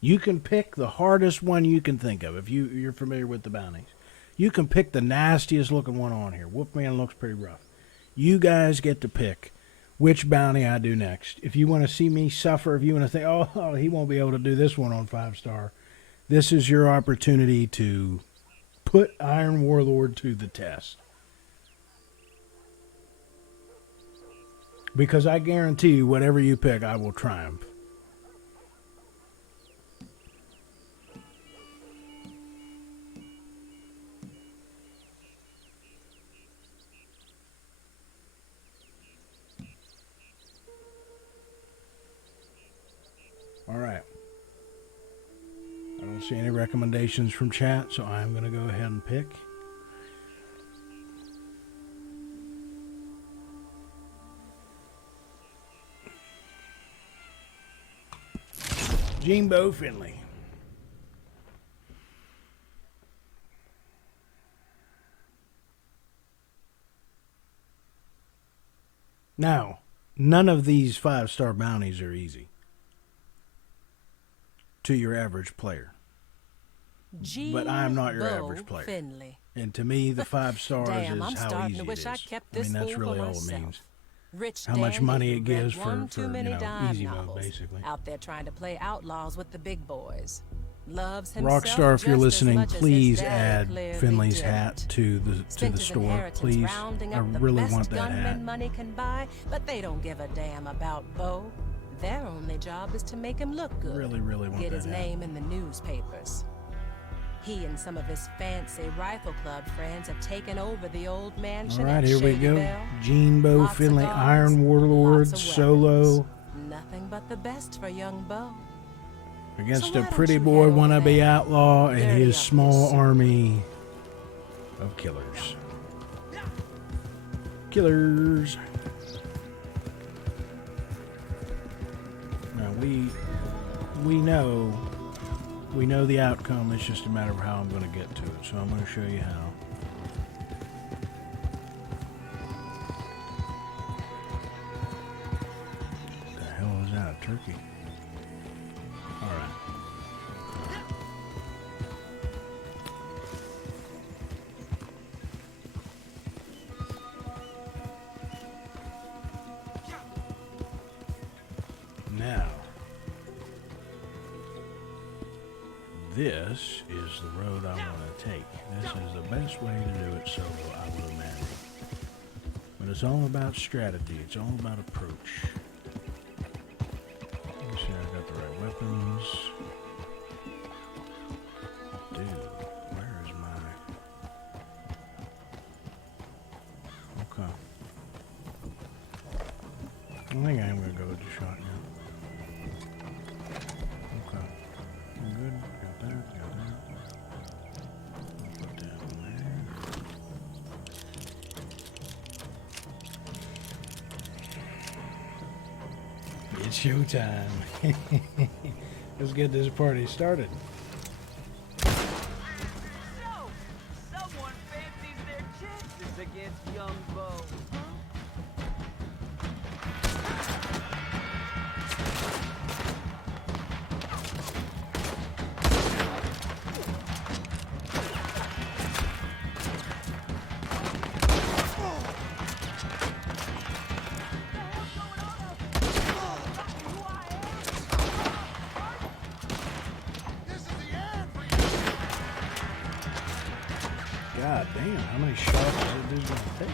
You can pick the hardest one you can think of if you're familiar with the bounties. You can pick the nastiest looking one on here. Wolfman looks pretty rough. You guys get to pick which bounty I do next. If you want to see me suffer, if you want to think, oh, he won't be able to do this one on 5-star, this is your opportunity to put Iron Warlord to the test. Because I guarantee you, whatever you pick, I will triumph. All right. I don't see any recommendations from chat, so I'm going to go ahead and pick. Jimbo Finley. Now, none of these 5-star bounties are easy to your average player. But I'm not your average player. Finley. And to me, the 5 stars Damn, is I'm how starting easy to it wish is. I kept I this mean, that's fool really for all it myself. means. Rich How much Dan money who it gives read one for too many you know, dime easy mode, novels, basically. out there trying to play outlaws with the big boys. Loves himself Rockstar, if you're just as listening, much as his please daddy add clearly Finley's didn't. hat to the His store, inheritance please. rounding I up the really best want that gunman hat. money can buy, but they don't give a damn about Bo. Their only job is to make him look good. Really, really want Get that his hat. name in the newspapers. He and some of his fancy rifle club friends have taken over the old mansion. All right, at here we Shady go. Belle. Jimbo Lots of Finley, guns, Iron Warlord, lots of solo. weapons. Nothing but the best for young Bo. Against So a why pretty don't you boy head over wannabe there? outlaw and Dirty his up small your army of killers. Killers. Now we know the outcome. It's just a matter of how I'm going to get to it. So I'm going to show you how. What the hell is that? A turkey? All right. Now, this is the road I want to take. This is the best way to do it solo, I would imagine. But it's all about strategy. It's all about approach. Let me see, I got the right weapons. Dude, where is my... Okay. I think I am going to go with the shotgun. Okay. I'm good. Got that. Got that. Put that in there. It's showtime. Let's get this party started. Someone fancies their chances against young Bo. God damn, how many shots is this going to take?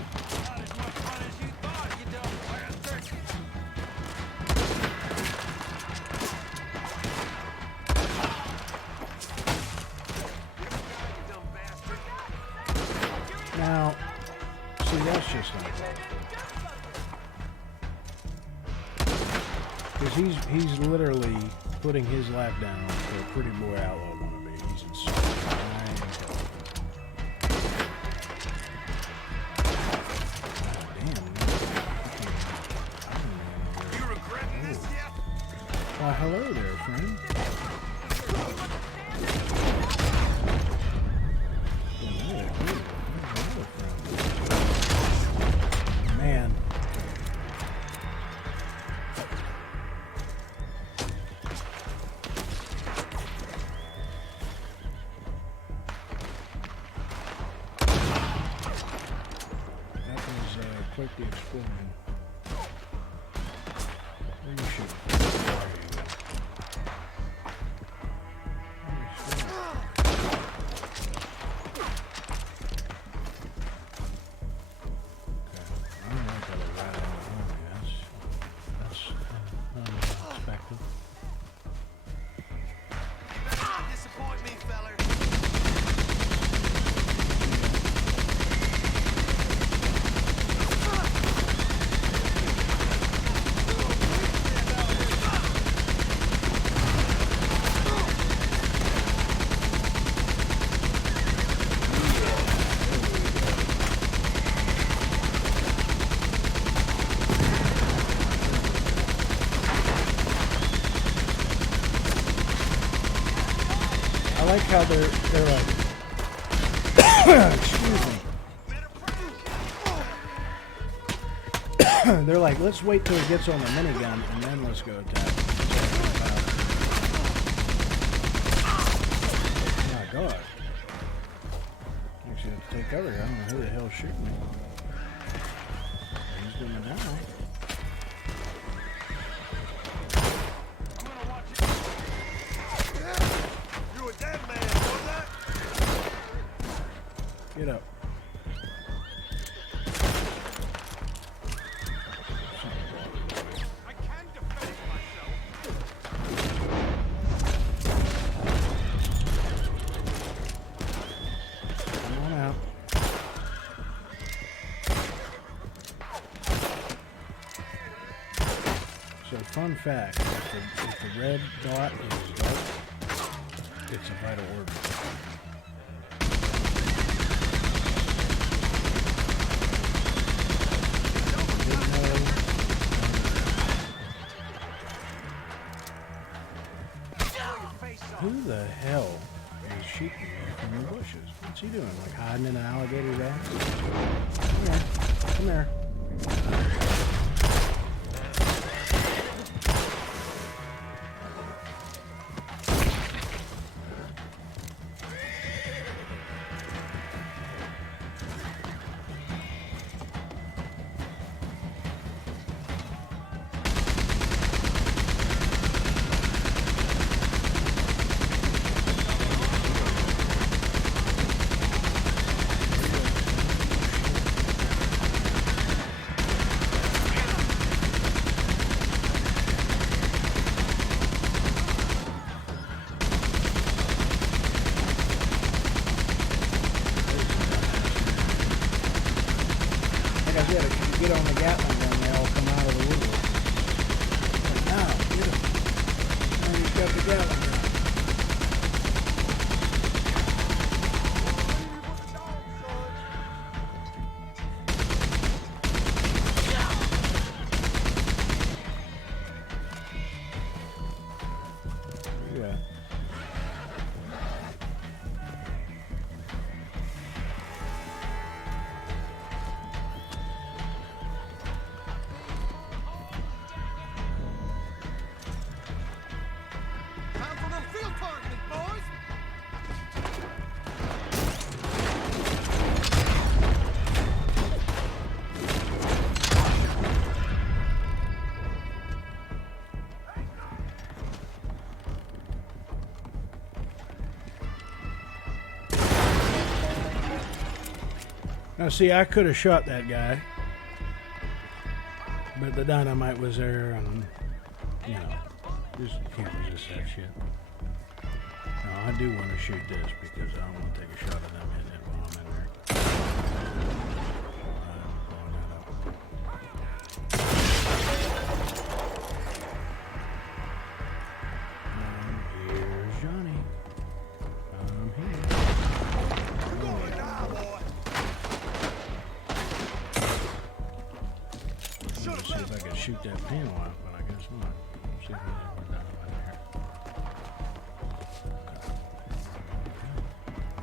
Now, see, that's just not right. Because he's literally putting his life down for a pretty boy outlaw wannabe. He's insane. Why, hello there, friend. Man. That was quite the explosion. Where you shooting? how they're like, excuse me. They're like, let's wait till it gets on the minigun and then let's go attack. Oh my God. Actually, have to take cover here. I don't know who the hell's shooting me. He's gonna die. You a dead man, know that? Get up. I can defend myself. Come on out. So, fun fact, if the red dot is dark, it's a vital order. Who the hell is shooting me from the bushes? What's he doing? Like hiding in an alligator's ass? Come here. Come here. Like I said, if you get on the Gatling gun, they all come out of the woodwork. Like, now, get him. Now you've got the Gatling gun. Yeah. Time for them field targeting, boys! Now, see, I could have shot that guy, but the dynamite was there, and you know, just can't resist that shit. Now, I do want to shoot this because I don't want to take a shot at them hitting it while I'm in there. I'm blowing that up. Here's Johnny. I'm here. Let's see if I can shoot that panel out, but I guess not. Let's see if we have one down here.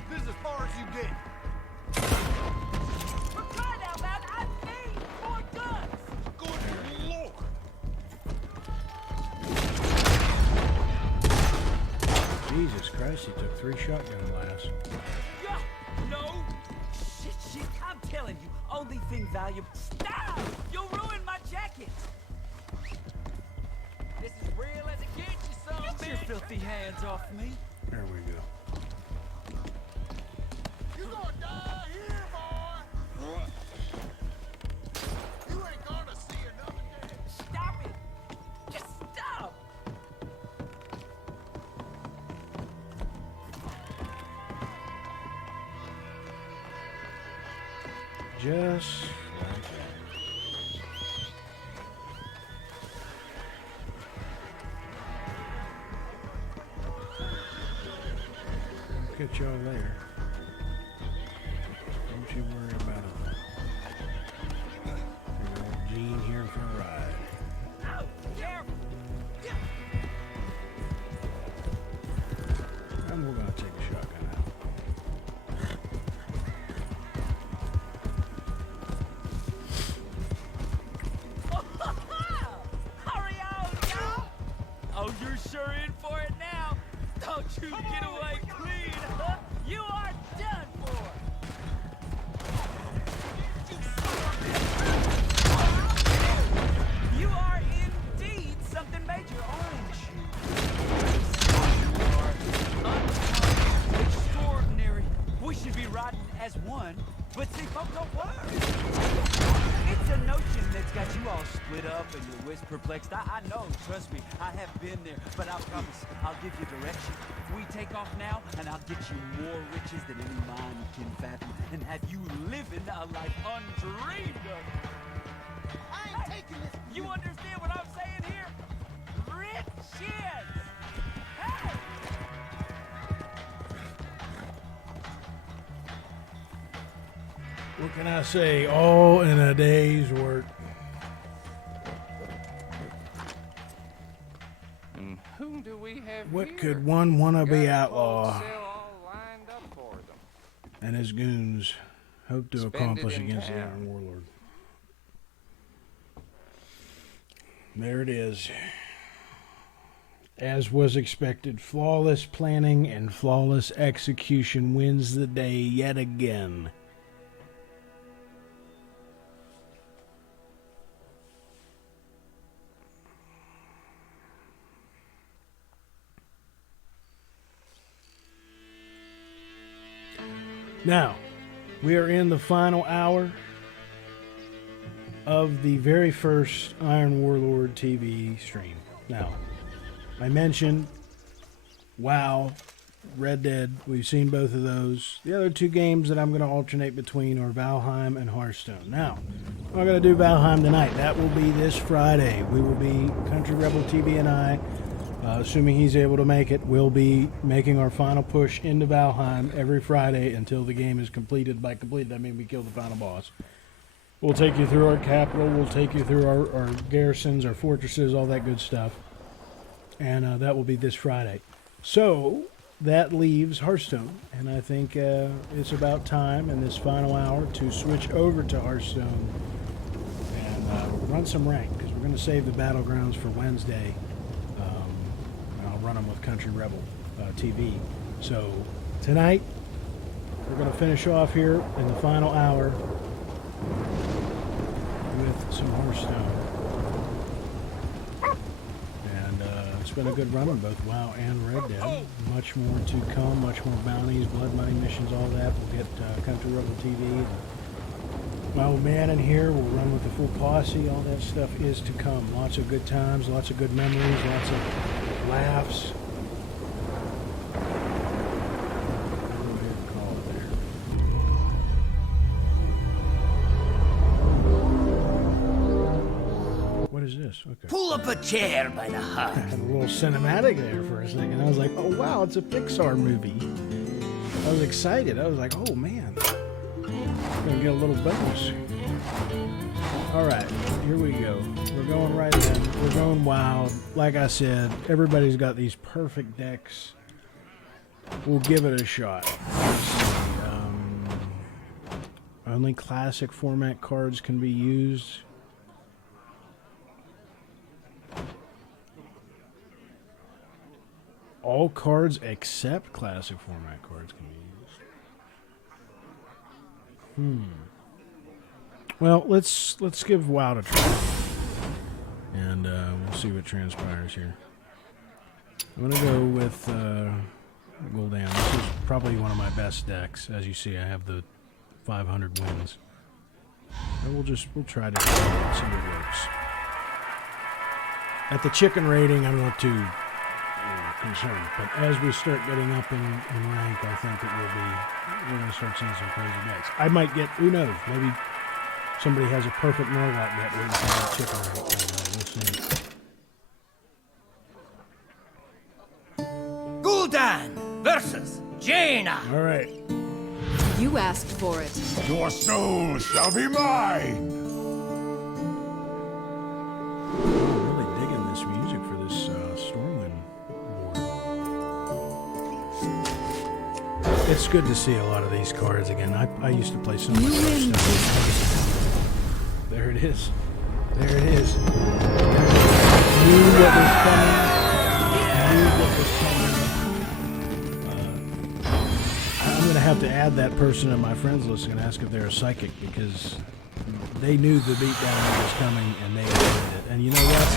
This is as far as you get. For crying out loud, I need more guns! Good lord! Jesus Christ, he took 3 shotgun blasts. Yeah, no! Shit, I'm telling you, only thing valuable. Stop! You'll ruin my jacket! This is real as it gets, you son of a bitch! Get your filthy hands off me! There we go. You gonna die here, boy! You ain't gonna see another day! Stop it! Just stop! Just like that. Get y'all there. Don't you worry about it. Bring old Gene here for a ride. Oh, careful! And we're gonna take a shot. as one, but see, folks don't work. It's a notion that's got you all split up and your wits perplexed. I know, trust me, I have been there, but I promise I'll give you direction. We take off now, and I'll get you more riches than any mind can fathom, and have you living a life undreamed of. I ain't taking this. You understand what I'm saying here? Riches! Hey! What can I say? All in a day's work. And whom do we have What here? could one wannabe outlaw All lined up for them. and his goons hope to Spend it accomplish in against the town. Iron Warlord? There it is. As was expected, flawless planning and flawless execution wins the day yet again. Now, we are in the final hour of the very first Iron Warlord TV stream. Now, I mentioned WoW, Red Dead. We've seen both of those. The other two games that I'm going to alternate between are Valheim and Hearthstone. Now, we're going to do Valheim tonight. That will be this Friday. We will be, Country Rebel TV and I, assuming he's able to make it, we'll be making our final push into Valheim every Friday until the game is completed. By completed, I mean we kill the final boss. We'll take you through our capital, we'll take you through our garrisons, our fortresses, all that good stuff. And that will be this Friday. So, that leaves Hearthstone. And I think it's about time in this final hour to switch over to Hearthstone and run some rank, because we're going to save the battlegrounds for Wednesday. Run them with Country Rebel TV. So tonight we're going to finish off here in the final hour with some Hearthstone. And it's been a good run on both WoW and Red Dead. Much more to come, much more bounties, blood money missions, all that. We'll get Country Rebel TV. My old man in here will run with the full posse. All that stuff is to come. Lots of good times, lots of good memories, lots of laughs. What is this? Okay. Pull up a chair by the heart. Had a little cinematic there for a second. I was like, oh wow, it's a Pixar movie. I was excited. I was like, oh man. Gonna get a little bonus. Alright, here we go. We're going right in. We're going wild. Like I said, everybody's got these perfect decks. We'll give it a shot. Only classic format cards can be used. All cards except classic format cards can be used. Well, let's give WoW a try, and we'll see what transpires here. I'm gonna go with Gul'dan. This is probably one of my best decks. As you see, I have the 500 wins, and we'll try to see what works. At the chicken rating, I'm not too concerned, but as we start getting up in rank, I think we're going to start seeing some crazy decks. I might get, who knows, maybe somebody has a perfect Murloc deck where you can have chicken rank. We'll see. Gul'dan versus Jaina. All right. You asked for it. Your soul shall be mine. I'm really digging this music for this Stormwind board. It's good to see a lot of these cards again. I used to play so much Hearthstone. There it is. There it is. Knew what was coming. I'm going to have to add that person to my friends list and ask if they're a psychic, because they knew the beatdown was coming and they avoided it. And you know what?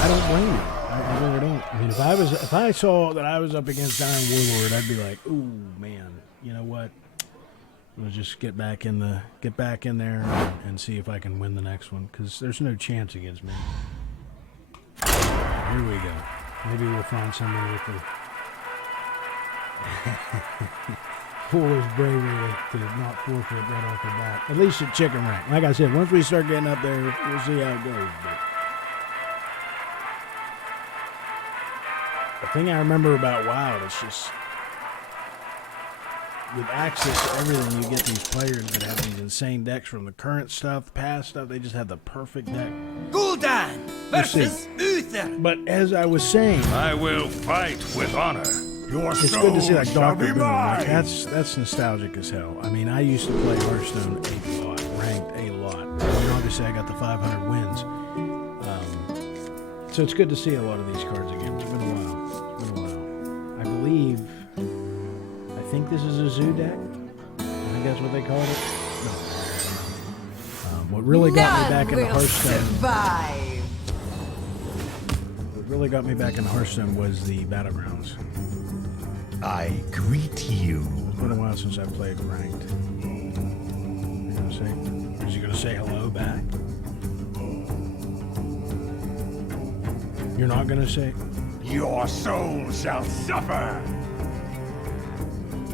I don't blame you. I really don't. I mean, if I saw that I was up against Iron Warlord, I'd be like, ooh, man, you know what? We'll just get back in there and see if I can win the next one, because there's no chance against me. Here we go. Maybe we'll find someone with the foolish bravery to not forfeit right off the bat. At least at chicken rank. Like I said, once we start getting up there, we'll see how it goes. But the thing I remember about WoW is just with access to everything, you get these players that have these insane decks from the current stuff, past stuff. They just have the perfect deck. Gul'dan versus Uther. But as I was saying, I will fight with honor. It's good to see like Dr. Boom. Like, that's nostalgic as hell. I mean, I used to play Hearthstone a lot, ranked a lot. I mean, obviously, I got the 500 wins. So it's good to see a lot of these cards again. It's been a while. I believe. I think this is a zoo deck. I think that's what they called it. No. What really got me back into Hearthstone. What really got me back into Hearthstone was the Battlegrounds. I greet you. It's been a while since I played ranked. Is he gonna say hello back? You're not gonna say? Your soul shall suffer.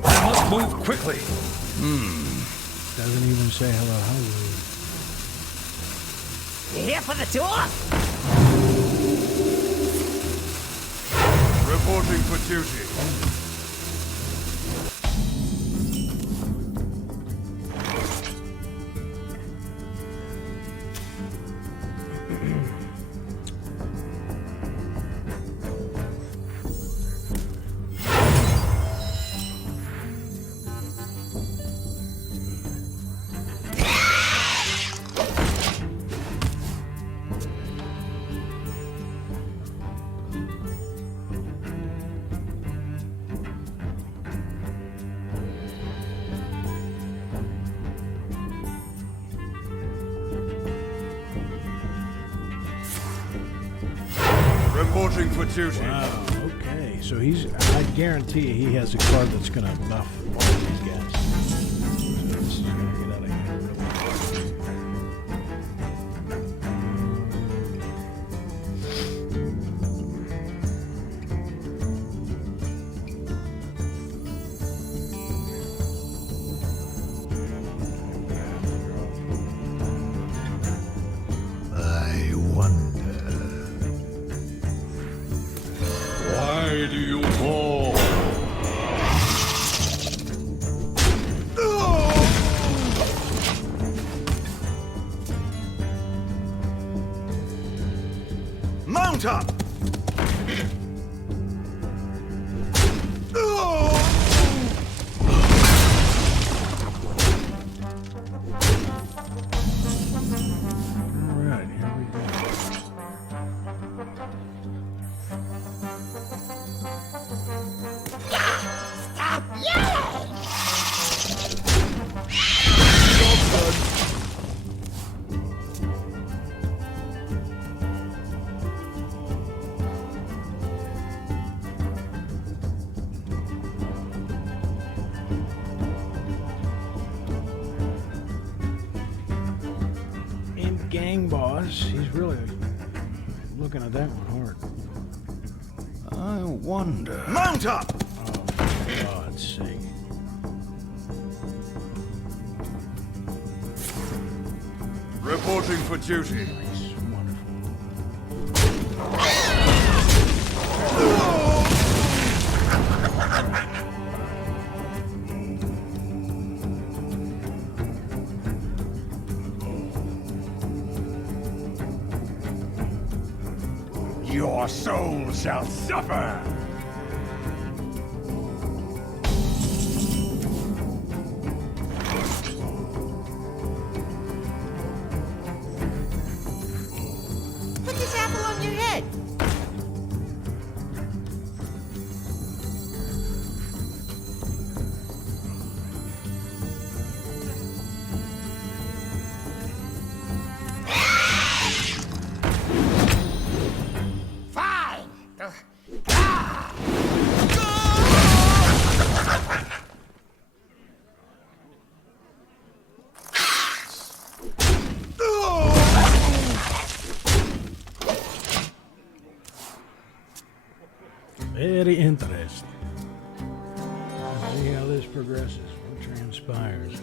I must move quickly. Doesn't even say hello. How rude. You here for the tour? Reporting for duty. Reporting for duty. Wow, okay. So I guarantee you he has a card that's going to buff all of these guys. So this is going to get out of here really I wonder. Why do you fall? Mount up! Alright, here we go. Stop yelling! And Gang Boss, he's really looking at that one hard. I wonder. Mount up! Oh, for God's sake. Reporting for duty. Nice, wonderful. Your soul shall suffer. Put this apple on your head. Fine. Very interesting. Let's see how this progresses. What transpires.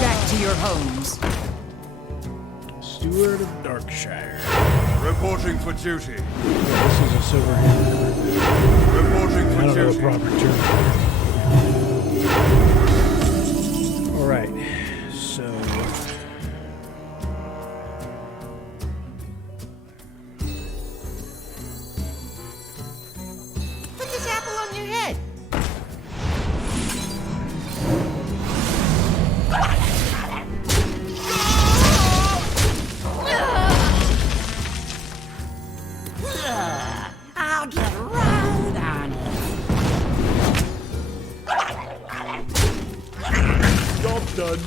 Back to your homes. Steward of Darkshire. Reporting for duty. Yeah, this is a silver hand. Reporting I for don't know duty. the proper term. All right, so Put this apple on your head. I'll get right on it. Job done.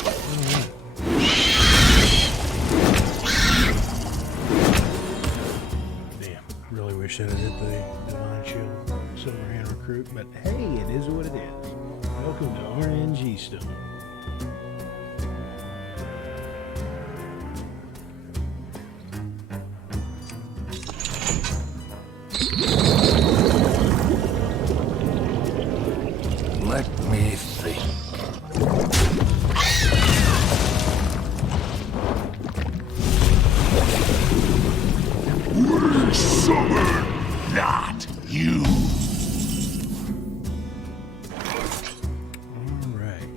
damn, really wish I'd have hit the Divine Shield silver hand recruit, but hey, it is what it is. Welcome to RNG Stone. Let me think. We summon not you. All right.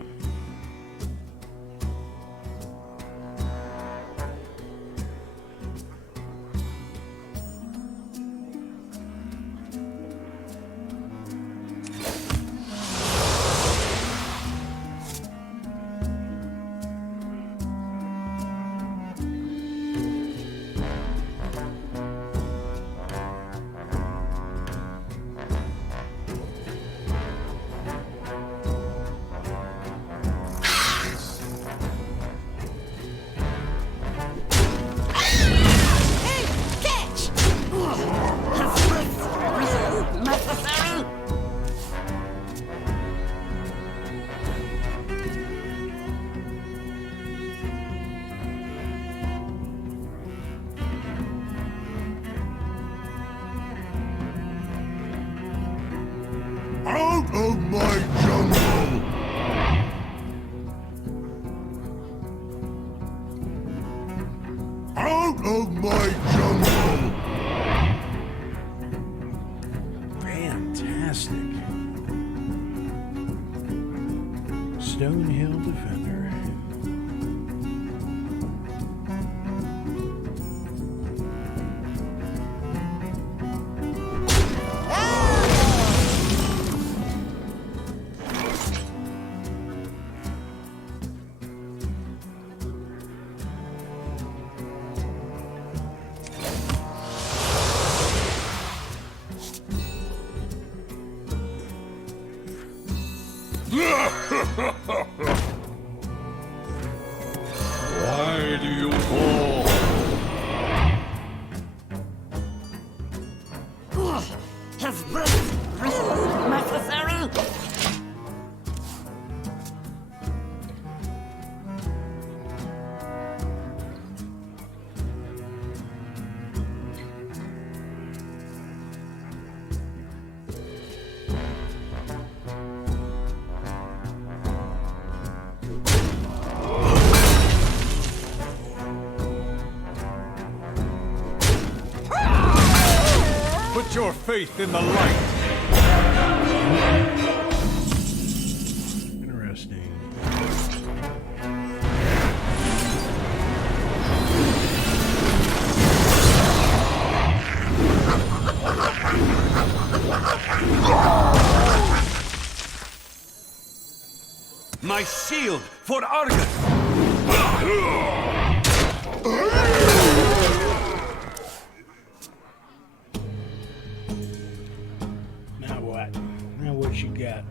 Out of my jungle! Out of my jungle! Fantastic. Stonehill Defender. Why do you call? Is this really necessary? Put your faith in the light. Interesting. My shield for Argus! Now what? Now what you got?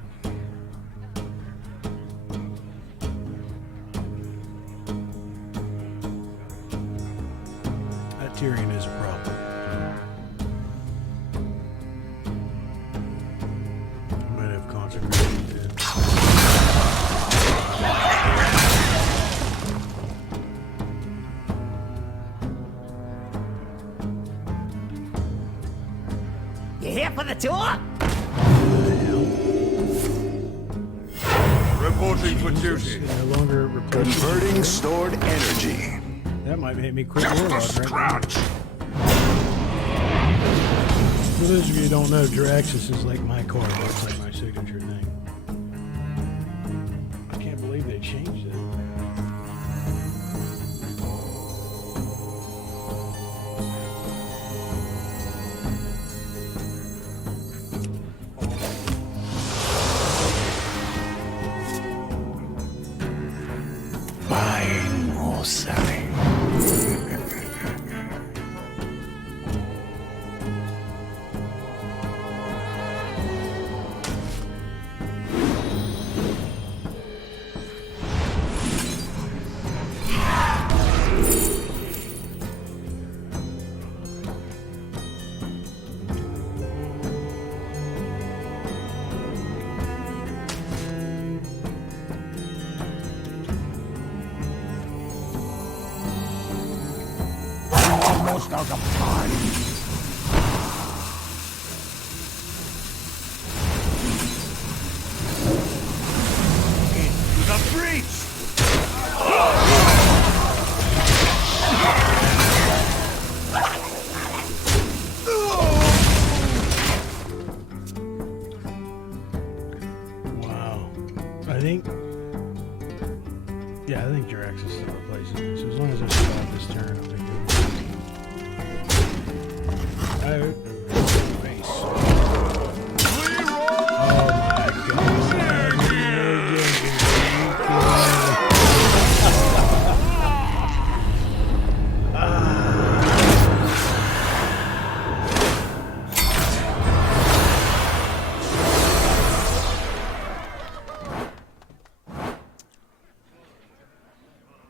That Tyrion is a problem. Might have consecration dead. here for the tour? Reporting for duty. No longer Converting stored energy. That might make me quit Warlord right now. For those of you who don't know, Draxus is like my card. It's like my signature thing. I can't believe they changed it. Buying or selling. Almost out of time. Into the breach! Wow. I think Draxus still replaces me. So as long as I survive this turn, I'll be good.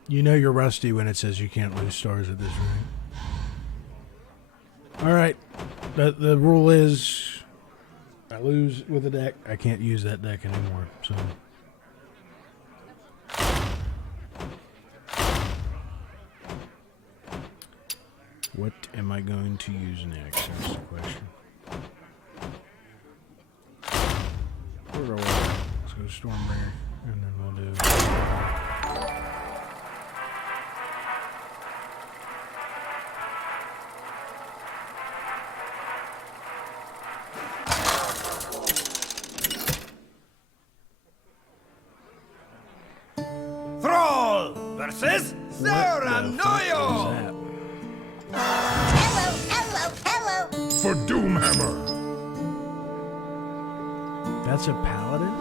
You know you're rusty when it says you can't lose stars at this rate. Alright. The rule is I lose with a deck. I can't use that deck anymore. So what am I going to use next? That's the question. Where are we? Let's go Stormbringer and then we'll do Thrall versus Seranoyo! Hello. For Doomhammer. That's a paladin?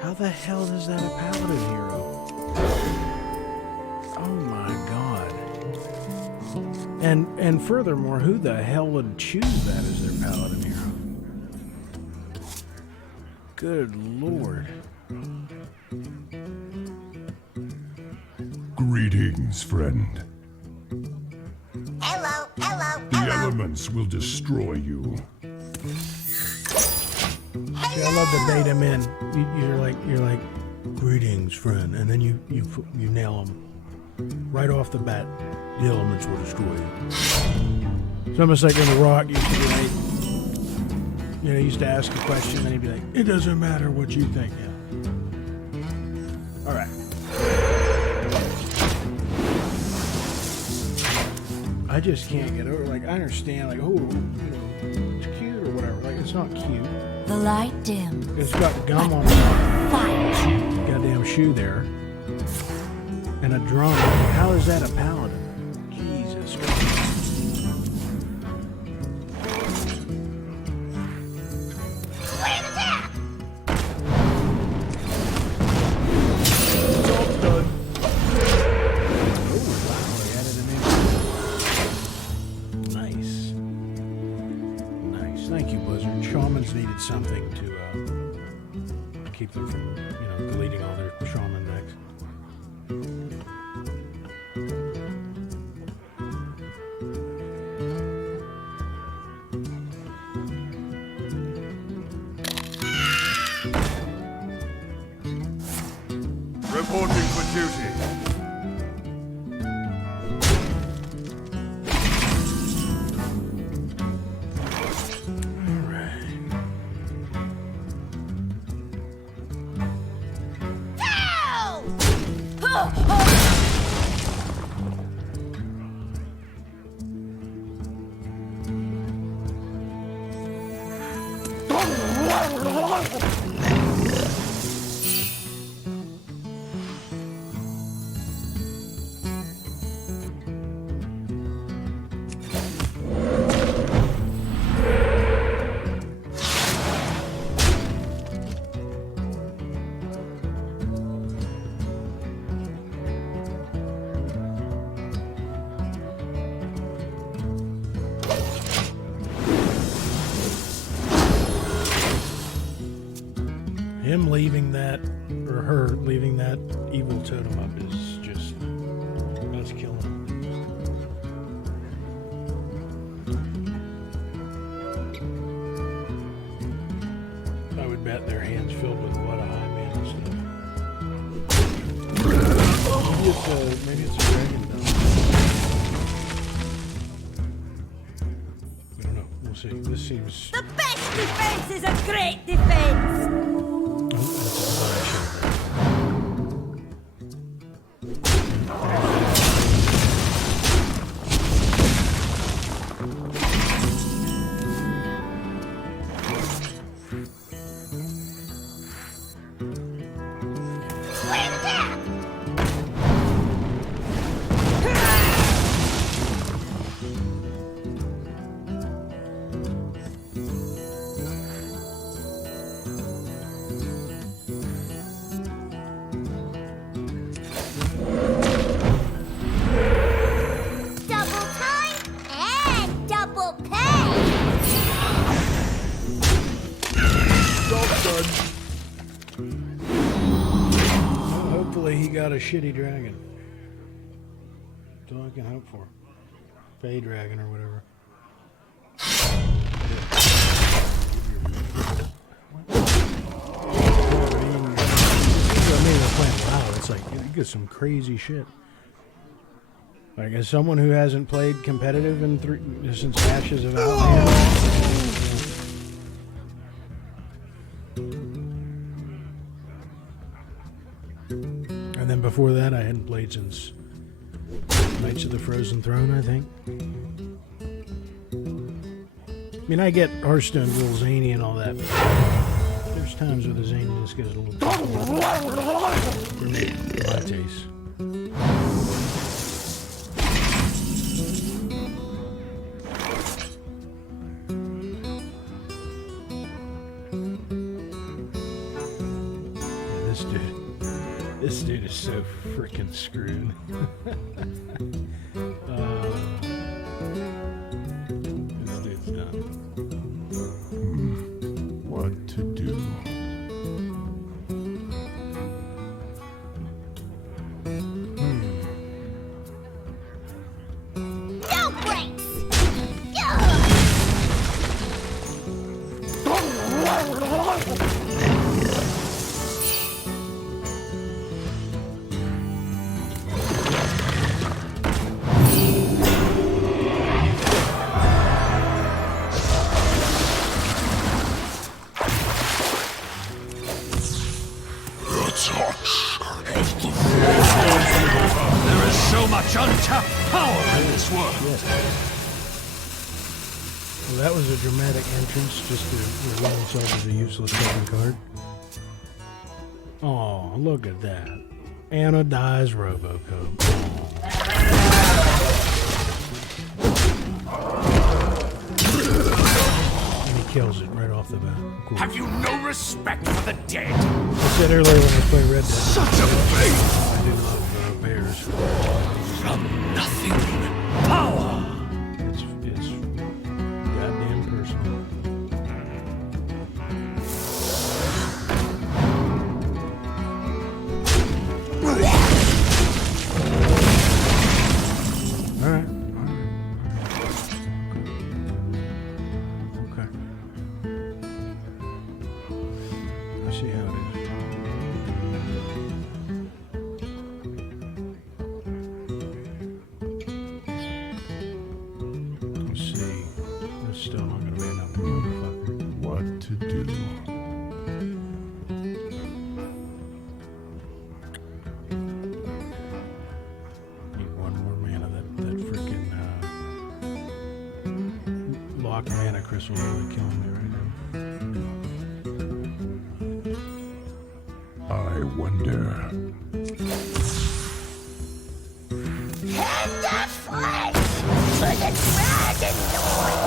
How the hell is that a paladin hero? Oh my god. And furthermore, who the hell would choose that as their paladin hero? Good lord. Greetings, friend. Hello. The elements will destroy you. See, I love to bait him in. You're like, greetings, friend, and then you nail him right off the bat. The elements will destroy you. It's almost like in The Rock used to be like, you know, he used to ask a question and he'd be like, it doesn't matter what you think. Yeah. All right. I just can't get over. Like, I understand. Like, oh, you know, it's cute or whatever. Like, it's not cute. The light dim. It's got gum on the goddamn shoe there. And a drum. How is that a paladin? Jesus Christ. Needed something to keep them from, you know, deleting all their shaman decks. Reporting for duty. Him leaving that, or her leaving that evil totem up is just, that's killing him. I would bet their hands filled with a lot of high mana stuff. Maybe it's a dragon though. I don't know, we'll see. This seems... The best defense is a great defense! Hopefully he got a shitty dragon. That's all I can hope for. Fey dragon or whatever. Wow, it's like you get some crazy shit. Like as someone who hasn't played competitive in since Ashes of Outland. And then before that, I hadn't played since Knights of the Frozen Throne, I think. I mean, I get Hearthstone real zany and all that, but there's times where the zaniness gets a little too for me, for my taste. This dude is so freaking screwed. This dude's done. What to do? No breaks! There is so much untapped power in this world. Yes. Well, that was a dramatic entrance just to reveal himself as a useless fucking card. Oh, look at that. Anna dies Robocop. And he kills it right off the bat. Cool. Have you no respect for the dead? I said earlier when I played Red Dead. Such a faith! I do love bears. From nothing. Power! It's goddamn personal. Alright. Okay. I see how it is. Let's see. That's still not gonna be enough, motherfucker. What to do? Need one more mana. That freaking locked mana crystal really killing me right now. I wonder. Tender flesh for the dragon lord!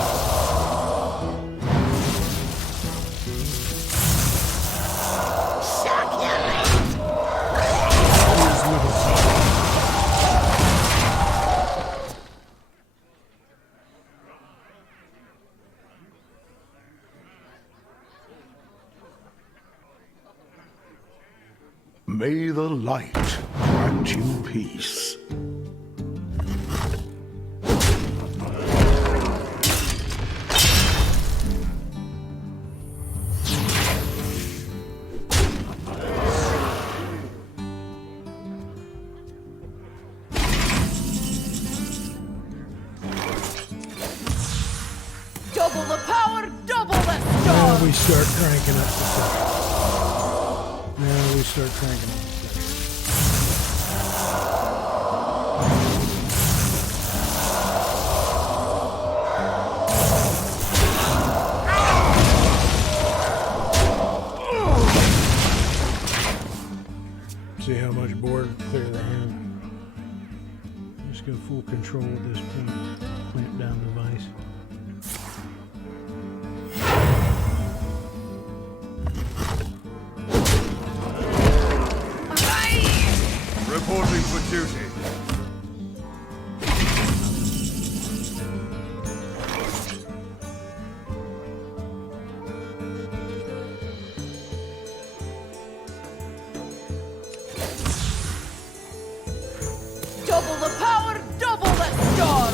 Succulent! May the light grant you peace. Double the power, double the Now storm! we start cranking up the stuff. Now we start cranking up the stuff. See how much board clear they have. Just go full control at this point. Clamp down the device. Reporting for duty. Double the power, double the storm!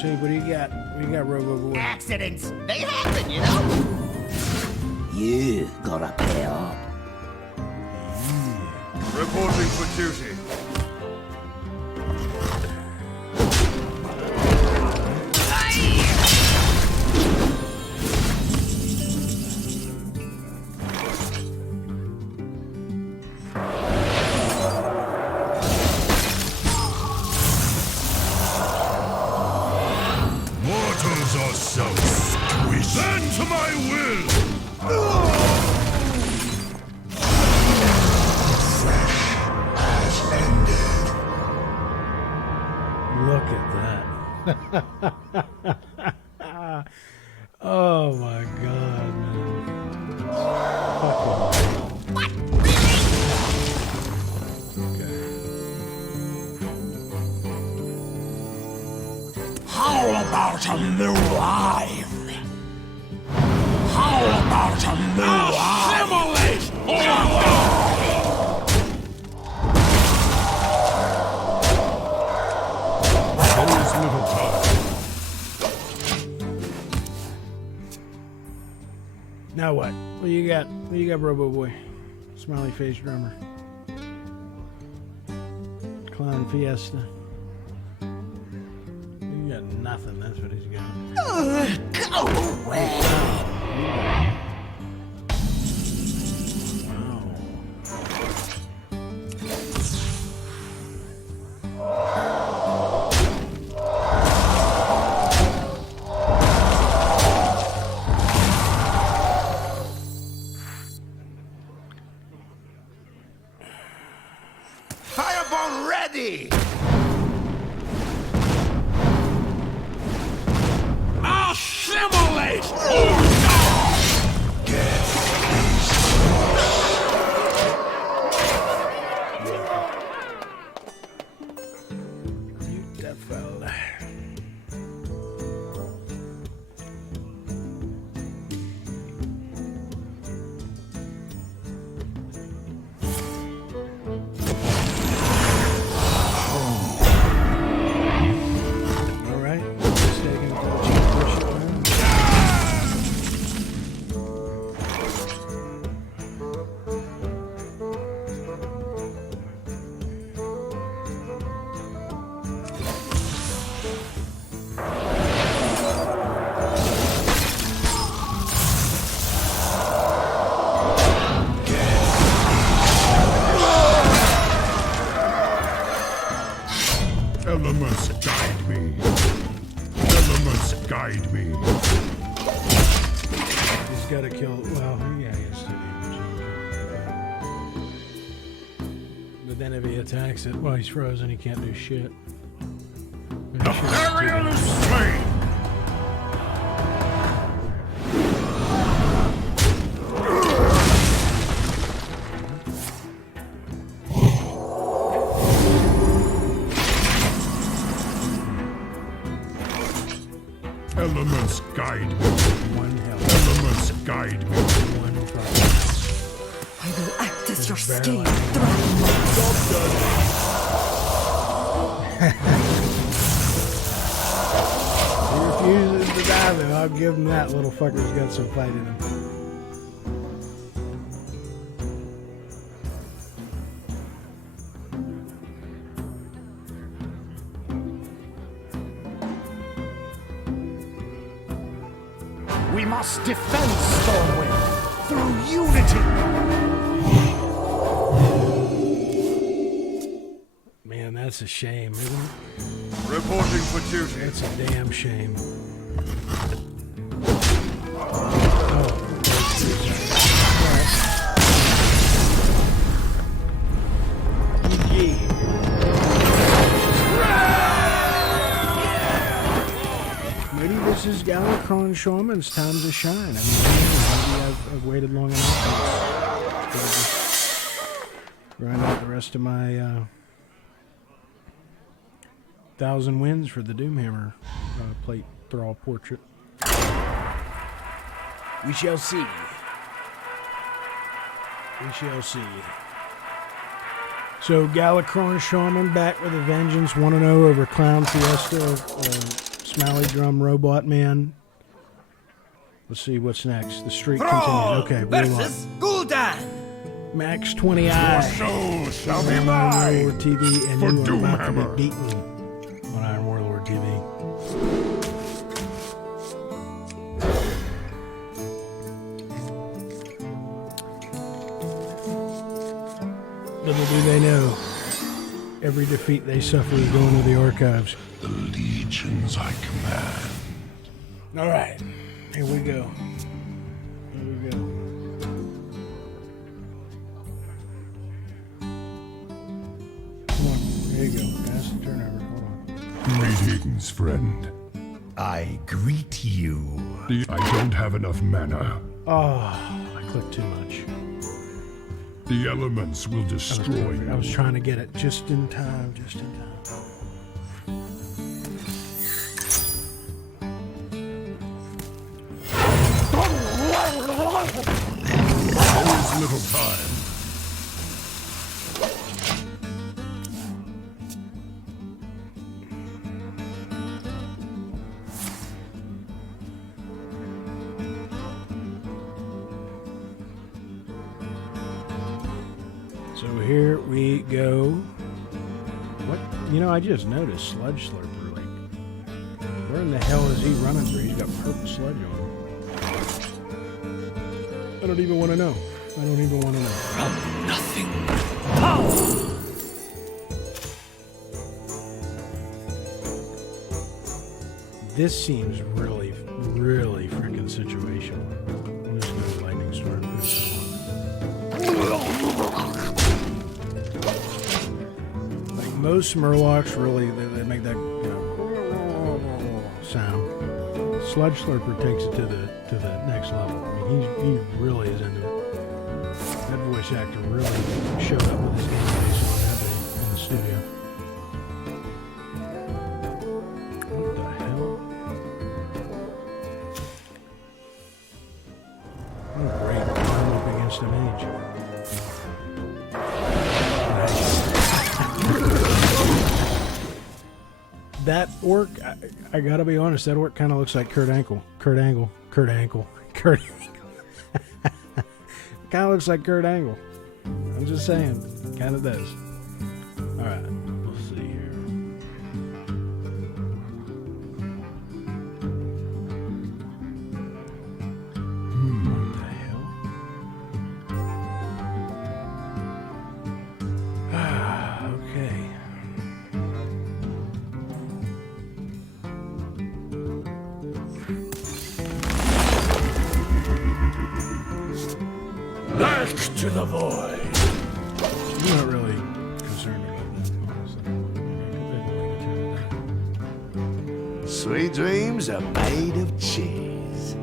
See, what do you got? What do you got, Robo-Boy? Accidents, they happen, you know? You gotta pay up. Reporting for duty. Mortals are so squishy. Bend to my will! Look at that. Oh my god, man. How about a new life? How about a new life? Assimilate! Now what? What do you got? What do you got, Robo-Boy? Smiley face drummer. Clown Fiesta. You got nothing, that's what he's got. Go away! Firebomb ready! Assimilate! Beautiful. Elements guide me. Elements guide me. He's got to kill. Well, yeah, he has to. But then if he attacks it, well, he's frozen. He can't do shit. The Ariel is slain. Elements guide me. Elements guide me. I will act as your Barely. scapegoat. He refuses to die, though. I'll give him that. Little fucker's got some fight in him. We must defend Stormwind through unity. Man, that's a shame, isn't it? Reporting for duty. That's a damn shame. Maybe this is Galakron Shawman's time to shine. I mean, maybe I've waited long enough. To just grind out the rest of my 1,000 wins for the Doomhammer plate thrall portrait. We shall see. We shall see. So Galakron Shaman back with a vengeance, 1-0 over Clown Fiesta, Smiley Drum Robot Man. Let's see what's next. The streak continues. Okay, versus Gul'dan. Max 20i. Your soul shall be IronWarlord mine. TV, and For you are about to Doomhammer. be beaten on IronWarlord TV. Little do they know, every defeat they suffer is going to the archives. The legions I command. All right, here we go. Here we go. Come on, there you go. Pass the turnover. Hold on. Greetings, friend. I greet you. I don't have enough mana. Oh, I clicked too much. The elements will destroy you. I was trying to get it just in time, just in time. There is little time. So here we go. What? You know, I just noticed Sludge Slurper. Like, where in the hell is he running through? He's got purple sludge on him. I don't even want to know. I don't even want to know. From nothing. This seems really, really freaking situational. I'm just going to lightning storm this one. Like most Murlocs, really, they make that sound. Sludge Slurper takes it to the next level. I mean, he really is into it. That voice actor really showed up with his game face on that day in the studio. What the hell? What a great climb up against a mage. That orc, I gotta be honest, that orc kind of looks like Kurt Angle. Kind of looks like Kurt Angle. I'm just saying, kind of does. All right, we'll see here. What the hell? Okay. to the void. I'm not really concerned about that. Sweet dreams are made of cheese.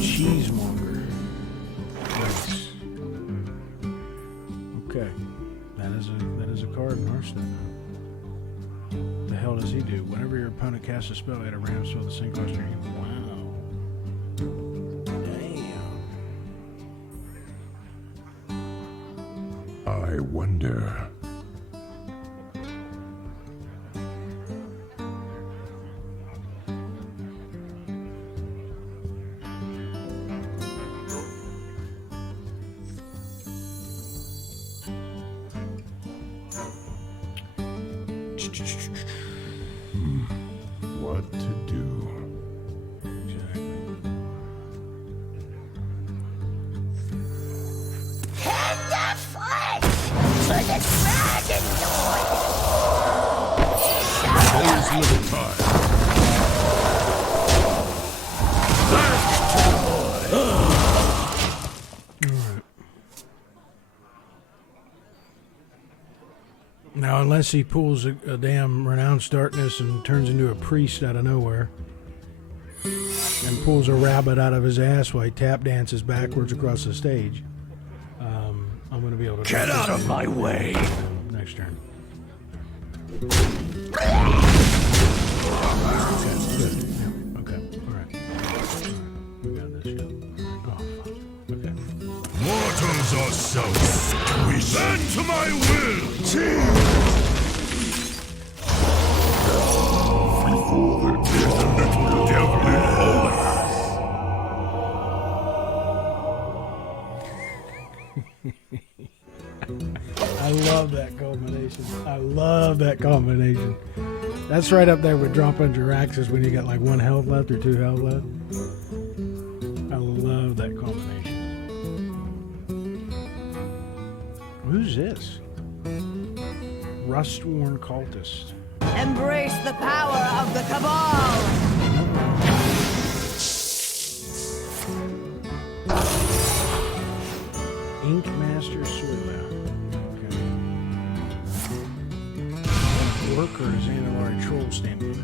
Cheesemonger. Nice. Okay. That is a card in Hearthstone. What the hell does he do? Whenever your opponent casts a spell, add a random spell to the same cost. Wow. I wonder. What to do? Tender flesh for the dragon lord. There's little time. Now, unless he pulls a damn renounced darkness and turns into a priest out of nowhere, and pulls a rabbit out of his ass while he tap dances backwards across the stage, I'm going to be able to Get out of my way! Next turn. Okay, alright. We got this shit. Oh, fuck. Okay. Mortals are so squishy. Bend to my will! Before there's a little devil in all of us. I love that combination. I love that combination. That's right up there with dropping Jiraxis when you got like 1 health left or 2 health left. I love that combination. Who's this? Rust-worn cultist. Embrace the power of the Cabal! Ink Master Swordbound. Okay. Worker is Anilari Troll standing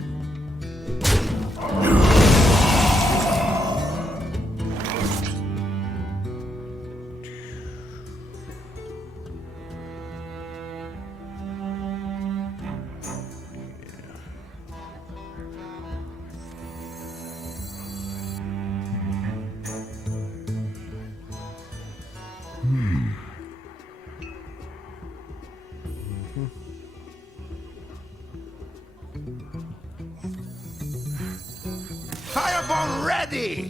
Firebomb ready!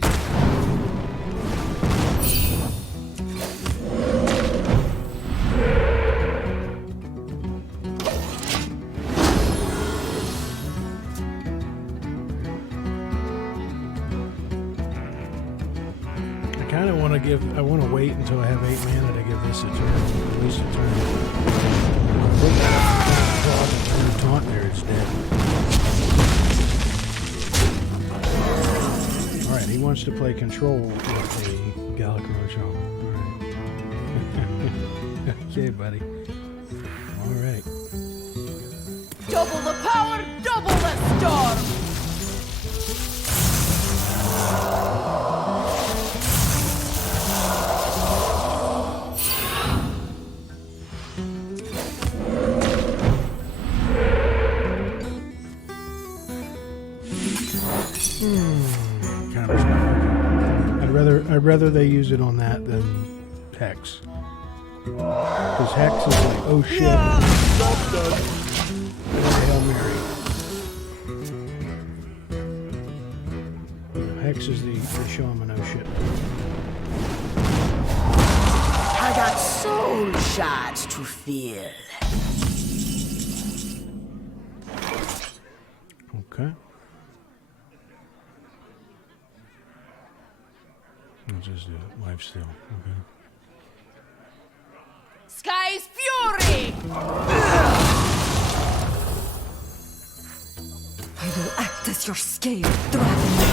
I want to wait until I have 8 mana to give this a turn. At least a turn. Turn taunt there, it's dead. Alright, he wants to play control with a Gallic Rochon. Alright. Okay, buddy. Alright. Double the power, double the storm! I'd rather they use it on that than Hex. Because Hex is like, oh shit. Hail Mary. Hex is the show him a no shit. I got soul shards to fill. Okay. Let's just do it. Lifesteal. Okay. Sky's fury! I will act as your scaled dragon.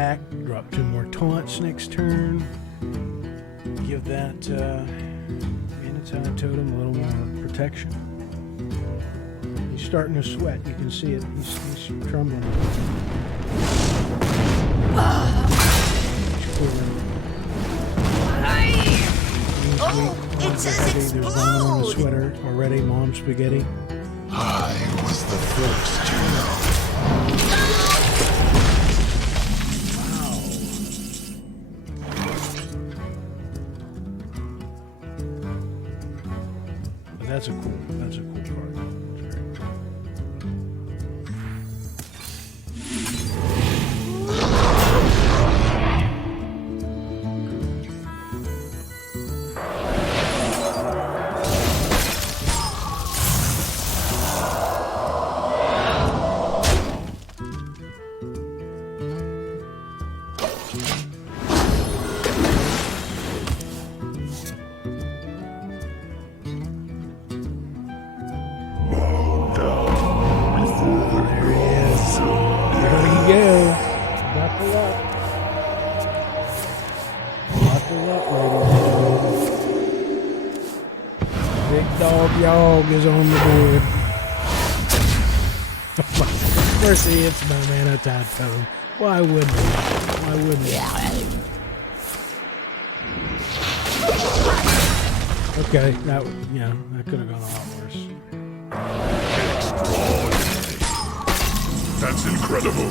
attack. Drop 2 more taunts next turn. Give that Minotaur totem a little more protection. He's starting to sweat. You can see it. He's trembling. It says There's vomit on the explode! sweater already. Mom spaghetti. I was the first to know. But that's a cool card. That's very cool. Is on the board. Of course he hits my Minotaur totem. Why wouldn't he? Why wouldn't he? Okay, that could have gone a lot worse. Extraordinary. That's incredible.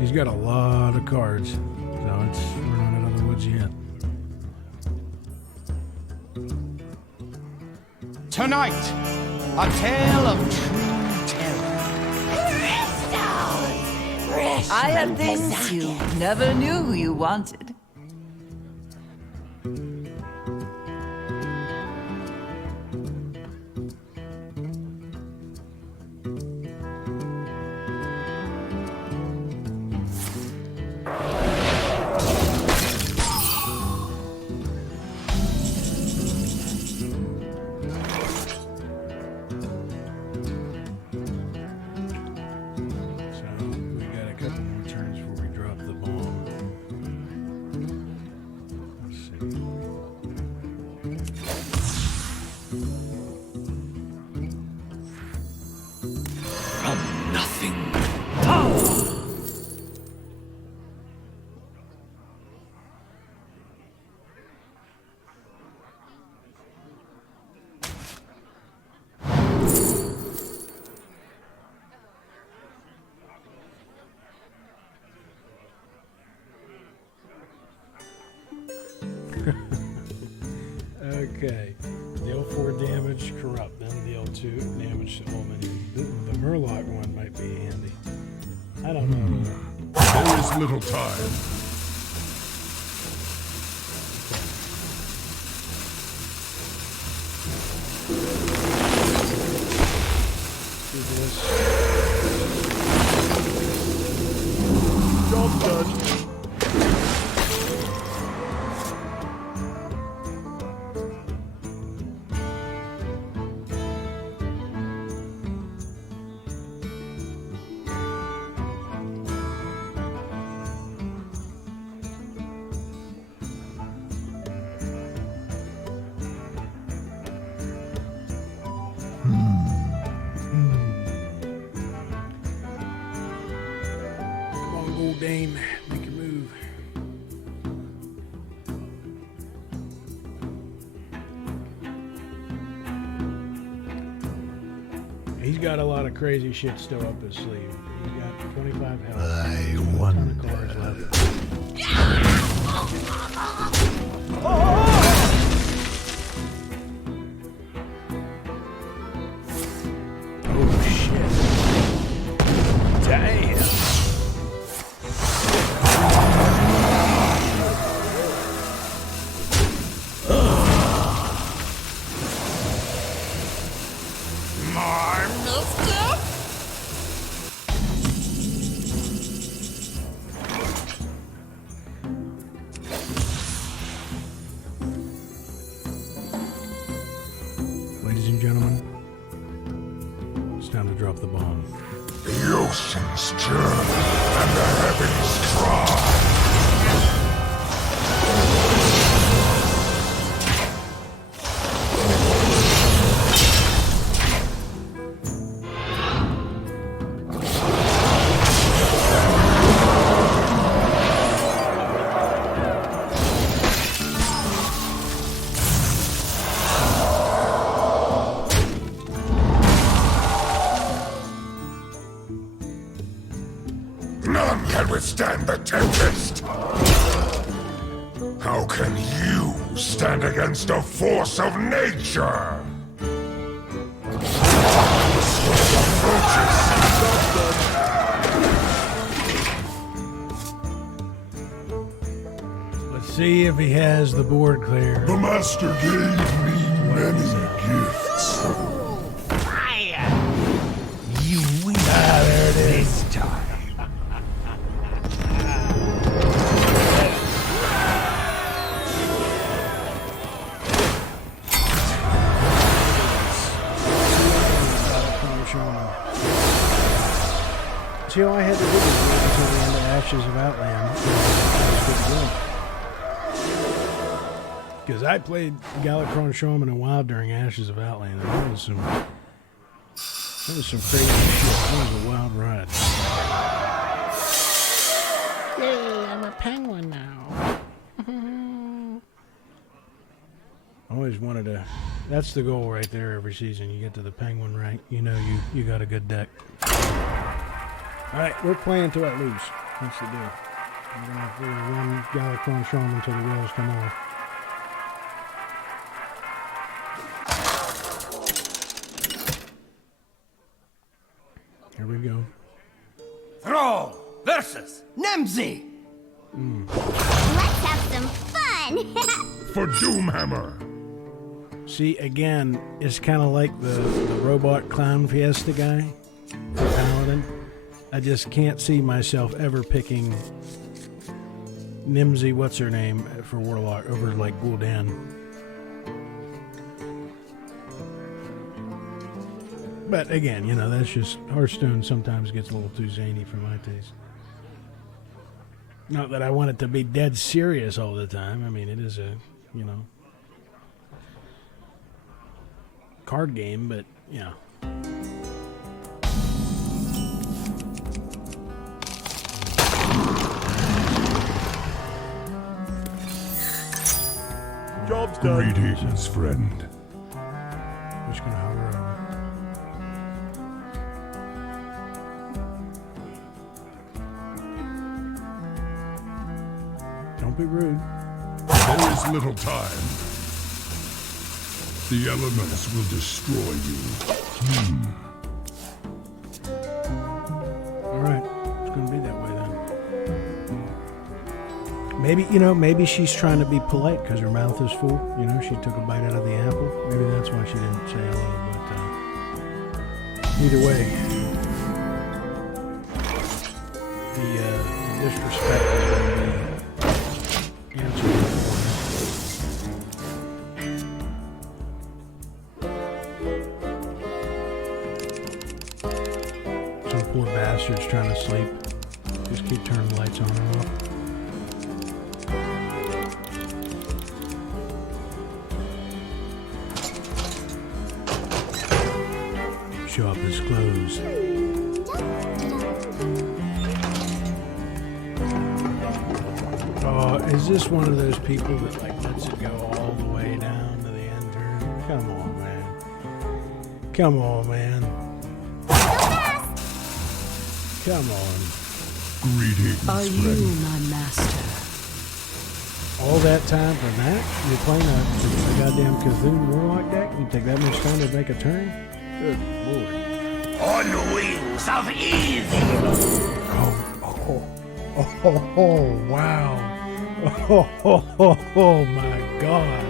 He's got a lot of cards, so we're not out of the woods yet. Tonight, a tale of true terror. I have things you never knew you wanted. Okay, deal 4 damage, corrupt, then deal 2 damage to all minions. The Murloc one might be handy. I don't know. There is little time. Do this. Job done. Dane, make a move. He's got a lot of crazy shit still up his sleeve. He's got 25 health. I wonder. Cards left. drop the bomb. The oceans churn and the heavens cry. None can withstand the tempest. How can you stand against a force of nature? Let's see if he has the board clear. The master gave me many gifts. Fire! You win. There it is. This time. See, all I had to do was wait until the end of Ashes of Outland. Because I played Galakron Shaman a while during Ashes of Outland, and that was some crazy shit. That was a wild ride. Yay, I'm a penguin now. I always wanted to. That's the goal right there every season. You get to the penguin rank, you know you got a good deck. Alright, we're playing till I lose. That's the deal. We're gonna have to run Galakron Shaman until the wheels come off. Here we go. Thrall versus Nemzi. Let's have some fun! For Doomhammer. See, again, it's kind of like the robot clown fiesta guy for Paladin. I just can't see myself ever picking Nimsy, what's her name, for Warlock over like Gul'dan. But again, you know, that's just Hearthstone sometimes gets a little too zany for my taste. Not that I want it to be dead serious all the time. I mean, it is a, you know, card game, but yeah. Job's done. Greetings, friend. I'm just gonna hover over. Don't be rude. There is little time. The elements will destroy you. Alright, it's gonna be that way then. Maybe, you know, maybe she's trying to be polite because her mouth is full. You know, she took a bite out of the apple. Maybe that's why she didn't say hello, but either way, the disrespect is going to be answered. Some poor bastard's trying to sleep. Just keep turning the lights on and off. Show up his clothes. Oh, is this one of those people that like lets it go all the way down to the end turn? Come on, man. Come on, man. Come on. Greetings, Are you my master? All that time for that? You're playing a goddamn Cthulhu Warlock deck? You take that much time to make a turn? Good lord. On the wings of evil. Oh, wow. Oh, my God.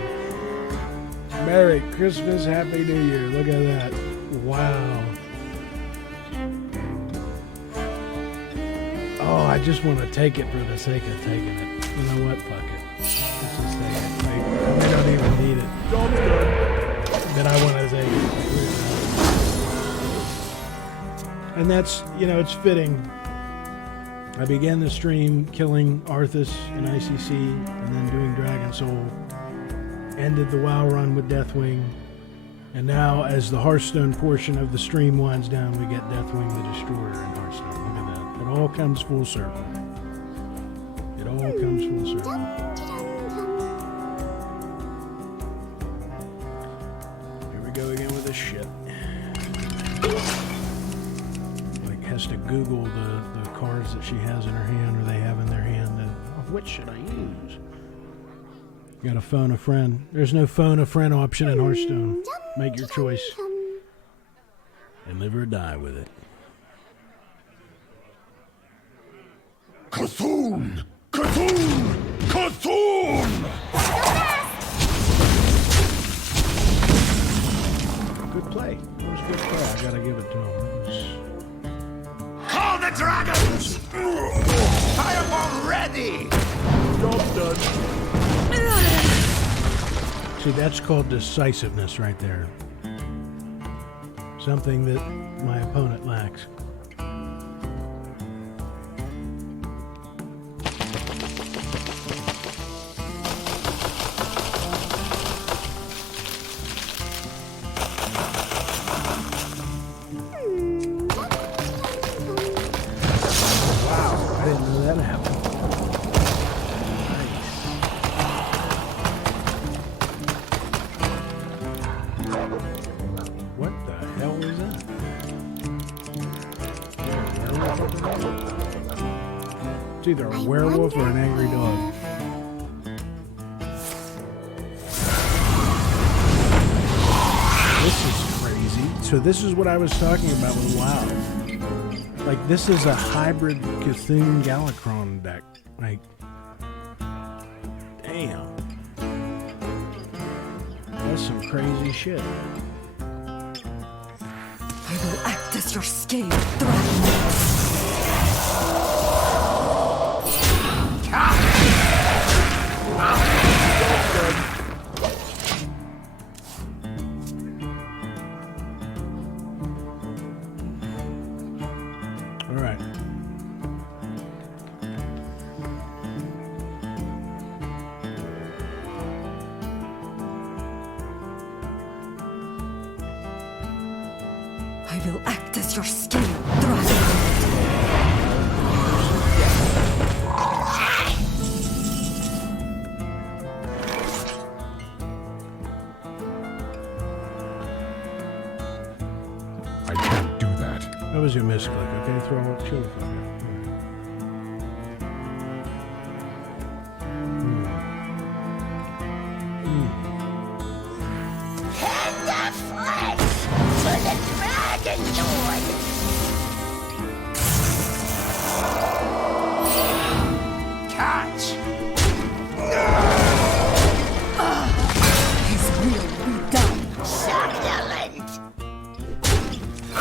Merry Christmas, Happy New Year. Look at that. Wow. Oh, I just want to take it for the sake of taking it. You know what? Fuck it. Let's just take it. We don't even need it. Job's done. Then I want to take it. And that's, you know, it's fitting. I began the stream killing Arthas in ICC and then doing Dragon Soul. Ended the WoW run with Deathwing. And now, as the Hearthstone portion of the stream winds down, we get Deathwing the Destroyer in Hearthstone. Look at that. It all comes full circle. It all comes full circle. Here we go again with this shit. Like, has to Google the cards that she has in her hand or they have in their hand. Of which should I use? You gotta phone a friend. There's no phone a friend option in Hearthstone. Make your choice. And live or die with it. Cthulhu! Cthulhu! Cthulhu! Good play. It was good play. I gotta give it to him. Call the dragons! Fireball ready! Job done. See, that's called decisiveness right there. Something that my opponent lacks. Wow, I didn't know that happened. It's either a werewolf or an angry dog. This is crazy. So this is what I was talking about with WoW. Like, this is a hybrid Cthulhu Galakrond deck. Like, damn. That's some crazy shit. I will act as your scale dragon. All right. I will act as your scale dragon. I can't do that. That was your misclick, okay? Throw it, chill the fuck out. Head the flesh for the Dragon Lord! Catch! His will be done. Succulent! I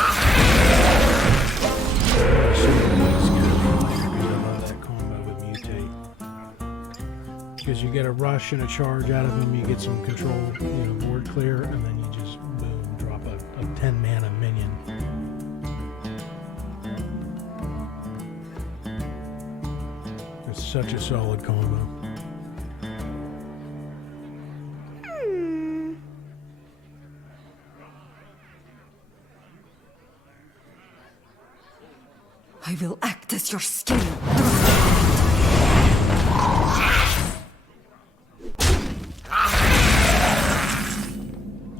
love that combo with mutate. Because you get a rush and a charge out of him, you get some control, you know, board clear, and then you just boom, drop a 10 mana minion. It's such a solid combo. I will act as your scale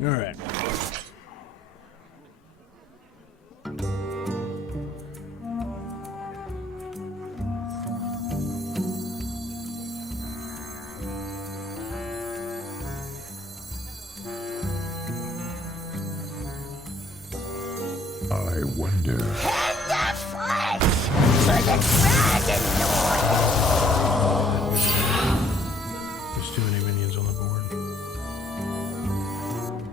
All right. I wonder. Head the flesh for the Dragon Lord! There's too many minions on the board.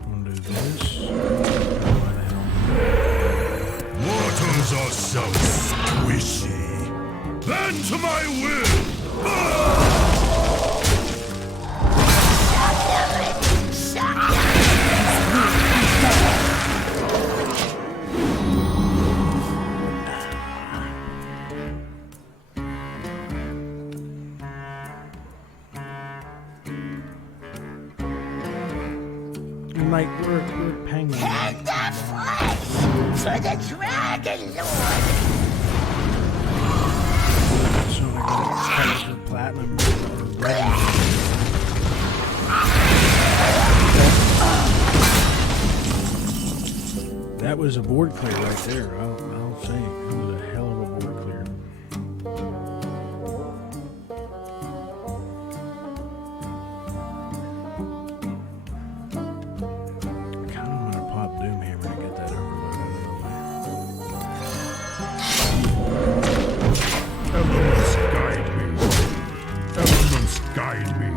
I'm gonna do this. Why the hell? Mortals are so squishy. Bend to my will! And like we're penguins. Hang the flesh for the Dragon Lord! So I got for platinum or red. That was a board clear right there. I'll say it was a hell of a board clear. I kind of want to pop Doomhammer to get that overload out of the way. Elements guide me. Elements guide me.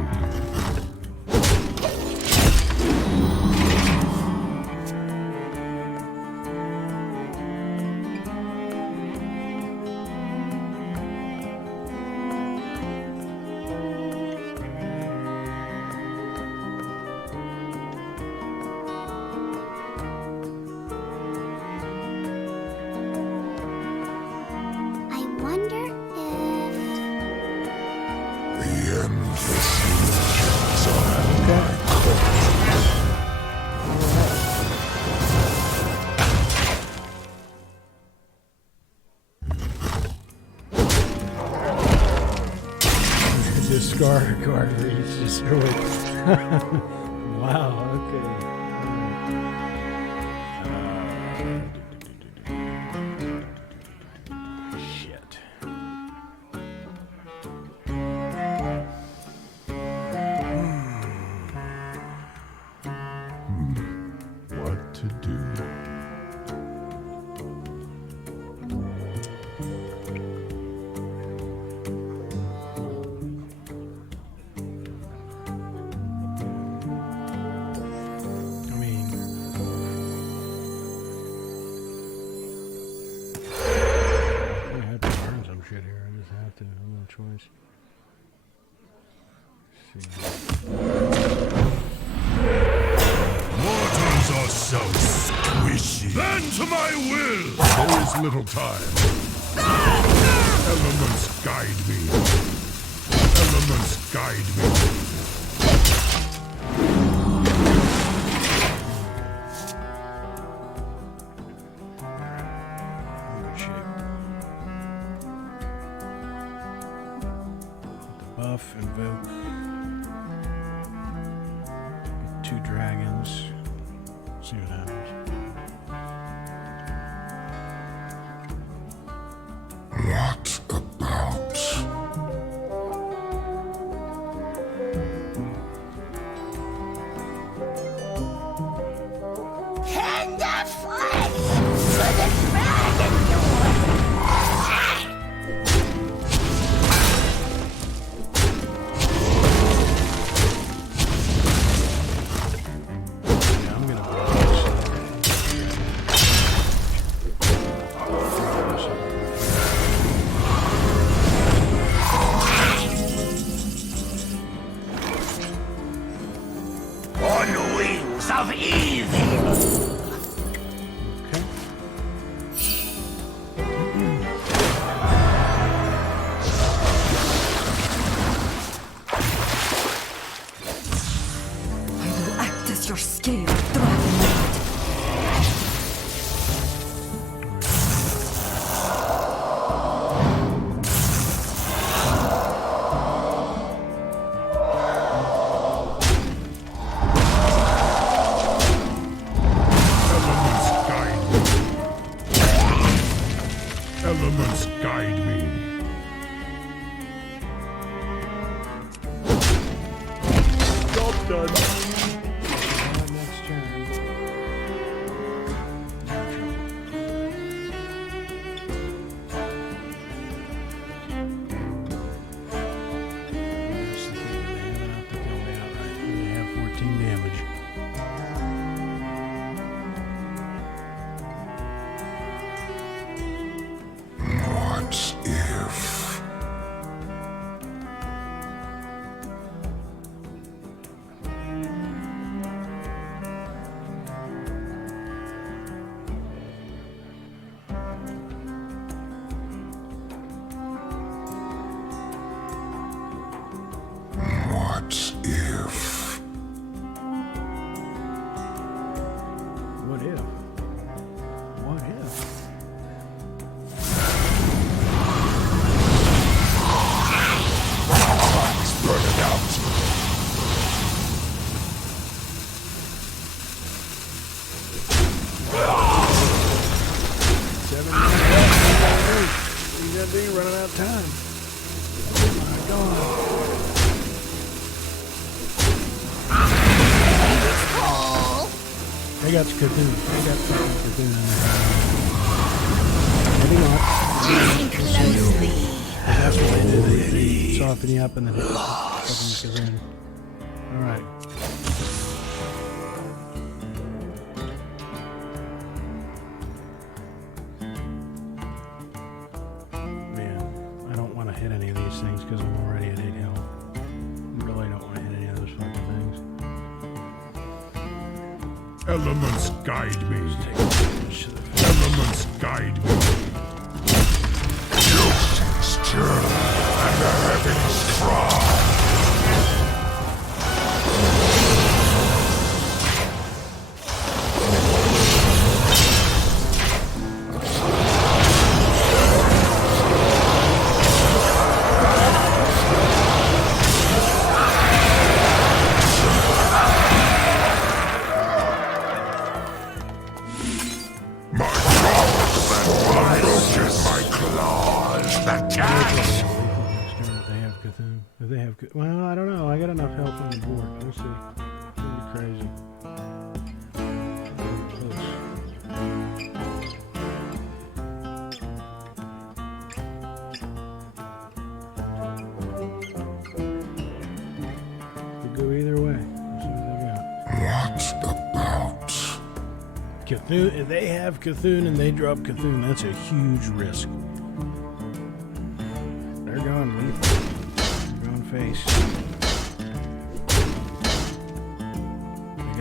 Discard a card for each destroyed. Wow, okay. Shit. What to do? Shit here, I just have to, I have no choice. Mortals are so squishy. Bend to my will! There is little time. Elements guide me. Elements guide me. Buff, invoke. 2 dragons. See what happens. What about? Hang the flesh for the Dragon Lord! On wings of evil! I will act as your scale, Dragon Lord. Elements guide me. Job done. Next turn. be running out of time. Oh my God. They got Cthulhu. They got fucking Cthulhu in there. Maybe not. Listen closely. That's what they do. They soften you up and then fucking Cthulhu. Alright. Man, I don't want to hit any of these things because I'm already at 8 health. I really don't want to hit any of those fucking things. Elements guide me. Elements guide me. Ghosts stir and the heavens cry. Well, I don't know. I got enough health on the board. We'll see. It's crazy. Could go either way. Let's see what they got. What about Cthulhu? If they have Cthulhu and they drop Cthulhu, that's a huge risk. They're going lethal. Face. You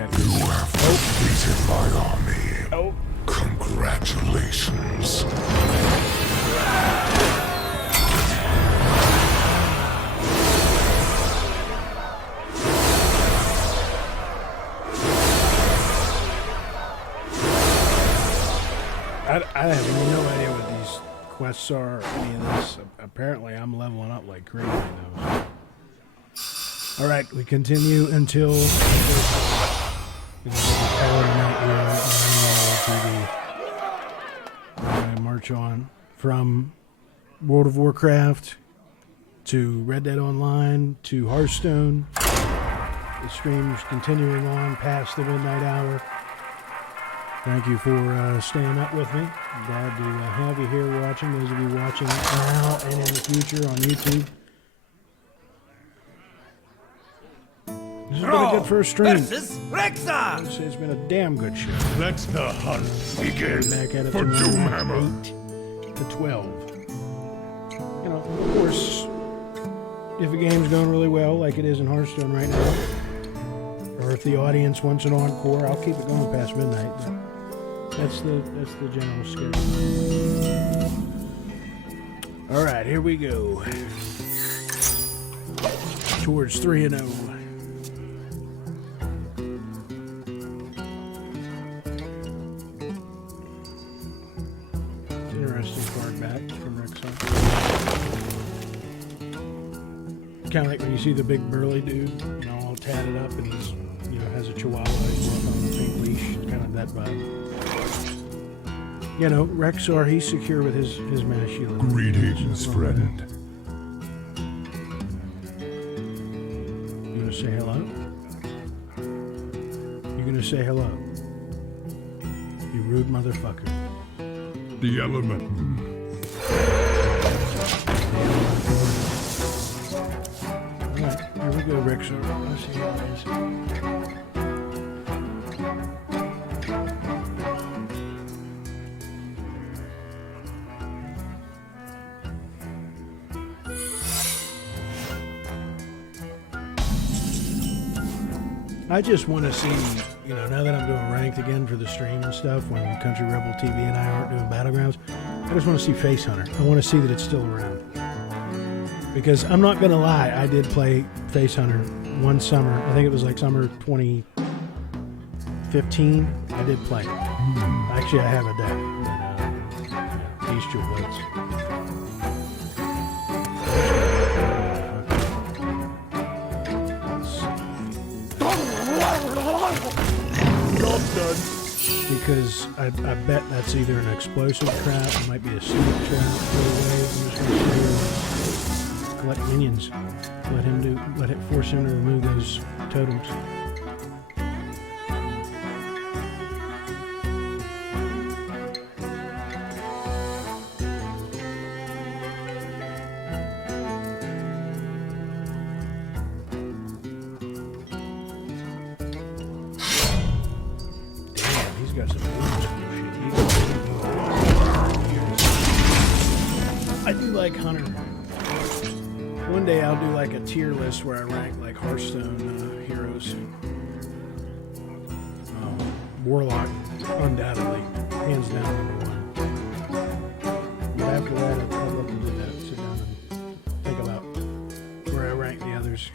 have defeated my army. Oh. Congratulations. I have no idea what these quests are or any of this. Apparently, I'm leveling up like crazy now. All right, we continue until I march on from World of Warcraft to Red Dead Online to Hearthstone. The stream's continuing on past the midnight hour. Thank you for staying up with me. I'm glad to have you here watching. Those of you watching now and in the future on YouTube. This has been a good first stream. It's been a damn good show. Let the hunt begin Back at it for tomorrow, Doomhammer. 8 to 12. You know, of course, if a game's going really well, like it is in Hearthstone right now, or if the audience wants an encore, I'll keep it going past midnight. But that's the general schedule. All right, here we go. Towards 3-0. Interesting card back from Rexar. Kind of like when you see the big burly dude, you know, all tatted up and he's, you know, has a chihuahua, he's walking on a pink leash. It's kind of that vibe. You know, Rexar, he's secure with his mana shield. Greetings, friend. You gonna say hello? You gonna say hello? You rude motherfucker. The element. Alright, here we go, Rexar. Let's see how it is. I just want to see, you know, now that I'm doing ranked again for the stream and stuff, when Country Rebel TV and I aren't doing Battlegrounds, I just want to see Face Hunter. I want to see that it's still around. Because I'm not going to lie, I did play Face Hunter one summer. I think it was like summer 2015. I did play it. Actually, I have a deck. Bestial Blitz. Job done. because I bet that's either an explosive trap, it might be a sneak trap. Either way, I'm just going to collect minions. Force him to remove those totems. I do like Hunter. One day I'll do like a tier list where I rank like Hearthstone heroes. Warlock, undoubtedly, hands down #1. But after that, I'd love to do that. Sit down and think about where I rank the others.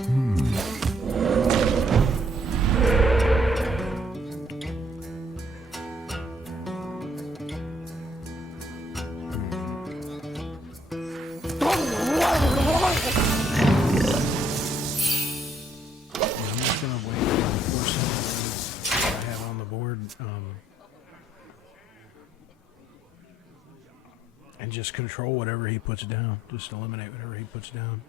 And just control whatever he puts down. Just eliminate whatever he puts down.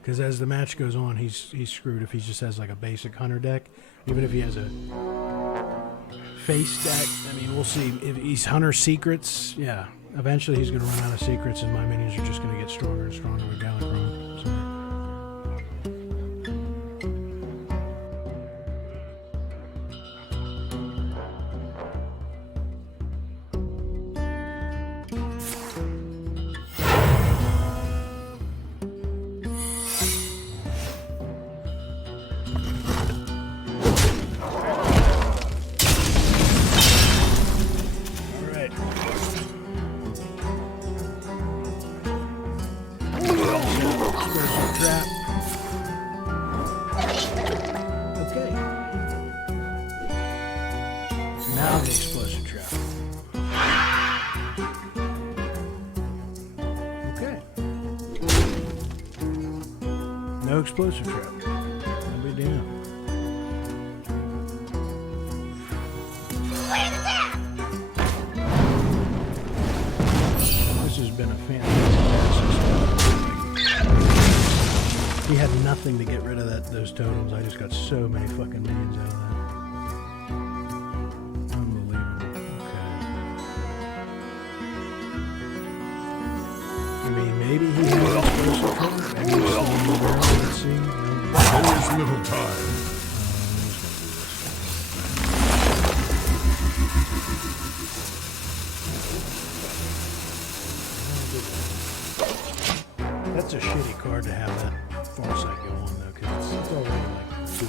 Because as the match goes on, he's screwed if he just has like a basic Hunter deck. Even if he has a face deck. I mean, we'll see. If he's Hunter secrets, yeah. Eventually he's going to run out of secrets and my minions are just going to get stronger and stronger with Galakrond. So. No explosive trap. That'll be damn. This has been a fantastic. He had nothing to get rid of those totems. I just got so many fucking minions out of that. Unbelievable. Okay. I mean, maybe he had an explosive trap. Maybe he's still in the barrel. Let's see. There is little time. That's a shitty card to have that Farsight go on though, because it's already like 2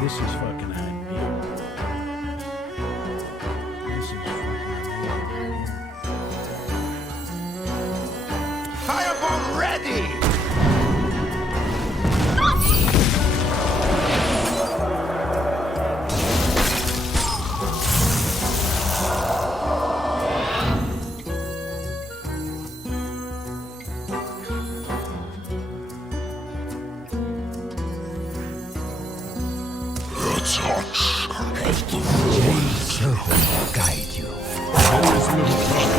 This is fucking ideal. This is fucking Firebomb ready! Touch of the void will guide you. There is little time.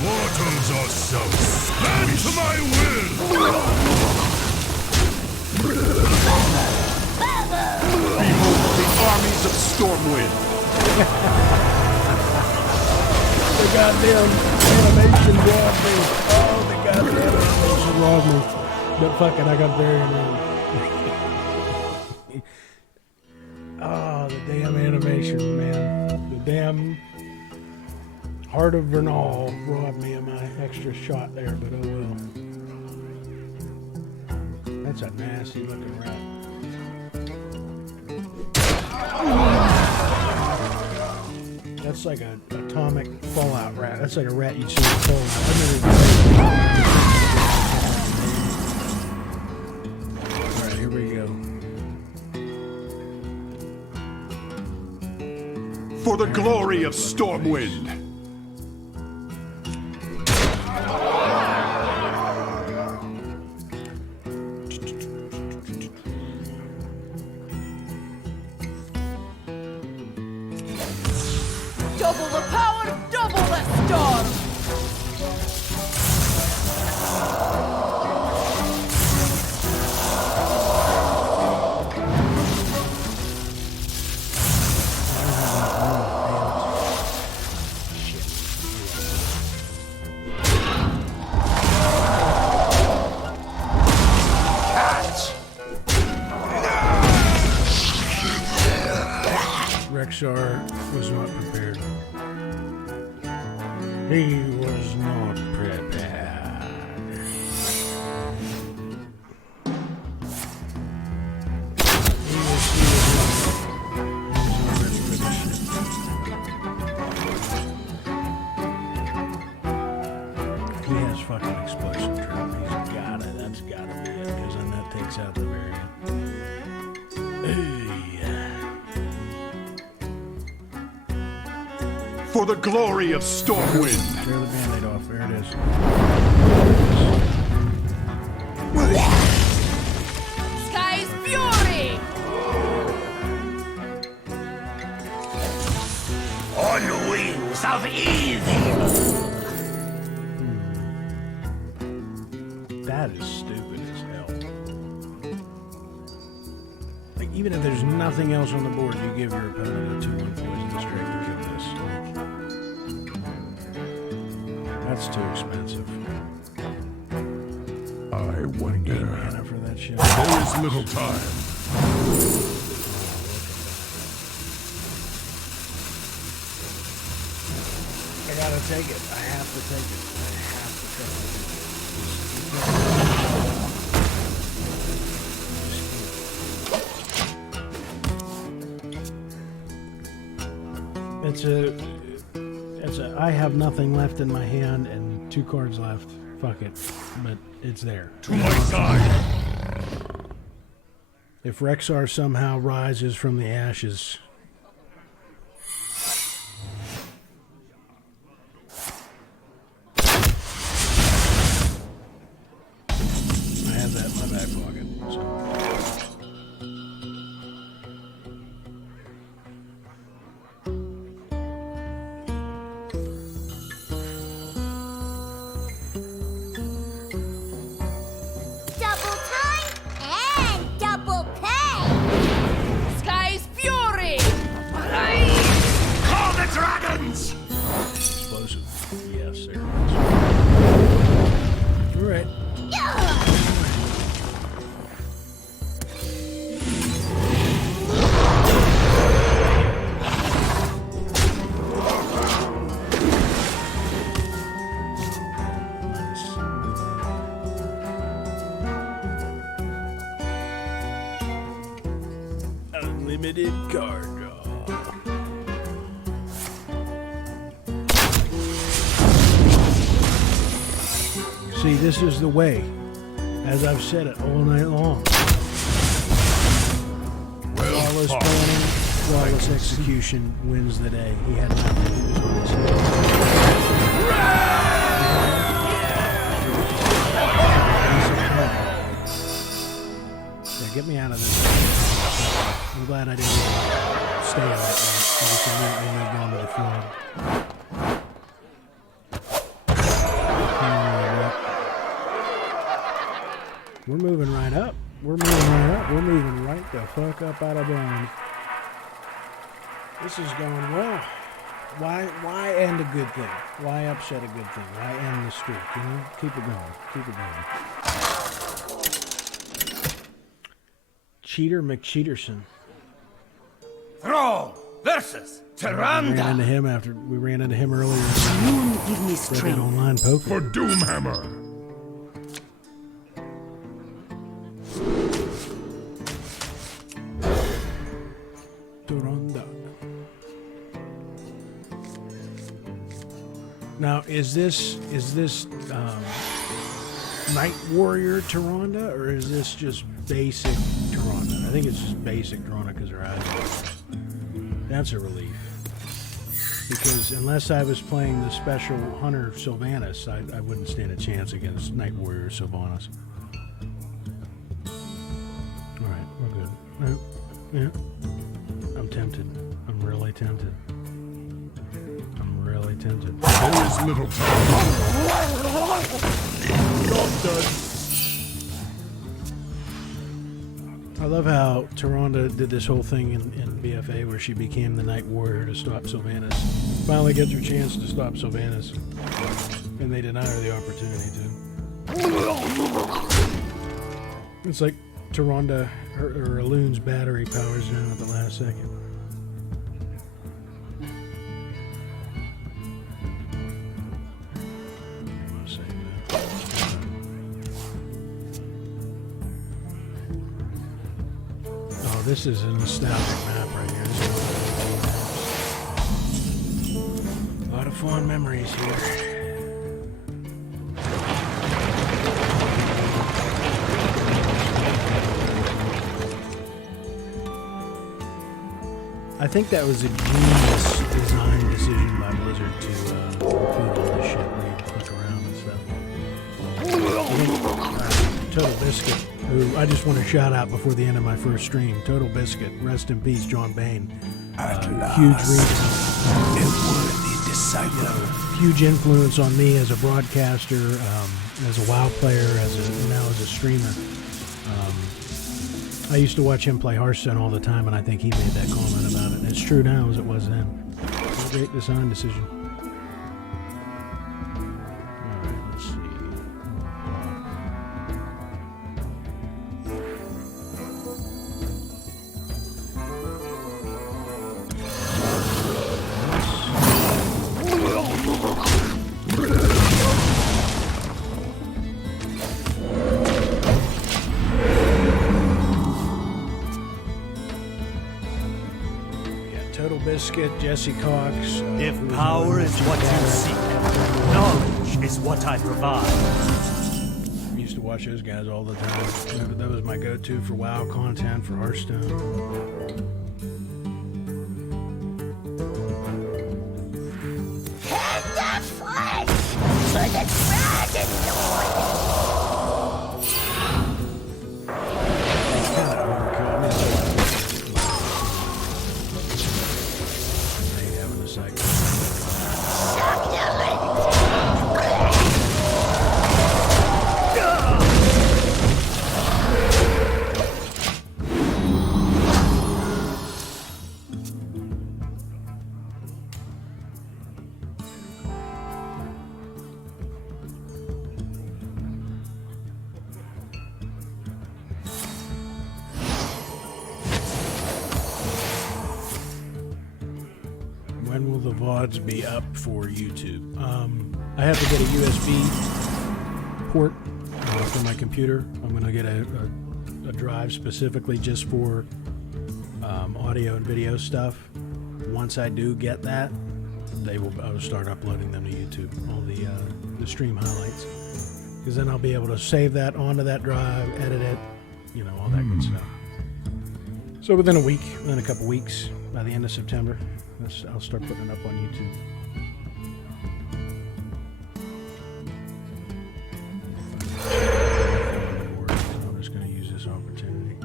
Mortals are so stand to my will. Behold the armies of Stormwind. The goddamn animation robbed me. Oh, the goddamn animation robbed me. But fuck it, I got buried in. Oh, the damn animation, man. The damn Heart of Vernal robbed me of my extra shot there, but oh well. That's a nasty looking rat. That's like a atomic fallout rat. That's like a rat you'd see in Fallout. All right, here we go. For the glory of Stormwind. Double the power, double the storm! Rexar was not prepared. He was not prepared. He has fucking explosive trap. He's got it. That's gotta be it, because then that takes out the variant. For the glory of Stormwind. Tear the band-aid off. There it is. Sky's fury! On wings of evil. That is stupid as hell. Like, even if there's nothing else on the board, you give your opponent a 2-1 poison straight to kill this. That's too expensive. I wonder. Mana for that shit. There is little time. I gotta take it. I have to take it. I have to take it. It's a I have nothing left in my hand and 2 cards left. Fuck it. But it's there. To my side. If Rexar somehow rises from the ashes, I have that in my back pocket. So. Double time and double pay! Sky's fury! Call the dragons! Explosive. Yes, there it is. All right. Unlimited card draw. See, this is the way, as I've said it all night long. Flawless planning, flawless execution wins the day. He had nothing to do with this. Yeah, get me out of this. I'm glad I didn't stay in that one. I just immediately moved on to the frog. We're moving right up. We're moving right up. We're moving right the fuck up out of blind. This is going well. Why end a good thing? Why upset a good thing? Why end the streak? You know, keep it going. Keep it going. Cheater McCheaterson. Thrall versus Tyrande. We ran into him earlier. Give me strength. Online poker. For Doomhammer. Tyrande. Now, is this Night Warrior Tyrande, or is this just basic Tyrande? I think it's just basic Tyrande because her eyes. That's a relief. Because unless I was playing the special Hunter Sylvanas, I wouldn't stand a chance against Night Warrior Sylvanas. Alright, we're good. Yeah. I'm tempted. I'm really tempted. I'm really tempted. There is little time. I love how Tyrande did this whole thing in BFA where she became the Night Warrior to stop Sylvanas. Finally gets her chance to stop Sylvanas. And they deny her the opportunity to. It's like Tyrande, her Elun's battery powers down at the last second. This is a nostalgic map right here. A lot of fond memories here. I think that was a genius design decision by Blizzard to include all this shit where you click around and stuff. Total Biscuit, who I just want to shout out before the end of my first stream. Total Biscuit, rest in peace, John Bain. Huge huge influence on me as a broadcaster, as a WoW player, now as a streamer. I used to watch him play Hearthstone all the time, and I think he made that comment about it. And it's true now as it was then. It's a great design decision. Alright, let's see. Biscuit, Jesse Cox. If power is what you seek, knowledge is what I provide. I used to watch those guys all the time. That was my go-to for WoW content, for Hearthstone. Take the flesh for the dragon When will the VODs be up for YouTube? I have to get a USB port for my computer. I'm going to get a drive specifically just for audio and video stuff. Once I do get that, I will start uploading them to YouTube, all the stream highlights. Because then I'll be able to save that onto that drive, edit it, all that good stuff. So within a couple weeks, by the end of September, I'll start putting it up on YouTube. I'm just going to use this opportunity.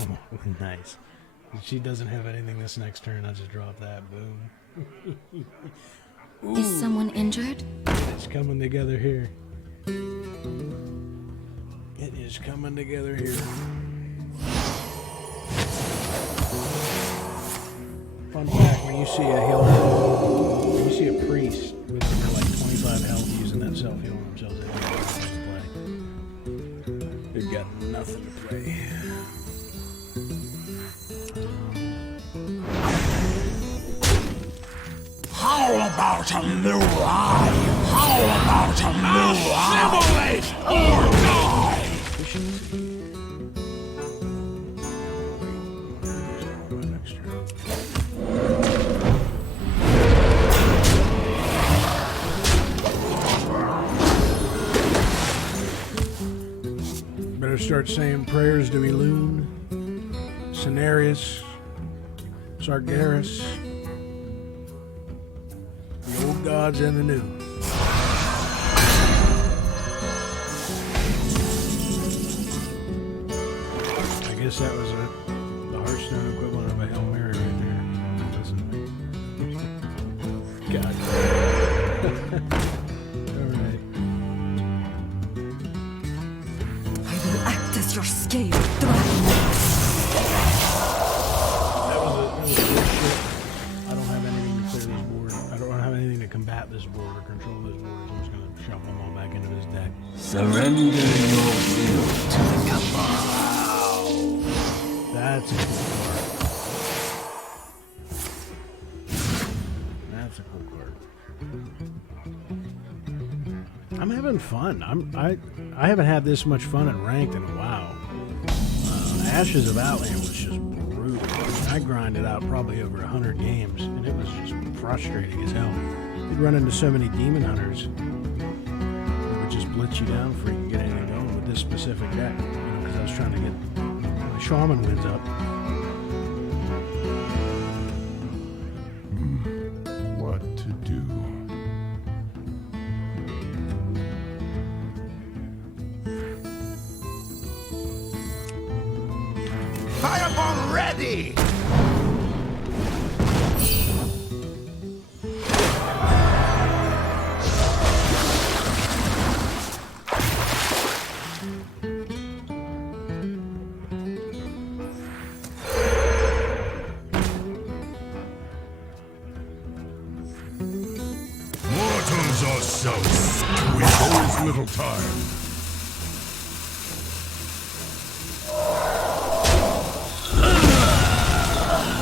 Oh, nice. If she doesn't have anything this next turn, I'll just drop that. Boom. Is someone injured? It's coming together here. It is coming together here. Fun fact, when you see a priest with like 25 health using that self-healing themselves, they've got nothing to play. How about a new life? How about a new life? Assimilate or die! better start saying prayers to Elune, Cenarius, Sargeras, the old gods and the new. I guess that was the Hearthstone equivalent of a Hail Mary right there. God. Alright. I will act as your scale dragon. That was bullshit. I don't have anything to clear this board. I don't have anything to combat this board or control this board. So I'm just going to shove them all back into this deck. Surrender your will to the cabal. That's a cool card. That's a cool card. I'm having fun. I haven't had this much fun in ranked in a while. Ashes of Outland was just brutal. I grinded out probably over 100 games, and it was just frustrating as hell. You'd run into so many demon hunters that would just blitz you down before you could get anything going with this specific deck. You know, because I was trying to get my shaman wins up. What to do? Firebomb ready! Mortals are so with always little time.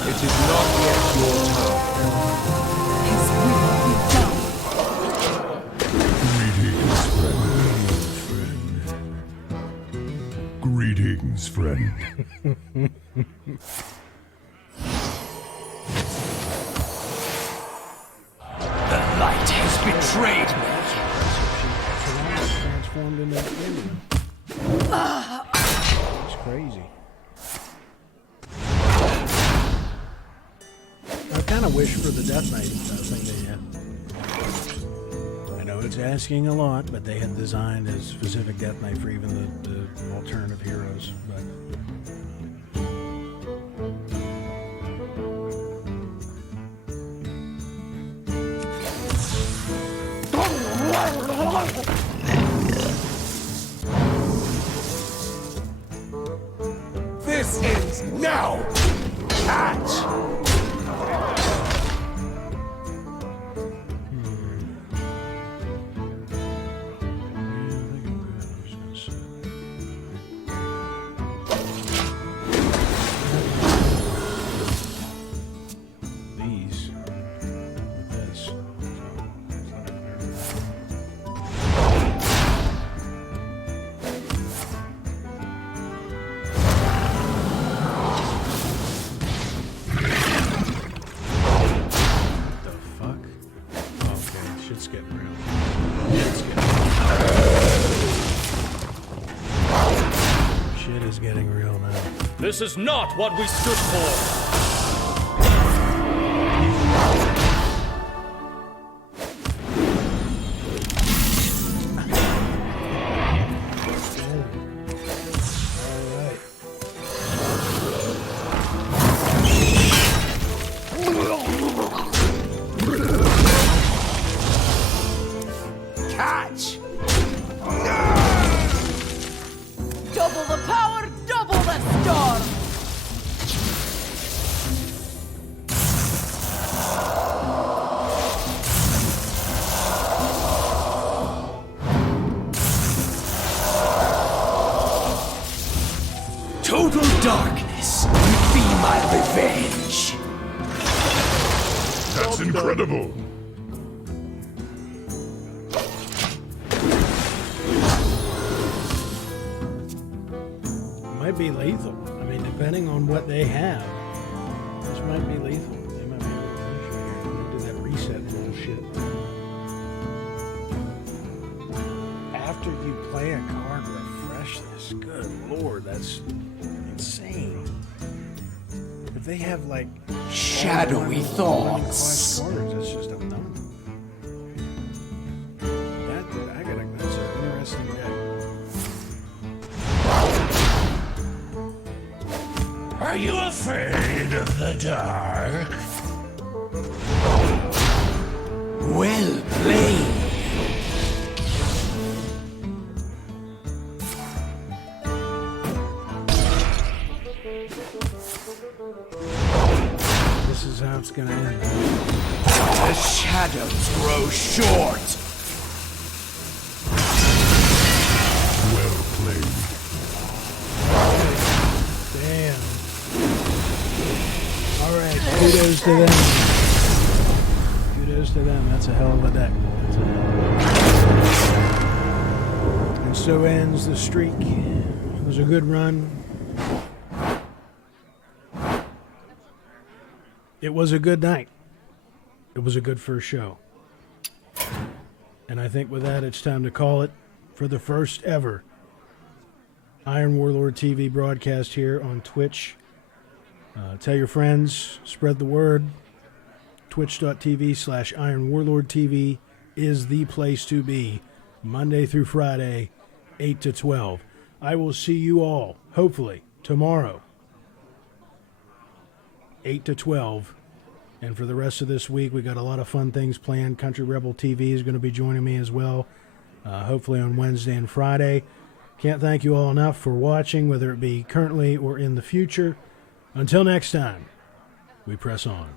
It is not yet your time. His will be done. Greetings, friend. The light has betrayed me. Transformed into an Indian. It's crazy. I kind of wish for the Death Knight thing they had. I know it's asking a lot, but they had designed a specific Death Knight for even the alternative heroes. But This ends now! Catch! these with this. Shit's getting real. Shit is getting real now. This is not what we stood for. Catch! Double the power, double the storm! Total darkness would be my revenge. That's incredible. Might be lethal. I mean, depending on what they have, this might be lethal. They might be able to finish right here. They do that reset bullshit. After you play a card, refresh refresh this. Good Lord, that's insane. If they have like shadowy thoughts, cards, that's just I'm done. That's an interesting deck. Are you afraid of the dark? well played. This is how it's gonna end. The shadows grow short. Well played. Damn. Alright, kudos to them. Kudos to them. That's a hell of a deck. That's a hell of a deck. And so ends the streak. It was a good run. It was a good night. It was a good first show. And I think with that, it's time to call it for the first ever Iron Warlord TV broadcast here on Twitch. Tell your friends, spread the word. Twitch.tv/IronWarlordTV is the place to be. Monday through Friday, 8 to 12. I will see you all, hopefully, tomorrow, 8 to 12. And for the rest of this week, we got a lot of fun things planned. Country Rebel TV is going to be joining me as well, hopefully on Wednesday and Friday. Can't thank you all enough for watching, whether it be currently or in the future. Until next time, we press on.